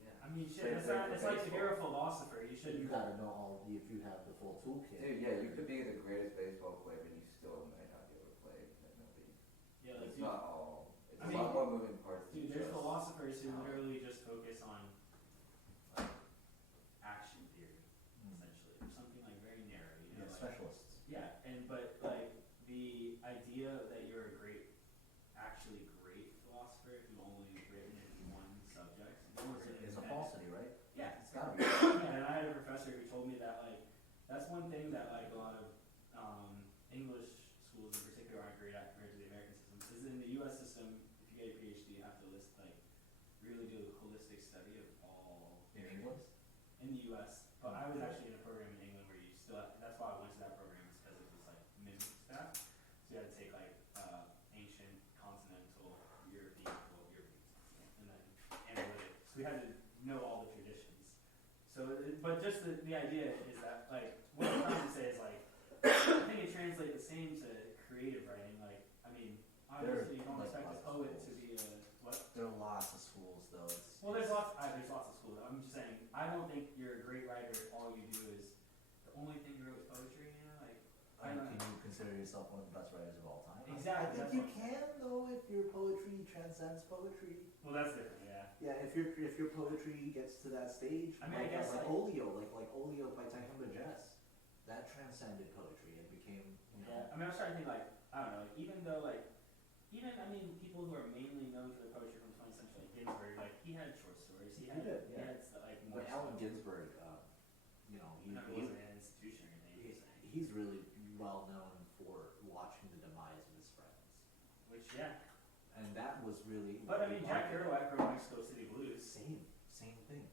Yeah. I mean, shit. Same It's thing not. for It's like if baseball. you're a philosopher, you You shouldn't. gotta know all. If you have the full toolkit. Dude, yeah, you could be the greatest baseball player, but you still might not be able to play MLB. Yeah, like It's dude, not all. It's I a mean, lot more moving parts. than dude, there's just philosophers who talent. literally just focus on like action theory, Mm. essentially, or something like very narrow. You know, Yeah, like, specialists. yeah, but like the idea that you're a actually great philosopher who only written in one subject It's a falsity, right? Yeah, It's gotta be. and I had a professor who told me that like that's one thing that like a lot of English schools in particular aren't great at compared to the American systems. Is in the U.S. system, if you get a PhD, you have to list like really do a holistic study of all In England? in the U.S. But I was actually in a program in England where you still have, that's why I went to that program, is because it was like mimic staff. So you had to take like ancient, continental, European, and then analytics. So we had to know all the traditions. So, but just the idea is that like what I'm trying to say is like I think it translates the same to creative writing. Like I mean, obviously you don't like expect a lots of poet to schools. be a what? There are lots of schools though. Well, there's lots of schools. I'm just saying, I don't think you're a great writer if all you do is the only thing you wrote was poetry. You know, like I don't Can know. you consider yourself one of the best writers of all time? Exactly, I that's think you what I'm can though if your poetry transcends poetry. Well, that's different. Yeah. Yeah, if your poetry gets to that stage, I mean, I guess, like like- Olio, like Olio by Tahimba Jess, that transcended poetry and became, you know, Yeah. I mean, I was trying to think like I don't know. Like, even though like even I mean people who are mainly known for their poetry from the 20th century, like Ginsberg, like he had short stories. He had did, yeah. had like more. but Allen stuff. Ginsberg, you know, I know he wasn't an institution or anything. I'm just saying. he's really well known for watching the demise of his friends, Which yeah. and that was really. But I mean, Jack Kerouac wrote Mexico City Blues. Same thing.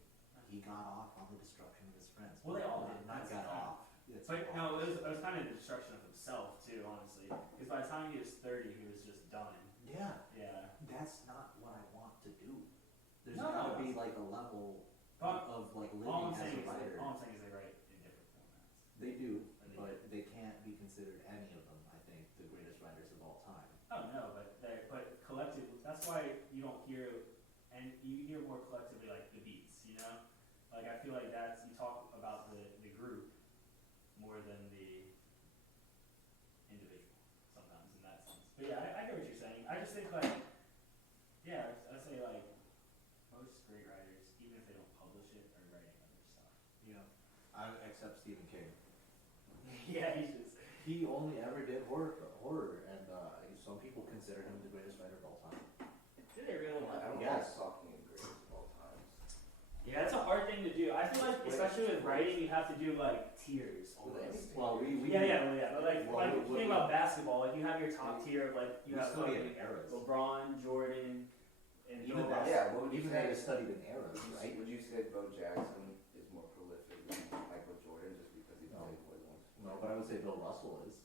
He got off on the destruction of his friends. Well, they all did. Not That's got the off. It's But off. no, it was kind of the destruction of himself too, honestly. Because by the time he was 30, he was just done. Yeah, Yeah. that's not what I want to do. There's No, gotta no. be like a level But of like all I'm living as saying a is writer. all I'm saying is they write in different formats. They do, And they but they can't be considered any of them, I think, the greatest writers of all time. Oh no, but collectively, that's why you don't hear, and you hear more collectively like the beats, you know. Like I feel like that's you talk about the group more than the individual sometimes in that sense. But yeah, I get what you're saying. I just think like, yeah, I say like most great writers, even if they don't publish it, are writing other stuff. You know. Except Stephen King. Yeah, he's just. He only ever did horror, and some people consider him the greatest writer of all time. Did they really? I don't Yes. like talking in greatest of all times. Yeah, it's a hard thing to do. I feel like, especially with writing, you have to do like tiers almost. Well, we Yeah. But like, Well, like we- think about basketball. Like you have your top tier of like you we have study fucking in eras. LeBron, Jordan, and Even Bill that, Russell. Yeah, what would you even say? they studied in eras, right? Would you say Bo Jackson is more prolific than Michael Jordan just because he No. played more than once? No, but I would say Bill Russell is.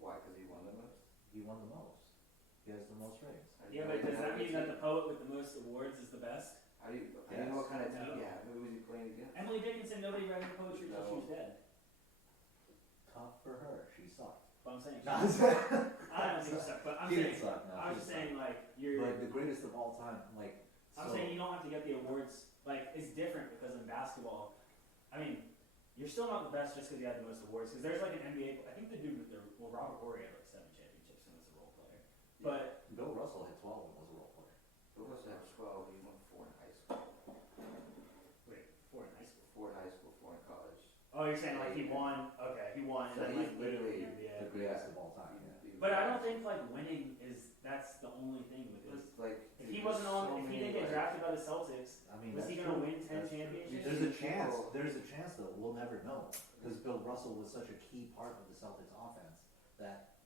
Why? Because he won the most? He won the most. He has the most rings. Yeah, but does that mean that the poet with the most awards is the best? How do you know what kind of team No. you have? Who was he playing against? Emily Dickinson, nobody read her poetry till she was No. dead. Tough for her. She sucked. But I'm saying, No, I don't think so. But I'm she didn't saying, suck. No, I'm she just sucked. saying like you're. But the greatest of all time, like. I'm so- saying you don't have to get the awards. Like it's different because in basketball, I mean, you're still not the best just because you have the most awards. Because there's like an NBA. I think the dude with Robert Horry had like 7 championships and was a role player. But Bill Russell had 12 and was a role player. Who must have 12? He won 4 in high school. wait, 4 in high school. 4 in high school, 4 in college. Oh, you're saying like he won? Okay, he won. So and then, he's like literally in the NBA. The greatest of all time. Yeah. But I don't think like winning that's the only thing because It's like if he wasn't on, if he didn't get drafted by the Celtics, I mean, was he that's gonna true. win 10 That's true. championships? There's a chance. There's a chance though. We'll never know because Bill Russell was such a key part of the Celtics offense that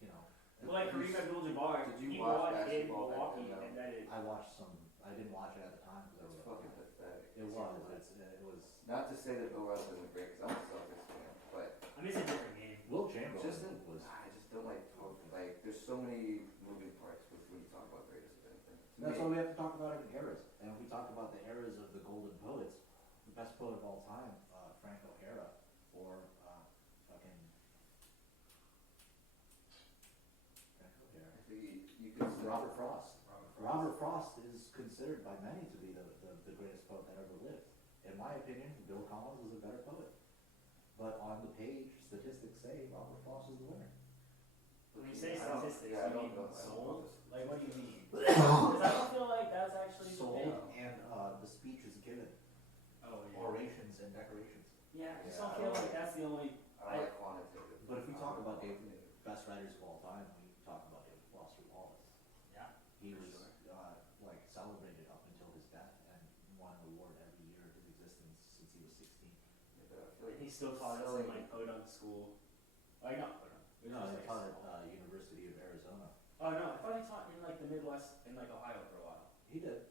Well, like Kareem Abdul-Jabbar, Did you he watch brought in basketball back Milwaukee then, though? and that is. I watched some. I didn't watch it at the time because I It's was fucking pathetic. It was. It was. Not to say that Bill Russell isn't great, because I'm a Celtics fan. That's why we have to talk about it in eras. And if we talk about the eras of the golden poets, the best poet of all time, Frank O'Hara, or fucking Frank O'Hara. I think you could say Robert Frost. Robert Frost is considered by many to be the greatest poet that ever lived. In my opinion, Bill Collins was a better poet. But on the page, statistics say Robert Frost is the winner. When you say I don't- statistics, yeah, I you don't mean know. I don't know sold? this. Like, what do you mean? Because I don't feel like that's actually the Sold thing. and the speech is given, Oh, yeah. orations and decorations. Yeah, I just Yeah, don't I feel don't like that's the only. I like quantitative. But if we talk about best writers of all time, we talk about David Foster Wallace. Yeah. He For was sure. like celebrated up until his death and won an award every year of his existence since he was 16. Yeah, but I feel like He still taught us in like podunk school. Like not podunk. It was No, just, he like, taught at small. University of Arizona. Oh no, I thought he taught in like the Midwest in like Ohio for a while. He did.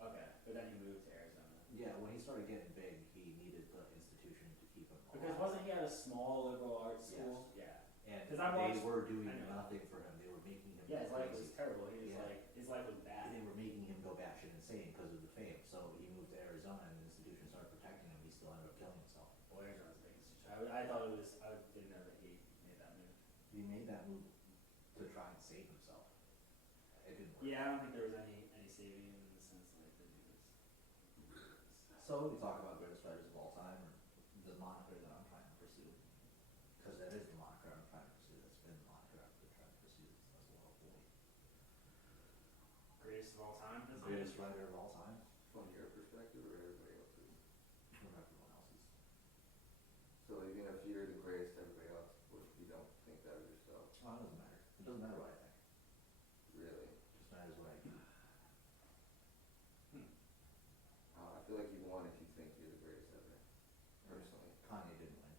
Okay, but then he moved to Arizona. Yeah, when he started getting big, he needed the institution to keep him Because alive. wasn't he at a small liberal arts school? Yeah. And 'Cause I they watched- were doing I know. nothing for him. They were making him Yeah, his go life was crazy. terrible. He was Yeah. like his life was bad. They were making him go batshit insane because of the fame. So he moved to Arizona and the institution started protecting him. He still ended up killing himself. Well, Arizona's the biggest. I thought it was. I didn't know that he made that move. He made that move to try and save himself. It didn't work. Yeah, I don't think there was any saving him in the sense like the dude was. So we talk about greatest writers of all time, or the moniker that I'm trying to pursue, because that is the moniker I'm trying to pursue. That's been the moniker I've been trying to pursue since I was a little boy. Greatest of all time. That's Greatest writer of all time, from your perspective or everybody else's. from everyone else's. So even if you're the greatest, everybody else, what if you don't think that of yourself? Well, it doesn't matter. It doesn't matter what I think. Really? It just matters what I do. I feel like you won if you think you're the greatest ever. Personally. Kanye didn't win.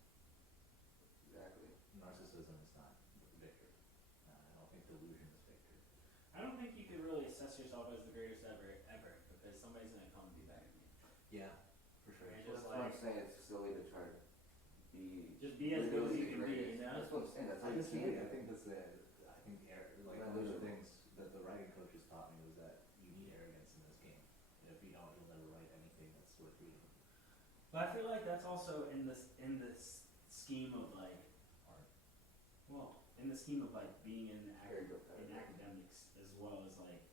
Exactly. Narcissism is not victory. I don't think delusion is victory. I don't think you could really assess yourself as the greatest ever, because somebody's gonna come and be better than you. Yeah, for sure. Right. Well, Just that's what I'm like- saying, it's silly to try to be. Just be as good as you can be, greatest. you know? That's what I'm saying, that's how I you disagree. can I think that's the. I think like Not one of the losing. things that the writing coaches taught me was that you need arrogance in this game. And if you don't, you'll never write anything that's worth reading. But I feel like that's also in this scheme of like, Art. well, in the scheme of like being in There you go. academics as well as like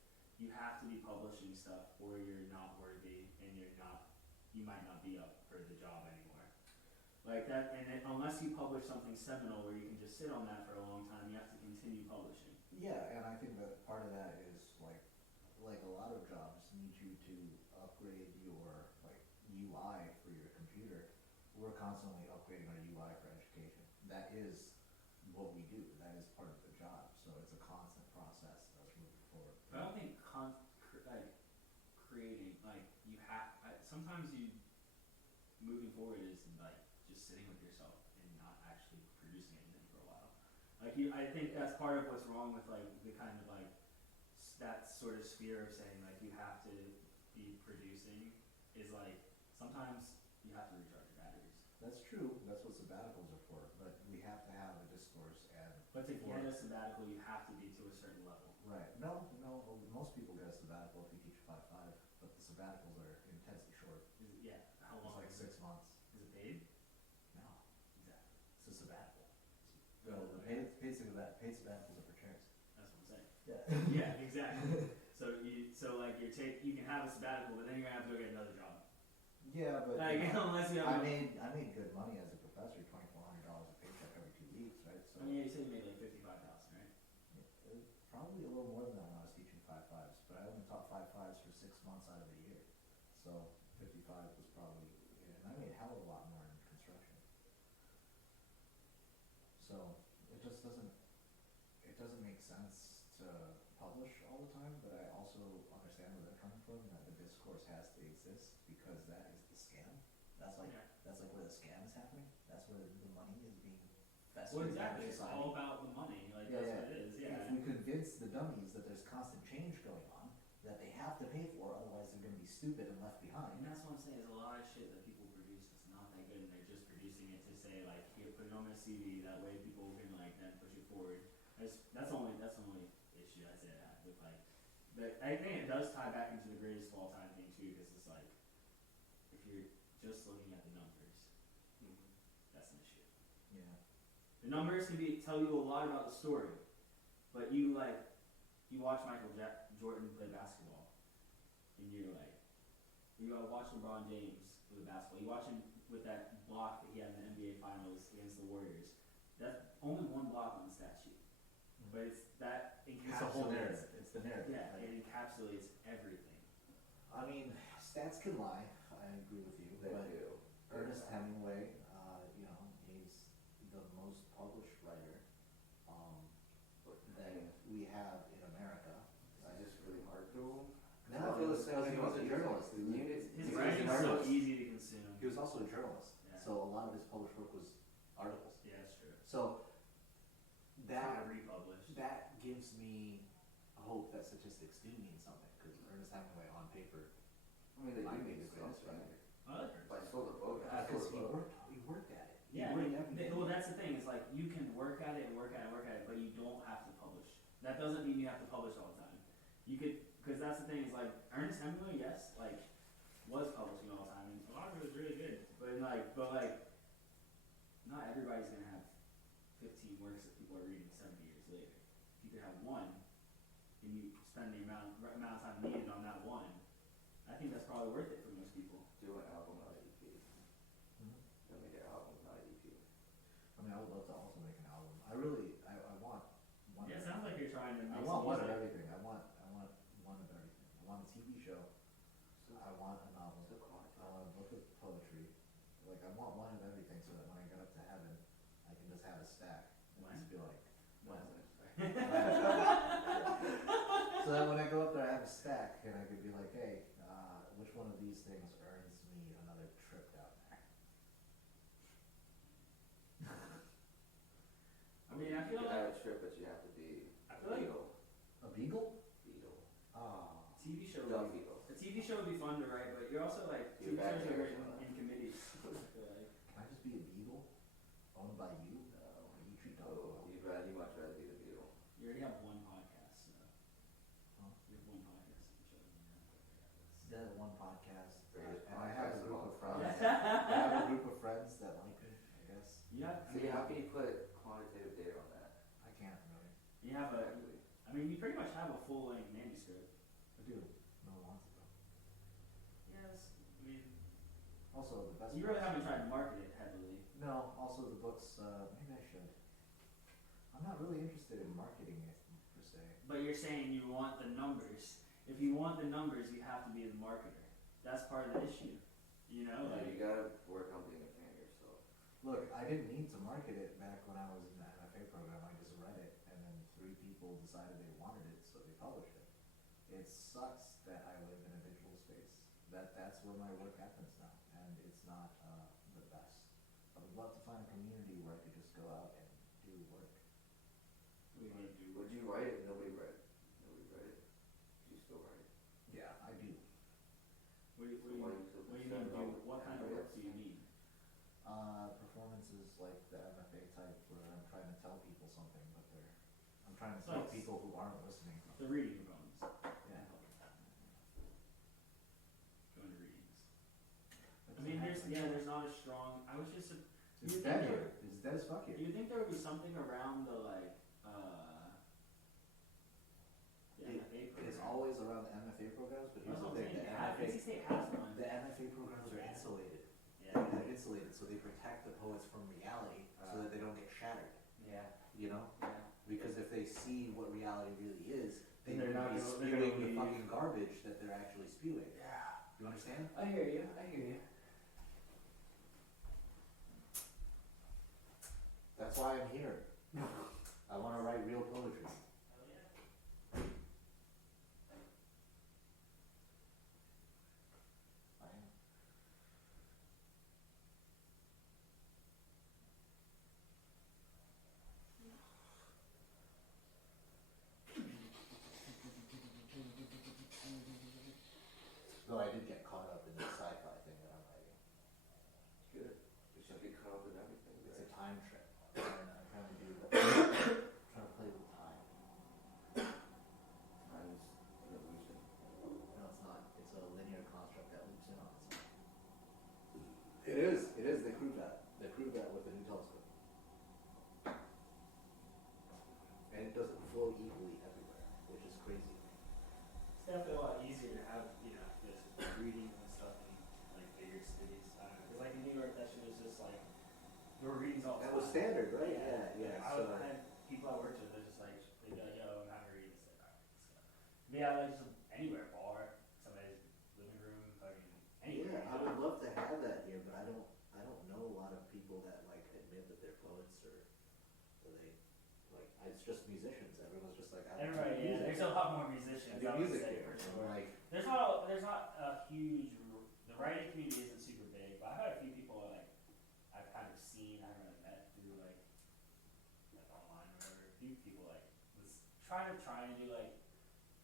you have to be publishing stuff or you're not worthy and you might not be up for the job anymore. Like that, and unless you publish something seminal where you can just sit on that for a long time, you have to continue publishing. Yeah, and I think that part of that is like a lot of jobs need you to upgrade your like UI for your computer. We're constantly upgrading our UI for education. That is what we do. That is part of the job. So it's a constant process of moving forward. But I don't think creating like you have. Sometimes you moving forward is like just sitting with yourself and not actually producing anything for a while. Like I think that's part of what's wrong with like the kind of like that sort of sphere of saying like you have to be producing is like sometimes you have to recharge your batteries. That's true. That's what sabbaticals are for. But we have to have a discourse and. But to get a sabbatical, you have to be to a certain level. Right. No. Most people get a sabbatical if you teach 5-5, but the sabbaticals are intensely short. Yeah. How It's long? like 6 months. Is it paid? No, Exactly. it's a sabbatical. Oh, The okay. paid sabbaticals are for chicks. That's what I'm saying. Yeah. Yeah, exactly. So like you can have a sabbatical, but then you're gonna have to go get another job. Yeah, but Like unless you have. I made good money as a professor, $2,400 a paycheck every 2 weeks, right? So I mean, you said you made like 55,000, right? probably a little more than that when I was teaching 5-5s, but I only taught 5-5s for 6 months out of the year. So 55 was probably, and I made a hell of a lot more in construction. So it just doesn't make sense to publish all the time, but I also understand where they're coming from, that the discourse has to exist because that is the scam. That's like Yeah. that's like where the scam is happening. That's where the money is being Well, festered exactly. in It's society. all about the money. Like Yeah, that's yeah. what it is. Yeah. If we convince the dummies that there's constant change going on, that they have to pay for, otherwise they're going to be stupid and left behind. And that's what I'm saying. There's a lot of shit that people produce that's not that good, and they're just producing it to say like, here, put it on my CV. That way, people can like then push it forward. That's the only issue I say I have with like But I think it does tie back into the greatest of all time thing too, because it's like if you're just looking at the numbers, that's an issue. Yeah. The numbers can tell you a lot about the story, but you watch Jordan play basketball, and you're like, you gotta watch LeBron James with basketball. You watch him with that block that he had in the NBA Finals against the Warriors. That's only one block on the stat sheet, but it's that It's the whole encapsulates. narrative. It's the narrative. Yeah, Like, it encapsulates everything. I mean, stats can lie. I agree with you. They But do. Ernest Hemingway, he's the most published writer that we have in America. It's just really hard to. No, I feel the same because way he was a with journalist. His He was writing's an so artist. easy to consume. He was also a journalist, Yeah. so a lot of his published work was articles. Yeah, that's true. So That that republished. that gives me hope that statistics do mean something, because Ernest Hemingway on paper, I mean, they I do think make it's sense, greatest right? writer. I like her. But I sold the book. Because he worked at it. He Yeah, I worked mean, everything. well, that's the thing. It's like you can work at it and work at it and work at it, but you don't have to publish. That doesn't mean you have to publish all the time. You could, because that's the thing. Is like Ernest Hemingway, yes, like was publishing all the time, and a lot of it was really good. But not everybody's gonna have 15 works that people are reading 70 years later. If you could have one, and you spend the amount of time needed on that one, I think that's probably worth it for most people. Do an album, not an EP. Mhm. Don't make an album, not an EP. I mean, I would love to also make an album. I want one. Yeah, it sounds like you're trying to. I Make want some one of music. everything. I want one of everything. I want a TV show. I want a novel. So quality. I want a book of poetry. Like, I want one of everything, so that when I get up to heaven, I can just have a stack and just be like, When? so that when I go up there, I have a stack, and I could be like, hey, which one of these things earns me another trip down there? I mean, I You feel can like have a trip, but you have to be I feel like Beatle. A beagle? Beatle. Ah. TV show. Dumb Would be, Beatle. a TV show would be fun to write, but you're also like You're TV back shows are there, written so- in committees. I feel like. Can I just be a beagle? Owned by you? No. You treat dogs Oh, well. you'd much rather be the Beatle. You already have one podcast, so Huh? you have one podcast. You should, That one podcast, Greatest and I have a podcast of group all of friends. time. I have a group of friends that like me, I guess. Yeah, I See, mean, how can you put quantitative data on that? I can't really. you have a. Exactly. I mean, you pretty much have a full length manuscript. I do. No one wants it though. Yes. I mean, Also, the best. you really books- haven't tried to market it heavily. No. Also, the books. Maybe I should. I'm not really interested in marketing it per se. But you're saying you want the numbers. If you want the numbers, you have to be the marketer. That's part of the issue. You know, Yeah, like you gotta work on being a fan yourself. Look, I didn't need to market it back when I was in the MFA program. I just read it, and then 3 people decided they wanted it, so they published it. It sucks that I live in a digital space. That's where my work happens now, and it's not the best. I would love to find a community where I could just go out and do work. we want to do. Would you write it? Nobody read it. Nobody read it. You still write it. Yeah, I do. What do you, So what why do you, do you feel what do you concerned need to do? about What kind of everybody work else? do you need? Performances like the MFA type, where I'm trying to tell people something, but I'm trying to So tell it's- people who aren't listening. The reading components. Yeah. Going to readings. That's I mean, what there's not a strong. I was just. It's you dead think here. It's dead as fuck here. Do you think there would be something around the like? The MFA program? It's always around the MFA programs, but here's That's the what I'm thing: saying. NC State has one. the MFA programs are insulated. Yeah. They're insulated, so they protect the poets from reality, so that they don't get shattered. Yeah. You know, Yeah. because if they see what reality really is, they They're would not be gonna- they're spewing gonna the be- fucking garbage that they're actually spewing. Yeah. You understand? I hear you. I hear you. That's why I'm here. I want to write real poetry. Hell yeah. I am. Though I did get caught up in the sci-fi thing were readings all the That time. was standard, right? Yeah. I So had people I worked with, they're just like, they'd be like, yo, I'm having a reading. It's like, alright, let's go. But yeah, like just anywhere, bar, somebody's living room, fucking anywhere. yeah, I would love to have that here, but I don't know a lot of people that like admit that they're poets or they like. It's just musicians. Everyone's just like, I don't Everybody, do yeah, music. there's a lot more musicians, I do I would music say, here. for And sure. like, There's not a huge, the writing community isn't super big, but I've had a few people like I've kind of seen, I haven't really met through like online or whatever. A few people like was trying to do like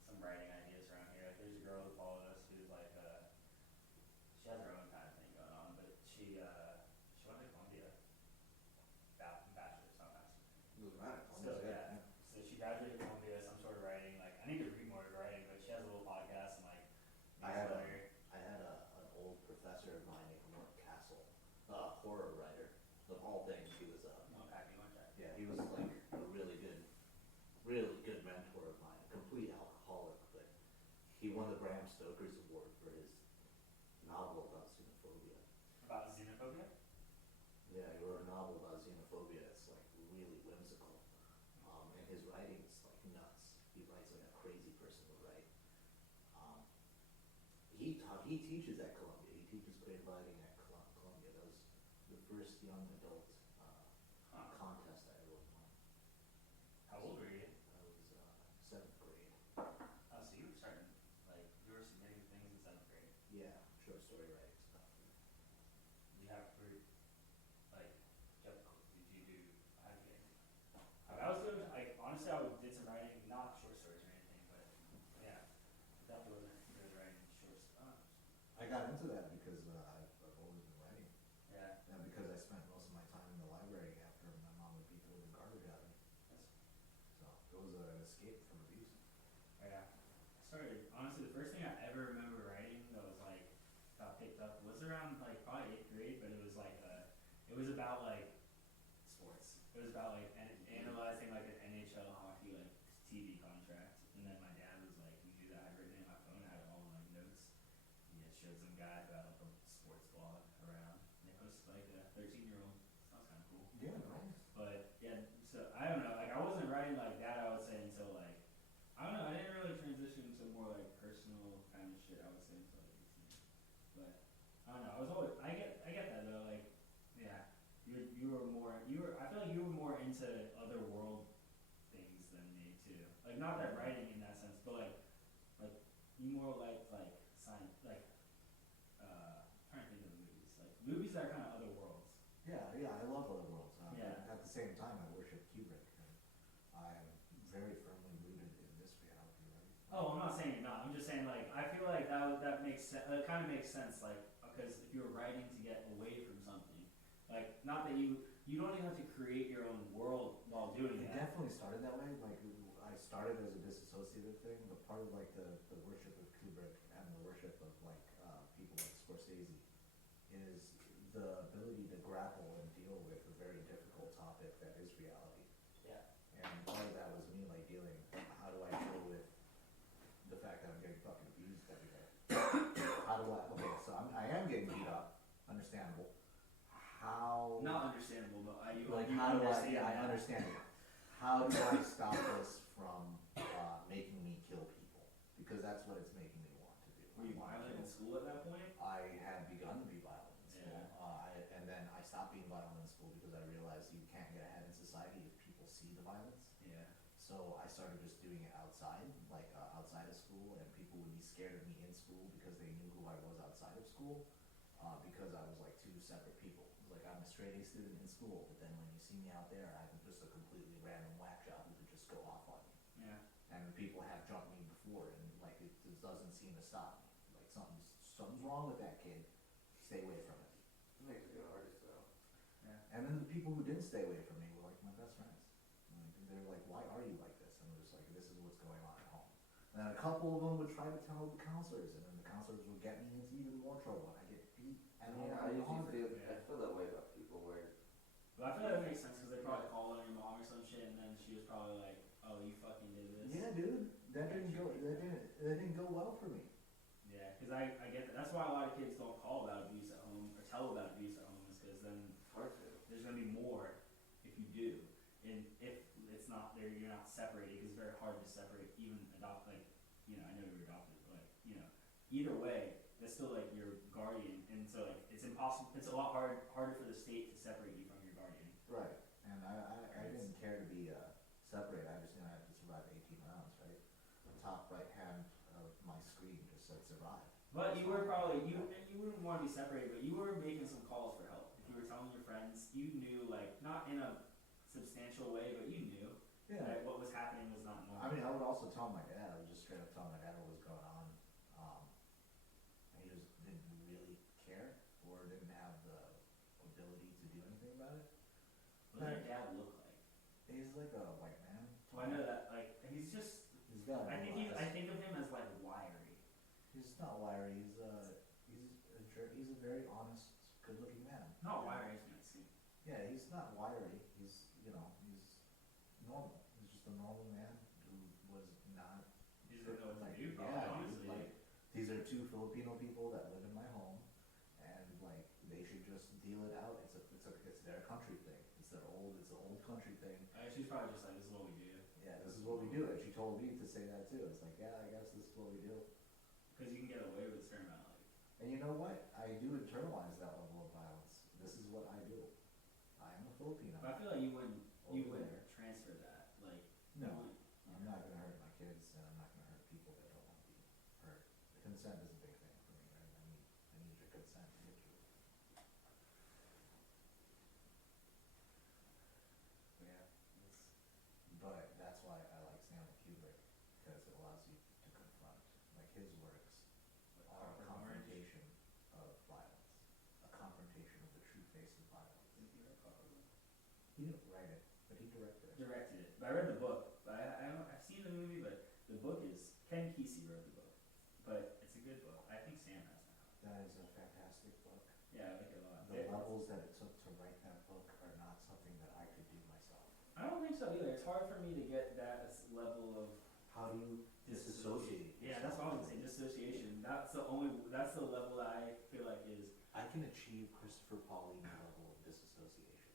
some writing ideas around here. Like there's a girl who followed us who's like she has her own kind of thing going on, but she went to Columbia, bachelor's, not master's. it was right. So yeah, so she graduated Columbia, some sort of writing. Like I need to read more of her writing, but she has a little podcast and like I had newsletter. an old professor of mine named Mark Castle, a horror writer. Of all things, he was Unpacking one track. yeah, he was like a really good mentor of mine. A complete alcoholic, but he won the Bram Stoker's Award for his novel about xenophobia. About xenophobia? Yeah, he wrote a novel about xenophobia. It's like really whimsical, and his writing's like nuts. He writes like a crazy person would write. He teaches at Columbia. He teaches creative writing at Columbia. That was the first young adult contest I ever won. How old were you? I was 7th grade. Oh, so you were starting, like, you were submitting things in 7th grade. Yeah, short story writing stuff. You have, like, did you do, how did you get into it? I was doing, like, honestly, did some writing, not short stories or anything, but, yeah, definitely wasn't really writing short stories. I got into that because I've always been writing. Yeah, And because I spent most of my time in the library after my mom would beat the living garbage out of me. that's, So it was an escape from abuse. yeah. I started, honestly, the first thing I ever remember writing that was, like, got picked up was around, like, probably 8th grade, but it was, like, it was about, like, sports. It was about, like, analyzing, like, an NHL hockey, like, TV contract. And then my dad was like, you do that? I'd written it in my phone, I had it all in, like, notes. And it showed some guy who had, like, a sports blog around. And it posted, like, a 13-year-old. So that was kind of cool. Yeah, nice. But, yeah, so, I don't know, like, I wasn't writing like that, I would say, until, like, I don't know, I didn't really transition to more, like, personal kind of shit, I would say, until, like, 18. But, I don't know, I was always, I get that, though, like, yeah, I feel like you were more into other world things than me, too. Like, not that writing in that sense, but, like, you more like science, like, trying to think of movies that are kind of other worlds. Yeah, I love other worlds. Yeah. At the same time, I worship Kubrick, and I am very firmly rooted in this reality, right? Oh, I'm not saying you're not. I'm just saying, like, I feel like that makes sense. It kind of makes sense, like, because if you're writing to get away from something, like, not that you don't even have to create your own world while doing It that. definitely started that way. Like, I started as a disassociative thing, but part of like the worship of Kubrick and the worship of like people like Scorsese is the ability to grapple and deal with a very difficult topic that is reality. Yeah. And part of that was me like dealing, how do I deal with the fact that I'm getting fucking abused every day? How do okay, so I am getting beat up, understandable. How Not understandable, but I like you how do understand I that. understand it. How do I stop this from making me kill people? Because that's what it's making me want to do. Were you violent in school at that point? I had begun to be violent in school. Yeah. And then I stopped being violent in school because I realized you can't get ahead in society if people see the violence. Yeah. So I started just doing it outside, like outside of school, and people would be scared of me in school because they knew who I was outside of school, because I was like two separate people. It was like I'm a straight A student in school, but then when you see me out there, I'm just a completely random whack job who could just go off on you. Yeah. And people have jumped me before, and like it just doesn't seem to stop me. Like something's wrong with that kid. Stay away from it. It makes a good artist though. Yeah. And then the people who didn't stay away from me were like my best friends. Like, they're like, why are you like this? And I'm just like, this is what's going on at home. And then a couple of them would try to tell the counselors, and then the counselors would get me into even more trouble, and I get beat. I mean, I Yeah. feel that way about people where But I feel like that makes sense because they probably called on your mom or some shit, and then she was probably like, "Oh, you fucking did this." yeah, dude, that didn't go well for me. Yeah, because I get that. That's why a lot of kids don't call about abuse at home or tell about abuse at home, is because then it's hard to. there's gonna be you're not separated, because it's very hard to separate even adopt, like, you know, I know you were adopted, but like, you know, either way, that's still like your guardian, and so like it's impossible. It's a lot harder for the state to separate you from your guardian. Right. And I didn't care to be separated. I just knew I had to survive 18 rounds, right? The top right hand of my screen just said survive. But you were probably you wouldn't want to be separated, but you were making some calls for help. If you were telling your friends, you knew, like, not in a substantial way, but you knew that what was happening was not normal. I mean, I would also tell my dad. I would just straight up tell my dad what was going on. And he just didn't really care or didn't have the ability to do anything about it. What does your dad look like? He's like a white man. Well, I know that, like, he's just. He's got. I think of him as like wiry. He's not wiry. He's a very honest, good-looking man. Not wiry, as you might see. Yeah, he's not wiry. He's normal. He's just a normal man who was not. He doesn't know what to like, do, probably, yeah, honestly. like, these are two Filipino people that live in my home, and like they should just deal it out. It's their country thing. It's an old country thing. She's probably just like, this is what we do. Yeah, this is what we do. And she told me to say that too. It's like, yeah, I guess this is what we do. Because you can get away with a certain amount, like. And you know what? I do internalize that level of violence. This is what I do. I am a Filipino. But I feel like you wouldn't Over there. transfer that, like. No, I'm not gonna hurt my kids, and I'm not gonna hurt people that don't want to be hurt. Consent is a big thing for me, right? I need your consent to hit you. Yeah, but that's why I like Stanley Kubrick, because it allows you to confront. Like his works are a confrontation of violence, a confrontation of the true face of violence. He didn't write it, but he directed it. Directed it. But I read the book. But I've seen the movie, but the book is Ken Kesey wrote the book. But it's a good book. I think Sam has now. That is a fantastic book. Yeah, I like it a lot. The levels that it took to write that book are not something that I could do myself. I don't think so either. It's hard for me to get that level of How do you disassociate? Yeah, that's what I was saying. Dissociation. That's the level that I feel like is. I can achieve Christopher Paolini level of disassociation.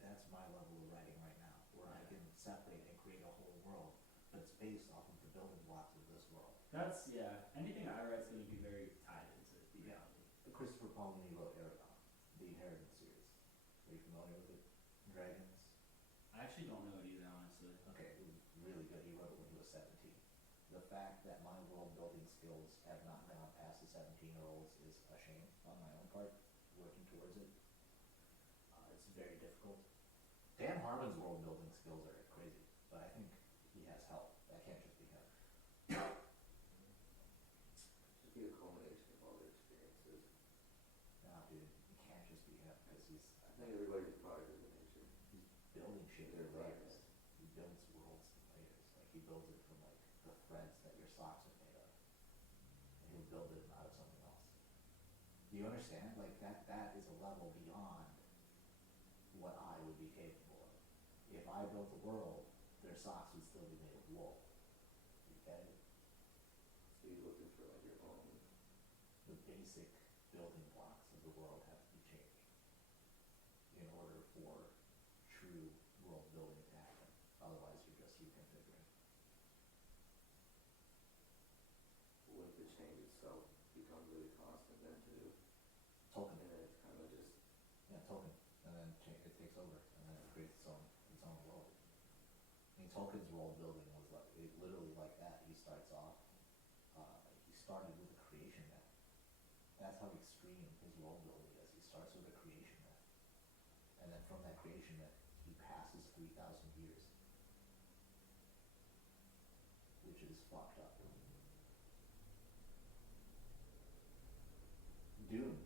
That's my level of writing right now, where I can separate and create a whole world, but it's based off of the building blocks of this world. That's anything I write is going to be very tied into reality. Christopher Paolini wrote Aragon, the Inheritance series. Are you familiar with it? Dragons? I actually don't know it either, honestly. Okay, it was really good. He wrote it when he was 17. The fact that my world building skills have not gone past the 17-year-olds is a shame on my own part, working towards it. It's very difficult. Dan Harmon's world building skills are crazy, but I think he has help. That can't just be him. Just be a culmination of all their experiences. No, dude, it can't just be him, because I think everybody's a product of the nature. he's building shit in They're layers. He builds worlds in layers. Like, he builds it from like the threads that your socks are made of, and he'll build it out of something else. Do you understand? Like, that is a level beyond what I would be capable of. If I built a world, their socks would still be made of wool. You get it? So you're looking for like your own. The basic building blocks of the world have to be changed in order for true world building to happen. Otherwise, you're just reconfiguring. What if the change itself becomes really constant then too? Tolkien. And then it's kind of just. Yeah, Tolkien. And then it takes over, and then it creates its own world. I mean, Tolkien's world building was like, literally like that. He starts off, he started with a creation myth. That's how extreme his world building is. He starts with a creation myth. And then from that creation myth, he passes 3,000 years. Which is fucked up. Dune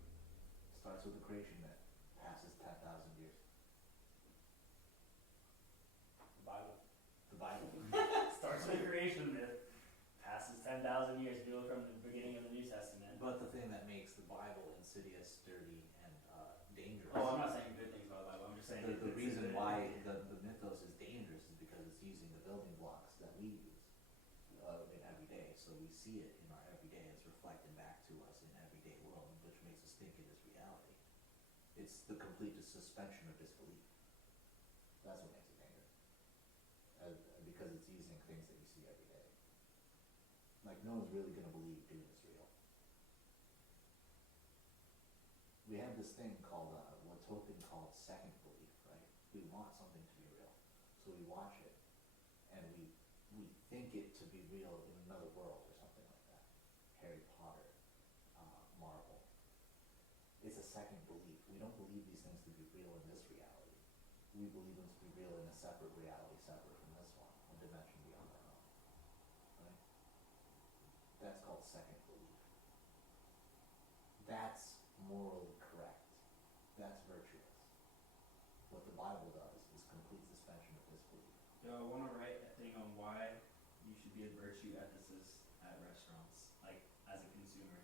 starts with a creation myth, passes 10,000 years. The Bible. The Bible. Starts with creation myth, passes 10,000 years, do it from the beginning of the New Testament. But the thing that makes the Bible insidious, dirty, and dangerous. Oh, I'm not saying good things about the Bible. I'm just saying The reason why the mythos is dangerous is because it's using the building blocks that we use in every day. So we see it in our everyday. It's reflected back to us in everyday world, which makes us think it is reality. It's the complete suspension of disbelief. That's what makes it dangerous. things that you see every day. Like, no one's really gonna believe doom is real. We have this thing called, what's often called second belief, right? We want something to be real, so we watch it, and we think it to be real in another world or something like that. Harry Potter, Marvel. It's a second belief. We don't believe these things to be real in this reality. We believe them to be real in a separate reality, separate from this one, a dimension beyond our own. Right? That's called second belief. That's morally correct. That's virtuous. What the Bible does is complete suspension of disbelief. Yo, I want to write a thing on why you should be a virtue ethicist at restaurants, like as a consumer.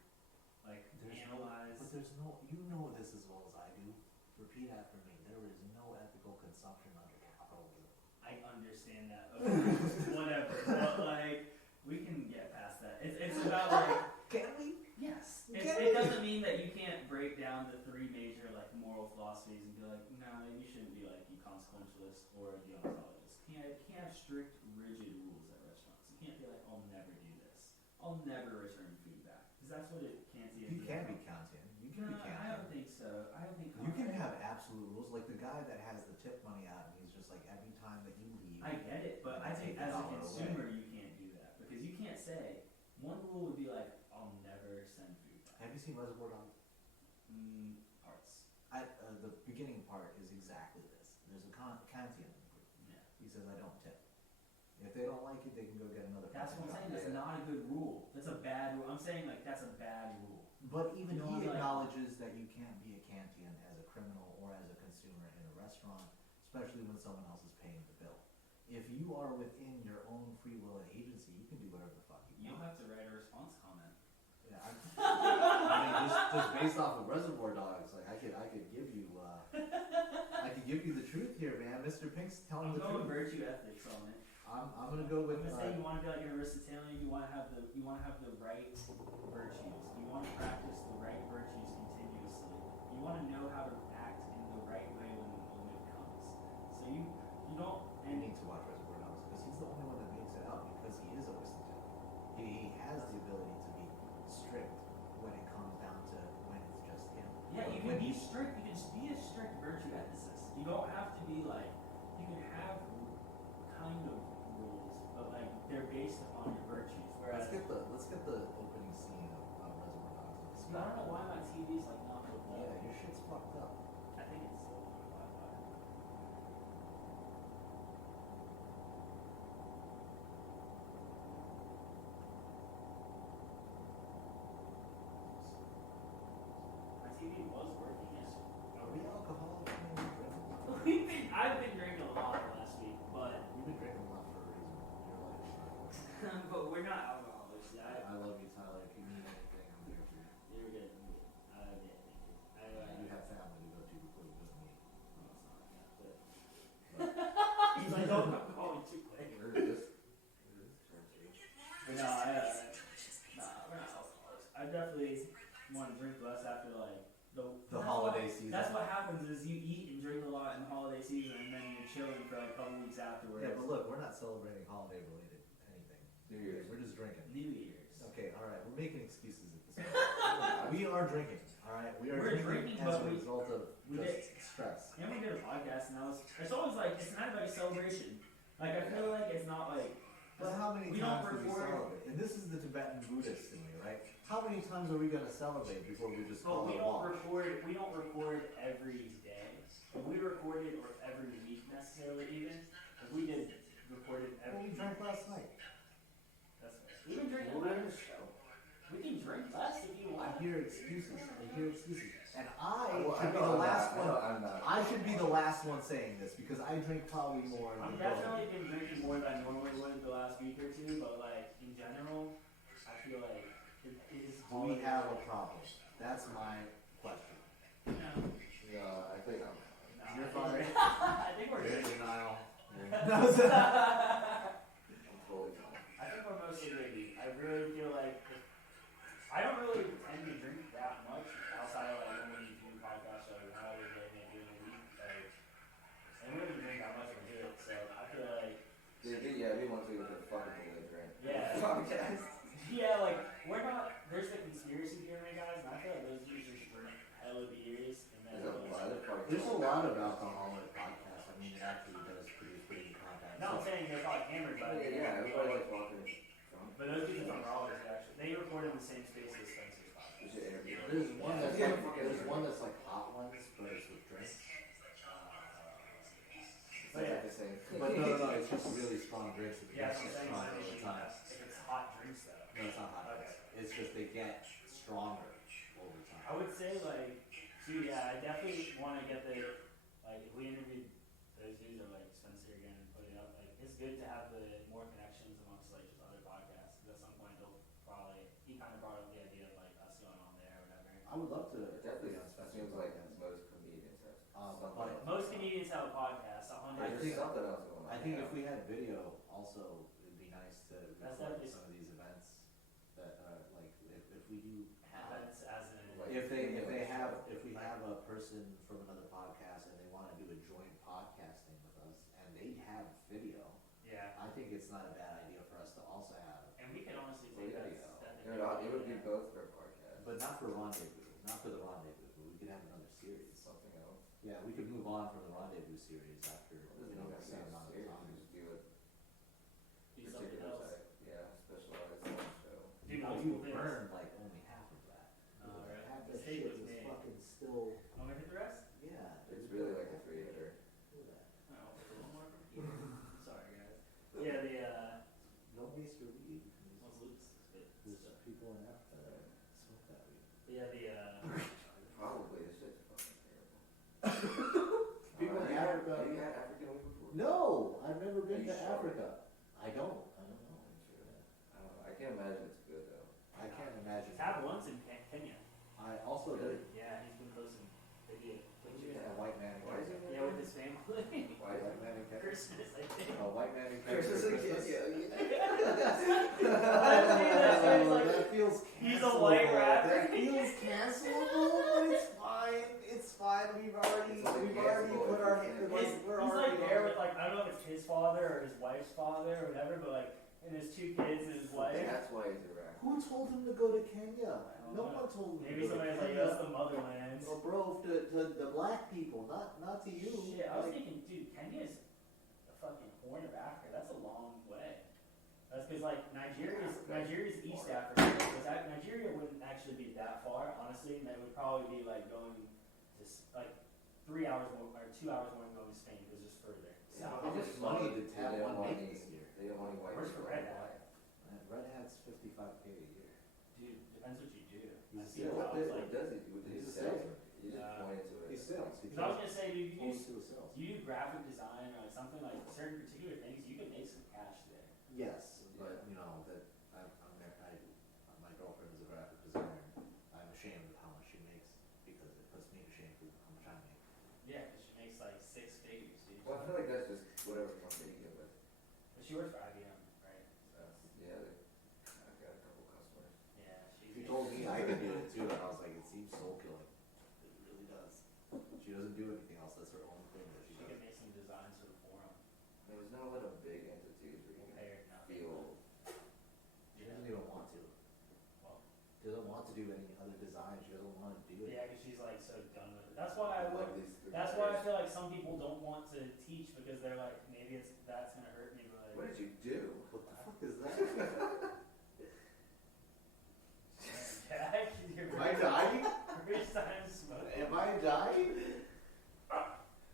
Like, analyze. But there's no, you know this as well as I do. Repeat after me. There is no ethical consumption under capitalism. I understand that. Okay, whatever. But like, we can get past that. It's about like. Can we? Yes. It doesn't mean that you can't break down the three major like moral philosophies and be like, nah, you shouldn't be like a consequentialist or a deontologist. You can't have strict, rigid rules at restaurants. You can't be like, I'll never do this. I'll never return food back. Because that's what it can't be. You can be Kantian. You can be Kantian. I don't think so. I don't think You can have absolute rules, like the guy that has the tip money out and he's just like, every time that you leave. I get it, but I think as a consumer you can't do that. Because you can't say, one rule would be like, I'll never send food back. Have you seen Reservoir Dogs? Parts. The beginning part is exactly this. There's a Kantian in the group. Yeah. He says, I don't tip. If they don't like it, they can go get another. That's what I'm saying. job. That's not a good rule. That's a bad rule. I'm saying like that's a bad rule. But even You know, he like- acknowledges that you can't be a Kantian as a criminal or as a consumer in a restaurant, especially when someone else is paying the bill. If you are within your own free will and agency, you can do whatever the fuck you You don't want. have to write a response comment. Yeah, I mean, just based off of Reservoir Dogs, like I could give you, I could give you the truth here, man. Mr. Pink's telling I'm the going truth. virtue ethics on it. I'm gonna go with. I'm gonna say you want to be like an Aristotelian. You want to have the right virtues. You want to practice the right virtues continuously. You want to know how to act in the right way when the moment comes. So you don't. You need to watch Reservoir Dogs because he's the only one that makes it out because he is Aristotelian. He has the ability to be strict when it comes down to when it's just him. Yeah, But you when can be strict. You can just be a strict virtue ethicist. You don't have to be like. You can have kind of rules, but like they're based upon your virtues. Whereas Let's get the opening scene of Reservoir Dogs. I don't know why my TV's like not hooked up. Yeah, your shit's fucked up. I think it's still on Wi-Fi. My TV was working yesterday. Are we alcoholics? I've been drinking a lot last week, but You've been drinking a lot for a reason. Your life is not. but we're not alcoholics. I love you, Tyler. If you need anything, I'm here for you. You're good. Yeah, thank you. You have family to go to before you go to me. No, it's not like that, but he's like, don't call me too quick. Where is this? But no, we're not alcoholics. I definitely want to drink less after like The holiday season. That's what happens is you eat and drink a lot in the holiday season, and then you're chilling for like a couple weeks afterwards. Yeah, but look, we're not celebrating holiday related anything. New Year's. We're just drinking. New Year's. Okay, all right. We're making excuses at this point. We are drinking. All right, we're drinking as but a result of we just did- stress. And we did a podcast, and it's always like it's not like a celebration. Like I feel like it's not like. But how many we times don't do we record. celebrate? And this is the Tibetan Buddhist in me, right? How many times are we going to celebrate before we just But call we it a don't wash? record. We don't record every day. If we recorded or every week necessarily, even if we did record it Well, every. we drank last night. That's we've been drinking a lot of the show. We can drink less if you I want. hear excuses. And I Well, should be I know the I'm last not- I one. know I'm not. I should be the last one saying this because I drink probably more I've than definitely been drinking more than I normally would the last week or two, but like in general, I feel like it is. Do we have a problem? That's my question. No. No, I think I'm. No, You're I think fine. we're- I think we're You're in good. denial. I'm totally fine. I think we're mostly ready. I really feel like I don't really tend to drink that much outside of like when we do podcasts or how we're doing it during the week. Like, and we don't drink that much when we do it, so I feel like Yeah, we want to go to the fun lot of alcoholic podcasts, I mean, it actually does produce pretty good content. No, I'm saying they're probably hammered by it. Yeah, everybody likes walking drunk. But those people from Raleigh actually, they record in the same space as Spencer's podcast. We should interview them. There's one Yeah. that's Yeah. like, there's one that's like hot ones, but it's with drinks. It's not like the same. But no, it's just really strong drinks. That Yeah, get that's what I'm saying. stronger Why over did you time. if it's hot drinks though. No, it's not hot drinks. It's just they get stronger over time. I would say like, too, yeah, I definitely want to get the, like, if we interviewed those dudes or like Spencer again and put it up, like, it's good to have the more connections amongst like just other podcasts. Because at some point they'll probably, he kind of brought up the idea of like us going on there or whatever. I would love to. It definitely be on Spencer's seems like podcast. most comedians have But something. Most comedians have a podcast. There's something else going on. I think if we had video, also, it'd be nice to That's record definitely- some of these events that are like, if we do have. That's as in, Like- If we have a person from another podcast and they wanna do a joint podcasting with us and they have video, yeah. I think it's not a bad idea for us to also have, And we can honestly Well, take that. yeah, that it would be both for podcasts. but not for Rendezvous, not for the Rendezvous, but we could have another series. Something else. Yeah, we could move on from the Rendezvous series after, Doesn't you know, even the have to same be amount of serious, time. we just do it Do something particular else. type. Yeah, specialized show. Do You know, multiple you things. burn like only half of that. Alright. Half The that steak shit was is made. fucking still, Want me to hit the rest? yeah. It's really like a 3-hitter. Look at that. Oh, I'll put a little more from here. Sorry guys. Yeah, the, Don't waste your weed. what's Lucas? There's people in Africa that smoke that weed. Yeah, the, Probably, this shit's fucking terrible. People in Have Africa. you had African weed before? No, I've never been Are you to sure? Africa. I don't know. I don't know, I can't imagine it's good though. I can't imagine. he's had once in Kenya. I also did Yeah, he's been posting video pictures. a white man in Why is Kenya. he- Yeah, with his family. Why is White man in Kenya. Christmas, I think. A white man in Kenya. Christmas for again, Christmas. That That feels He's a white cancelable. rapper. That feels cancelable, but it's fine. It's fine. We've already It's only put our hand. cancelable if Like, He's we're like already there on with like, I don't know if it's his father or his wife's father or whatever, but like, and his 2 kids and his wife. That's why he's a rapper. Who told him to go to Kenya? don't No know. one told him Maybe to go to somebody's like, Kenya. that's the motherland. Oh, bro, to the black people, not to you. Shit, I was Like, thinking, dude, Kenya's a fucking horn of Africa. That's a long way. That's because like Nigeria's East Africa. Because Nigeria wouldn't actually be that far, honestly. And that would probably be like going to like 3 hours more or 2 hours more than going to Spain. Because it's just further. Yeah, how much money did Tab They don't 1 want make any- this year? They don't want any white Where's people. the red hat? Red Hat's $55K a year. Dude, depends what you do. He's I see a jobs What like. does he do? What did he He's a say? salesman. You just pointed to it. He sells. He Because I was gonna say, dude, you Close to a sales. do graphic design or like something like certain particular things, you can make some cash there. Yes, but you know that my girlfriend is a graphic designer. I'm ashamed of how much she makes because it puts me to shame for how much I make. Yeah, because she makes like 6 figures, dude. Well, I feel like that's just whatever company you get with. But she works for IBM, right? Yeah, I've got a couple customers. Yeah, She told me I could do it too, and I was like, it seems soul killing. It really does. She doesn't do anything else. That's her own thing that she She does. can make some designs for the forum. There's no little big entities where you We'll can pay her nothing. feel. She doesn't even want to. Well, She doesn't want to do any other design. She doesn't want to do it. yeah, because she's like so done with it. That's why I would. these. That's why I feel like some people don't want to teach because they're like, maybe that's gonna hurt me. But What did you do? What the fuck is that? Jack, your Am I dying? first time smoking. Am I dying?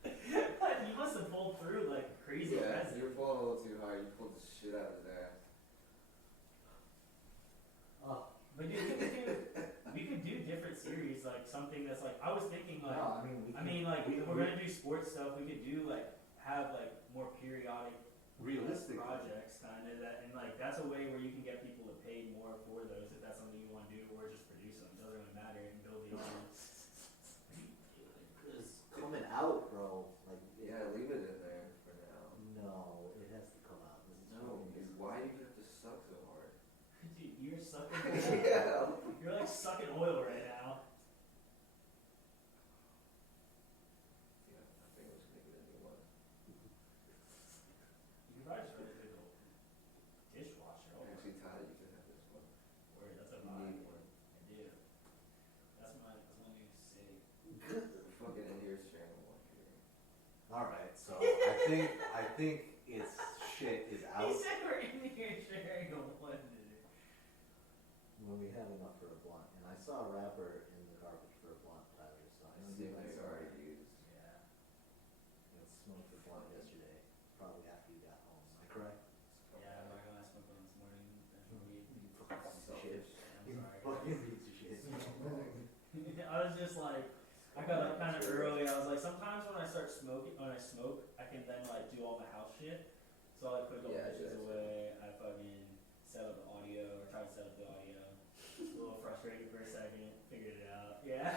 You must have pulled through like crazy Yeah, resin. you're pulling a little too hard. You pulled the shit out of his ass. But dude, we could do different series, like something that's like I was thinking like No, I mean like we're gonna do sports stuff. We could do like have like more periodic realistic projects kind of that, and like that's a way where you can get people to pay more for those if that's something you want to do, or just produce them. It doesn't really matter and build the audience. It's coming out, bro. Like, Yeah, leave it in there for now. no, it has to come out. This is No, fucking dude, why do you have to suck so hard? Dude, you're sucking. Yeah. You're like sucking oil right now. Yeah, I think let's make it a new one. You could probably just run a big old dishwasher. I'm Over. actually tired. You can have this one. Word, that's a You vibe. need one. I do. That's my think it's shit is He out said we're in here sharing a one, dude. when we have enough for a blunt. And I saw a wrapper in the garbage for a blunt, Tyler. So I I see think that's they already used. Yeah. You smoked a blunt yesterday, probably after you got home. Am I correct? Yeah, I'm not gonna smoke one this morning. There's no need. You fucking piece of shit. I'm You sorry. fucking piece of shit. I was just like, I got up kind of early. I was like, sometimes when I smoke, I can then like do all the house shit. So I like put a couple Yeah, dishes yeah, away. I fucking set up the audio, or tried to set up the audio. Just a little frustrated for a second. Figured it out. Yeah.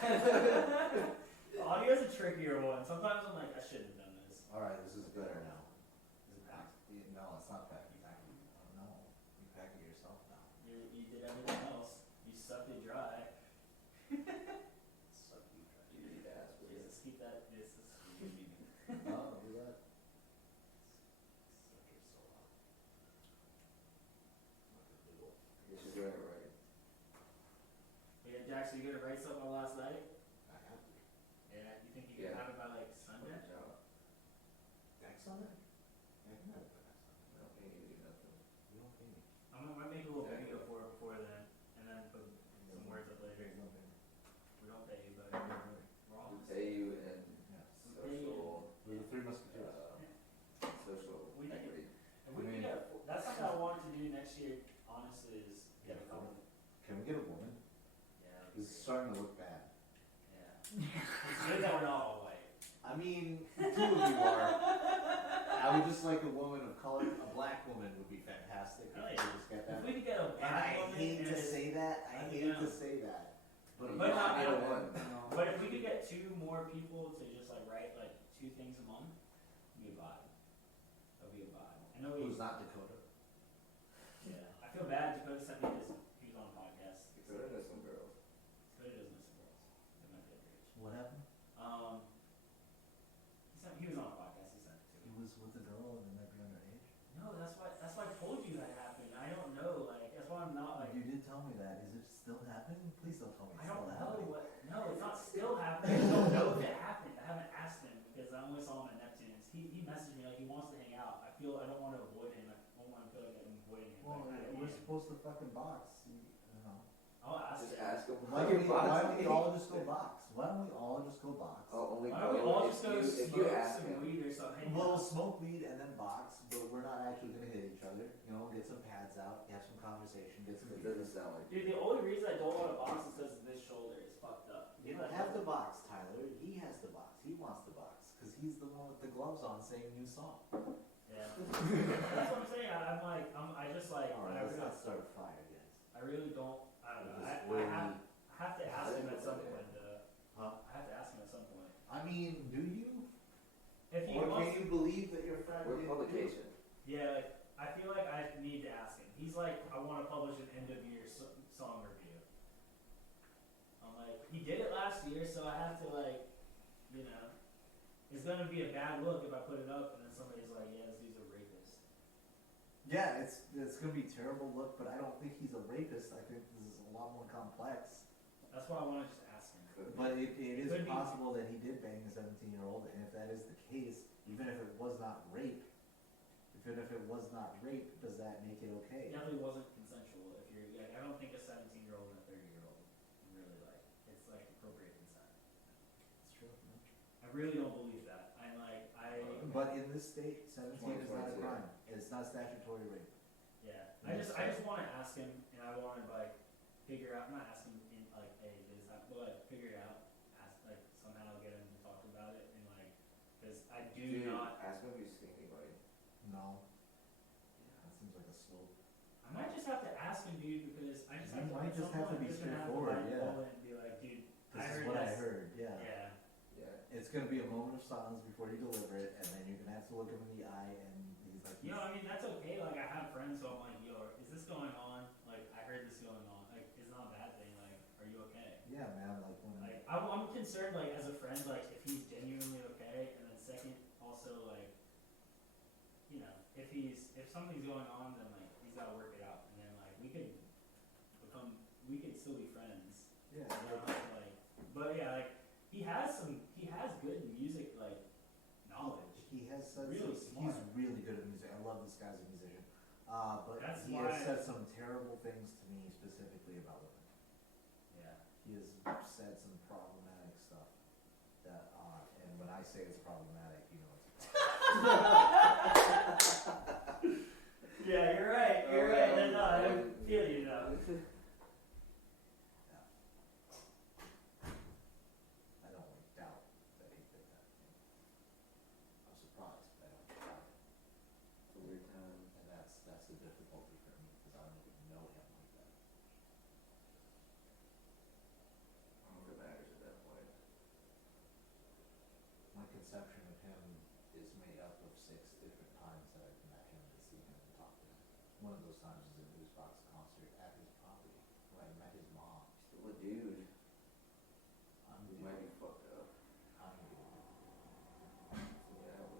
The audio's a trickier one. Sometimes I'm like, I shouldn't have done this. Alright, this is better now. Is it packed? No, it's not packing. No, you pack it yourself now. You did everything else. You sucked it dry. Suck you, try. You need to ask for Jesus, this. keep that. This is. No, don't do that. Suck it so loud. You should do it right. Yeah, Jackson, you gonna write something on last night? I have to. Yeah. You think you can Yeah. have it by like Sunday? Good job. Dex on it? I can have Dex on it. I don't think you do nothing. You don't pay me. I'm gonna make a little Exactly. video for it before then, and then put some words up later. You don't pay me. We don't pay you, but we're all We pay you in Yeah. social, We're the Three Musketeers. social We did. equity. And we can get, that's something I wanted to do next year, honestly, is get a couple. Can we get a woman? Yeah. This is starting to look bad. Yeah. It's good that we're not all white. I mean, two of you are. I would just like a woman of color. A black woman would be fantastic. Really? If we just get If that. we could get a And black I woman hate and to a- say that. I I hate know. to say that. But But not you now. don't want. But if we could get 2 more people to just like write like 2 things a month, it'd be a vibe. That'd be a vibe. I know we. Who's not Dakota? Yeah. I feel bad. Dakota sent me this. He was on a podcast. Dakota knows some girls. Dakota doesn't miss the girls. They might be underage. What happened? He was on a podcast. He sent it to He me. was with a girl and they might be underage. No, that's why I told you that happened. I don't know. Like that's why I'm not like. You did tell me that. Is it still happening? Please don't tell me I it's don't still know happening. what. No, it's not still happening. I don't know if it happened. I haven't asked him because I only saw him at Neptune's. He messaged me like he wants to hang out. I don't want to avoid him. I don't want to feel like I'm avoiding him. Well, but I we're am. supposed to fucking box. You know. I'll ask Just him. ask them. Why don't we all just go box? Why don't we all just go box? Oh, only Why don't we all just go if you smoke ask some him. weed or something? We'll smoke weed and then box, but we're not actually gonna hit each other. You know, get some pads out, have some conversation, get some It beer. doesn't sound like. Dude, the only reason I don't want to box is because this shoulder is fucked up. You don't have to box, Tyler. He has to box. He wants to box because he's the one with the gloves on saying new song. Yeah. That's what I'm saying. I just like. All right, let's not start a fire, guys. I really don't. I don't know. Because I have to ask him at some point. Huh? I have to ask him at some point. I mean, do you? If he Or wants, can you believe that your friend We're didn't publication. yeah, like, I feel like I need to ask him. He's like, I want to publish an end of year song review. I'm like, he did it last year, so I have to like, you know, it's gonna be a bad look if I put it up and then somebody's like, yeah, this dude's a rapist. Yeah, it's gonna be a terrible look, but I don't think he's a rapist. I think this is a lot more complex. That's why I want to just ask him. But it is Could be. possible that he did bang a 17-year-old, and if that is the case, even if it was not rape, does that make it okay? It definitely wasn't consensual. If you're like, I don't think a 17-year-old and a 30-year-old really like. It's like appropriate consent. It's true. I really don't believe that. But in this state, 17 is not a 2022. crime. It's not statutory rape. Yeah. I just want to ask him, and I want to like figure out. Not ask him in like, hey, did this happen? But like, figure it out. Ask like somehow get him to talk about it, and like, because I do Dude, not. ask him if he's seen anybody. No. That seems like a slope. I might just have to ask him, dude, because I just You have to. might at just some have to point, be I'm just gonna have to straightforward, bite the yeah. bullet and be like, dude, This I is heard what I this. heard, yeah. Yeah. Yeah. It's gonna be a moment of silence before you deliver it, and then you're gonna have to look him in the eye, and he's like, You know, I mean, that's okay. Like, I have friends, so I'm like, yo, is this going on? Like, I heard this going on. Like, it's not a bad thing. Like, are you okay? yeah, man, like when. Like, I'm concerned, like, as a friend, like, if he's genuinely okay, and then second, also, like, you know, if something's going on, then, like, he's gotta work it out. And then, like, we could still be friends. Yeah, You know? Like, but yeah, like, he has good music, like, knowledge. he has said Really he's smart. really good at music. I love this guy as a musician. But That's he why- has said some terrible things to me specifically about women. Yeah. He has said some problematic stuff that, and when I say it's problematic, you know it's problematic. Yeah, you're right. You're right. No, I feel you now. I don't like doubt that he did that. I'm surprised. I don't doubt it. It's a weird time. And that's the difficulty for me because I don't even know him like that. I don't know if it matters at that point. My conception of him is made up of 6 different times that I've met him and seen him and talked to him. One of those times is in Hopscotch concert at his property where I met his mom. Still a dude. I'm You might be fucked up. I'm So yeah, if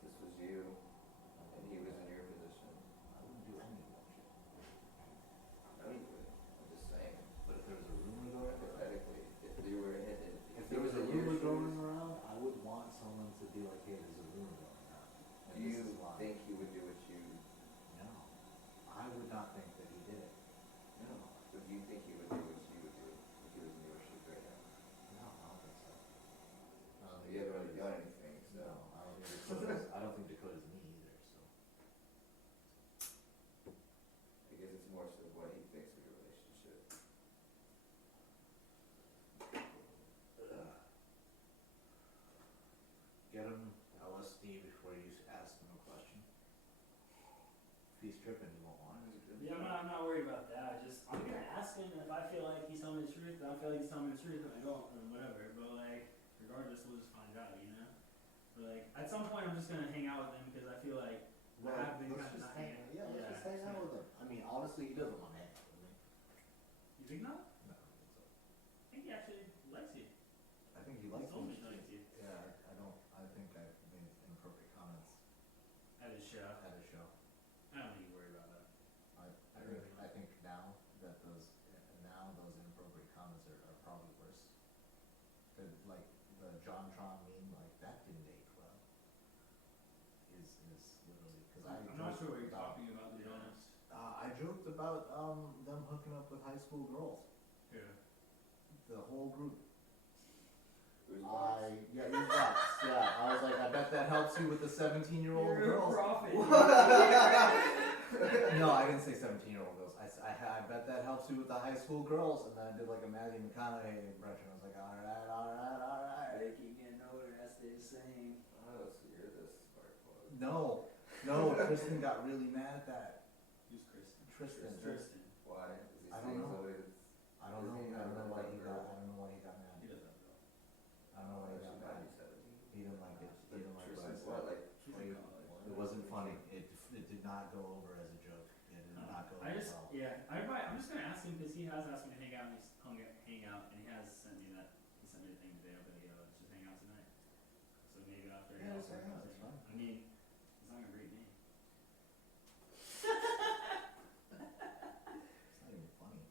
this was you, and he was in your position. I wouldn't do any of that shit. I know you would. I'm just saying. But if there was a rumor going around, Hypothetically, if you were in it, if there was a rumor going around, I would want someone to be like, hey, there's a rumor going around. do And this you is why. think he would do what you? No. I would not think that he did it. No. But do you think he would do what you would do if he was in your shoes right now? No, I don't think so. I don't think You haven't really Dakota's- done anything, so. No, I don't think Dakota's me either, so. I guess it's more so what he thinks of your relationship. Get him LSD before you ask him a question. If he's tripping, you won't want it. Yeah, I'm not worried about that. I'm gonna ask him, and if I feel like he's telling me the truth, then I feel like he's telling me the truth, and I go, and whatever. But like, regardless, we'll just find out, you know. But like, at some point, I'm just gonna hang out with him because I feel like I have been Let's kind of just not hang, hanging. yeah, let's just hang out with him. I mean, honestly, he doesn't want to hang out with me. You think not? No, I don't think so. I think he actually likes you. I think he He likes told me. me he likes you Yeah, I don't. I think I've made inappropriate comments at his show. at a show. I don't think you worry about that. I think now that those inappropriate comments are probably worse. Like the John Tron meme, like that didn't age well. Is literally because I'm not sure what you're talking about, to be honest. I joked about them hooking up with high school girls. Yeah. The whole group. Who's boss? Yeah, you box. Yeah, I was like, I bet that helps you with the 17-year-old You're a girls. prophet. No, I didn't say 17-year-old girls. I bet that helps you with the high school girls. And then I did like a Matthew McConaughey impression. I was like, all right. They keep getting older, as they're saying. Oh, so you're the smart one. No, Tristan got really mad at that. Who's Kristen? Tristan. Tristan. Why? Is he I don't saying know. somebody that's I don't know. I don't know why he got mad. He doesn't know. I don't know why he got should mad. not be 17? He didn't like it. He didn't like what I Tristan's said. what, like He's in 20? college. It wasn't funny. It did not go over as a joke. It did not go over I just, well. yeah, I'm just gonna ask him because he has asked me to hang out and hang out, and he has sent me the thing today. But let's just hang out tonight. So maybe after. Yeah, let's hang out, that's fine. I mean, he's not gonna rate me. It's not even funny.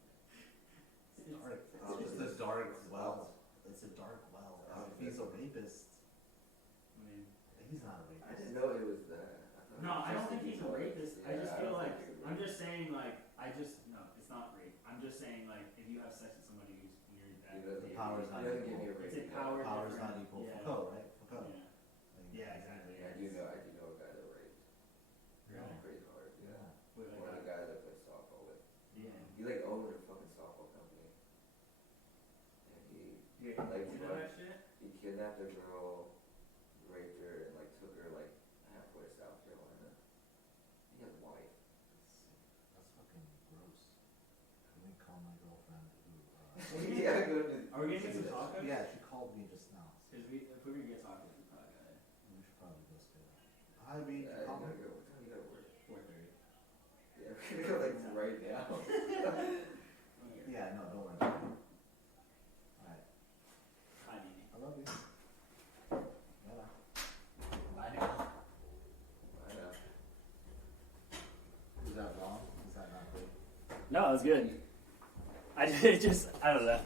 It's dark. It's just a dark well. It's a dark well. If he's a rapist, I mean, he's not a rapist. I didn't know it was that. no, I don't think he's a rapist. I just feel like I'm just. just saying like no, it's not rape. I'm just saying like if you have sex with somebody who's near that, The power's not He doesn't give equal. me a it's rating. a power. Power's not difference. equal. Yeah. Foucault, right? Foucault. Yeah. Yeah, exactly. I do know a guy that raped. Really? Pretty hard. Yeah. Wait, One of like the guys I played softball with. yeah. He like owned a fucking softball company. And he Yeah, Like, you know that shit? he kidnapped a girl, raped her, and like took her like halfway to South Carolina. He had a wife. That's fucking gross. Can we call my girlfriend who? Yeah, go to. Are we getting some tacos? Yeah, she called me just now. Because if we're gonna get tacos, we probably got it. We should probably go stay there. Hi, B. Yeah, Call you me. gotta go. What time you gotta work? 4:30. Yeah, we're gonna go like right now. Okay. Yeah, no, don't worry about it. Alright. Hi, Nene. I love you. Yeah. Bye now. I know. Is that wrong? Is that not good? No, it was good. I don't know.